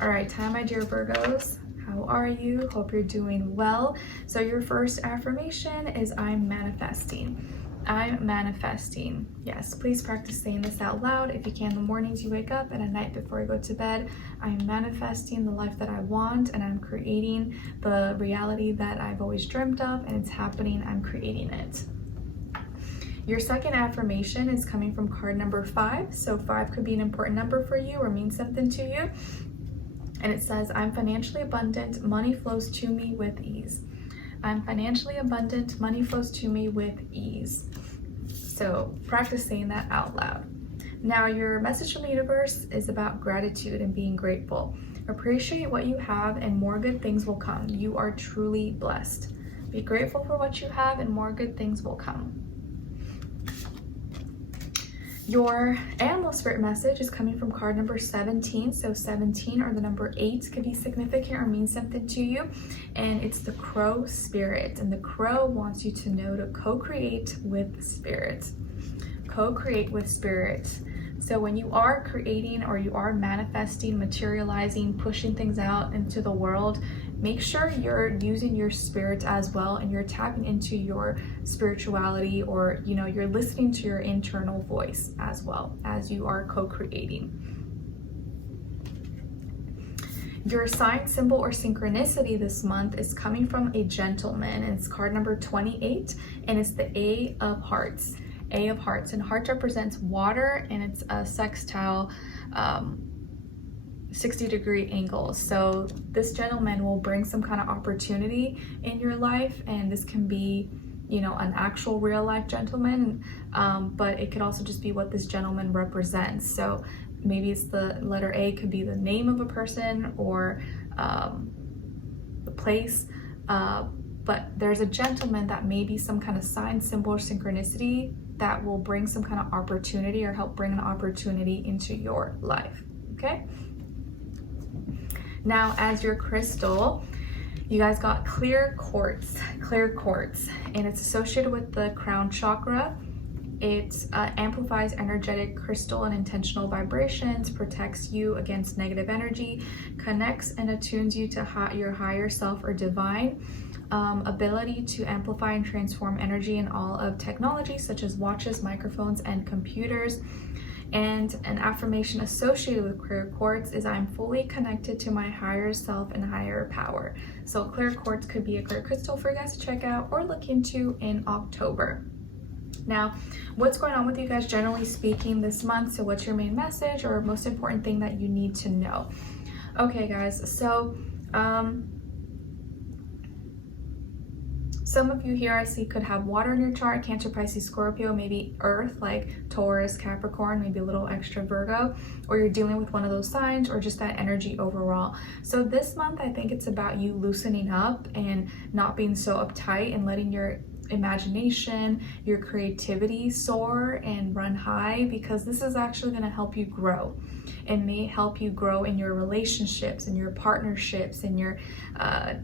All right, hi, my dear Virgos. How are you? Hope you're doing well. So your first affirmation is I'm manifesting. I'm manifesting. Yes, please practice saying this out loud if you can in the mornings you wake up and at night before you go to bed. I'm manifesting the life that I want, and I'm creating the reality that I've always dreamt of, and it's happening. I'm creating it. Your second affirmation is coming from card number 5. So 5 could be an important number for you or mean something to you. And it says, I'm financially abundant, money flows to me with ease. I'm financially abundant, money flows to me with ease. So practice saying that out loud. Now your message from the universe is about gratitude and being grateful. Appreciate what you have and more good things will come. You are truly blessed. Be grateful for what you have and more good things will come. Your animal spirit message is coming from card number 17. So 17 or the number 8 could be significant or mean something to you. And it's the crow spirit. And the crow wants you to know to co-create with spirit. Co-create with spirit. So when you are creating or you are manifesting, materializing, pushing things out into the world, make sure you're using your spirit as well, and you're tapping into your spirituality, or you're listening to your internal voice as well as you are co-creating. Your sign, symbol, or synchronicity this month is coming from a gentleman, and it's card number 28, and it's the A of Hearts. A of Hearts, and heart represents water, and it's a sextile 60-degree angle. So this gentleman will bring some kind of opportunity in your life, and this can be an actual real life gentleman, but it could also just be what this gentleman represents. So maybe it's the letter A, could be the name of a person or the place, but there's a gentleman that may be some kind of sign, symbol, or synchronicity that will bring some kind of opportunity or help bring an opportunity into your life. Okay, now as your crystal, you guys got clear quartz, and it's associated with the crown chakra. It amplifies energetic crystal and intentional vibrations, protects you against negative energy, connects and attunes you to your higher self or divine. Ability to amplify and transform energy in all of technology, such as watches, microphones, and computers. And an affirmation associated with clear quartz is I'm fully connected to my higher self and higher power. So clear quartz could be a clear crystal for you guys to check out or look into in October. Now, what's going on with you guys generally speaking this month? So what's your main message or most important thing that you need to know? Okay guys, so some of you here I see could have water in your chart, Cancer, Pisces, Scorpio, maybe earth like Taurus, Capricorn, maybe a little extra Virgo, or you're dealing with one of those signs, or just that energy overall. So this month I think it's about you loosening up and not being so uptight and letting your imagination, your creativity soar and run high, because this is actually going to help you grow, and may help you grow in your relationships and your partnerships and your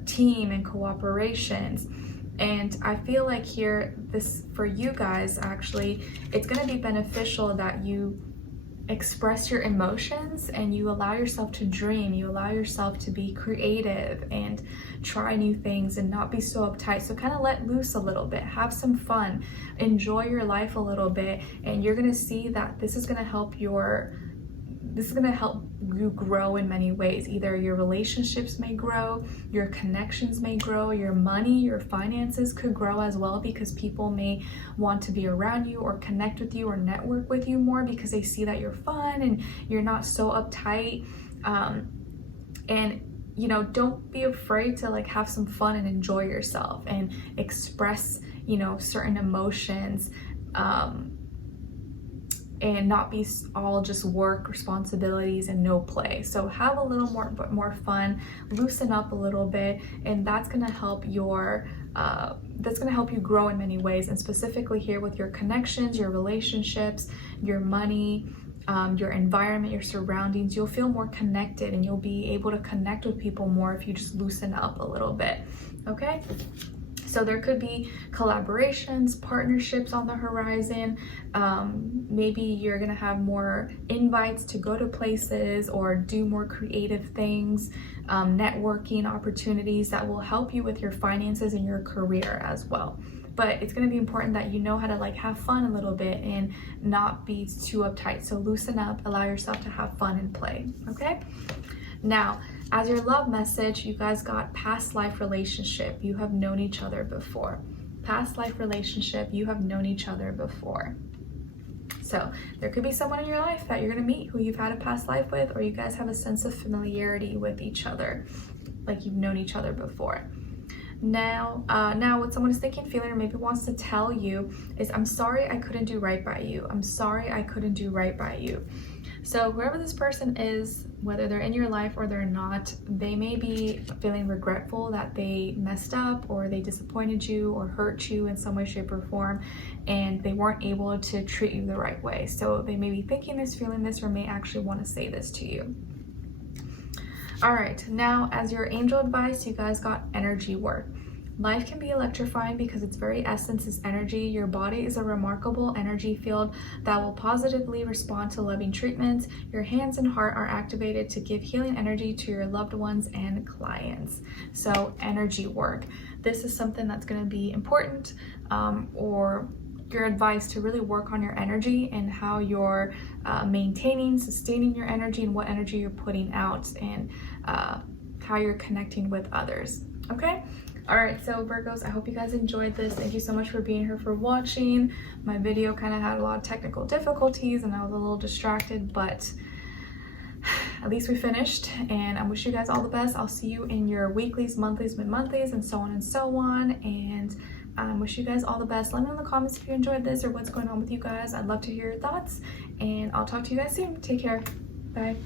team and cooperations. And I feel like here, this for you guys, actually, it's going to be beneficial that you express your emotions and you allow yourself to dream, you allow yourself to be creative and try new things and not be so uptight. So kind of let loose a little bit, have some fun, enjoy your life a little bit, and you're going to see that this is going to help your this is going to help you grow in many ways. Either your relationships may grow, your connections may grow, your money, your finances could grow as well, because people may want to be around you or connect with you or network with you more because they see that you're fun and you're not so uptight. And you know, don't be afraid to like have some fun and enjoy yourself and express, you know, certain emotions, and not be all just work responsibilities and no play. So have a little more fun, loosen up a little bit, and that's gonna help your that's gonna help you grow in many ways, and specifically here with your connections, your relationships, your money, your environment, your surroundings. You'll feel more connected and you'll be able to connect with people more if you just loosen up a little bit, okay? So there could be collaborations, partnerships on the horizon. Maybe you're gonna have more invites to go to places or do more creative things, networking opportunities that will help you with your finances and your career as well. But it's gonna be important that you know how to like have fun a little bit and not be too uptight. So loosen up, allow yourself to have fun and play, okay? Now, as your love message, you guys got past life relationship. You have known each other before. Past life relationship, you have known each other before. So there could be someone in your life that you're gonna meet who you've had a past life with, or you guys have a sense of familiarity with each other, like you've known each other before. Now what someone is thinking, feeling, or maybe wants to tell you is, I'm sorry I couldn't do right by you. I'm sorry I couldn't do right by you. So whoever this person is, whether they're in your life or they're not, they may be feeling regretful that they messed up or they disappointed you or hurt you in some way, shape, or form, and they weren't able to treat you the right way. So they may be thinking this, feeling this, or may actually want to say this to you. All right, now as your angel advice, you guys got energy work. Life can be electrifying because its very essence is energy. Your body is a remarkable energy field that will positively respond to loving treatments. Your hands and heart are activated to give healing energy to your loved ones and clients. So energy work. This is something that's going to be important, or your advice to really work on your energy and how you're maintaining, sustaining your energy, and what energy you're putting out, and how you're connecting with others, okay? All right, so Virgos, I hope you guys enjoyed this. Thank you so much for being here, for watching. My video kind of had a lot of technical difficulties and I was a little distracted, but at least we finished, and I wish you guys all the best. I'll see you in your weeklies, monthlies, mid-monthlies, and so on and so on. And wish you guys all the best. Let me know in the comments if you enjoyed this or what's going on with you guys. I'd love to hear your thoughts, and I'll talk to you guys soon. Take care. Bye.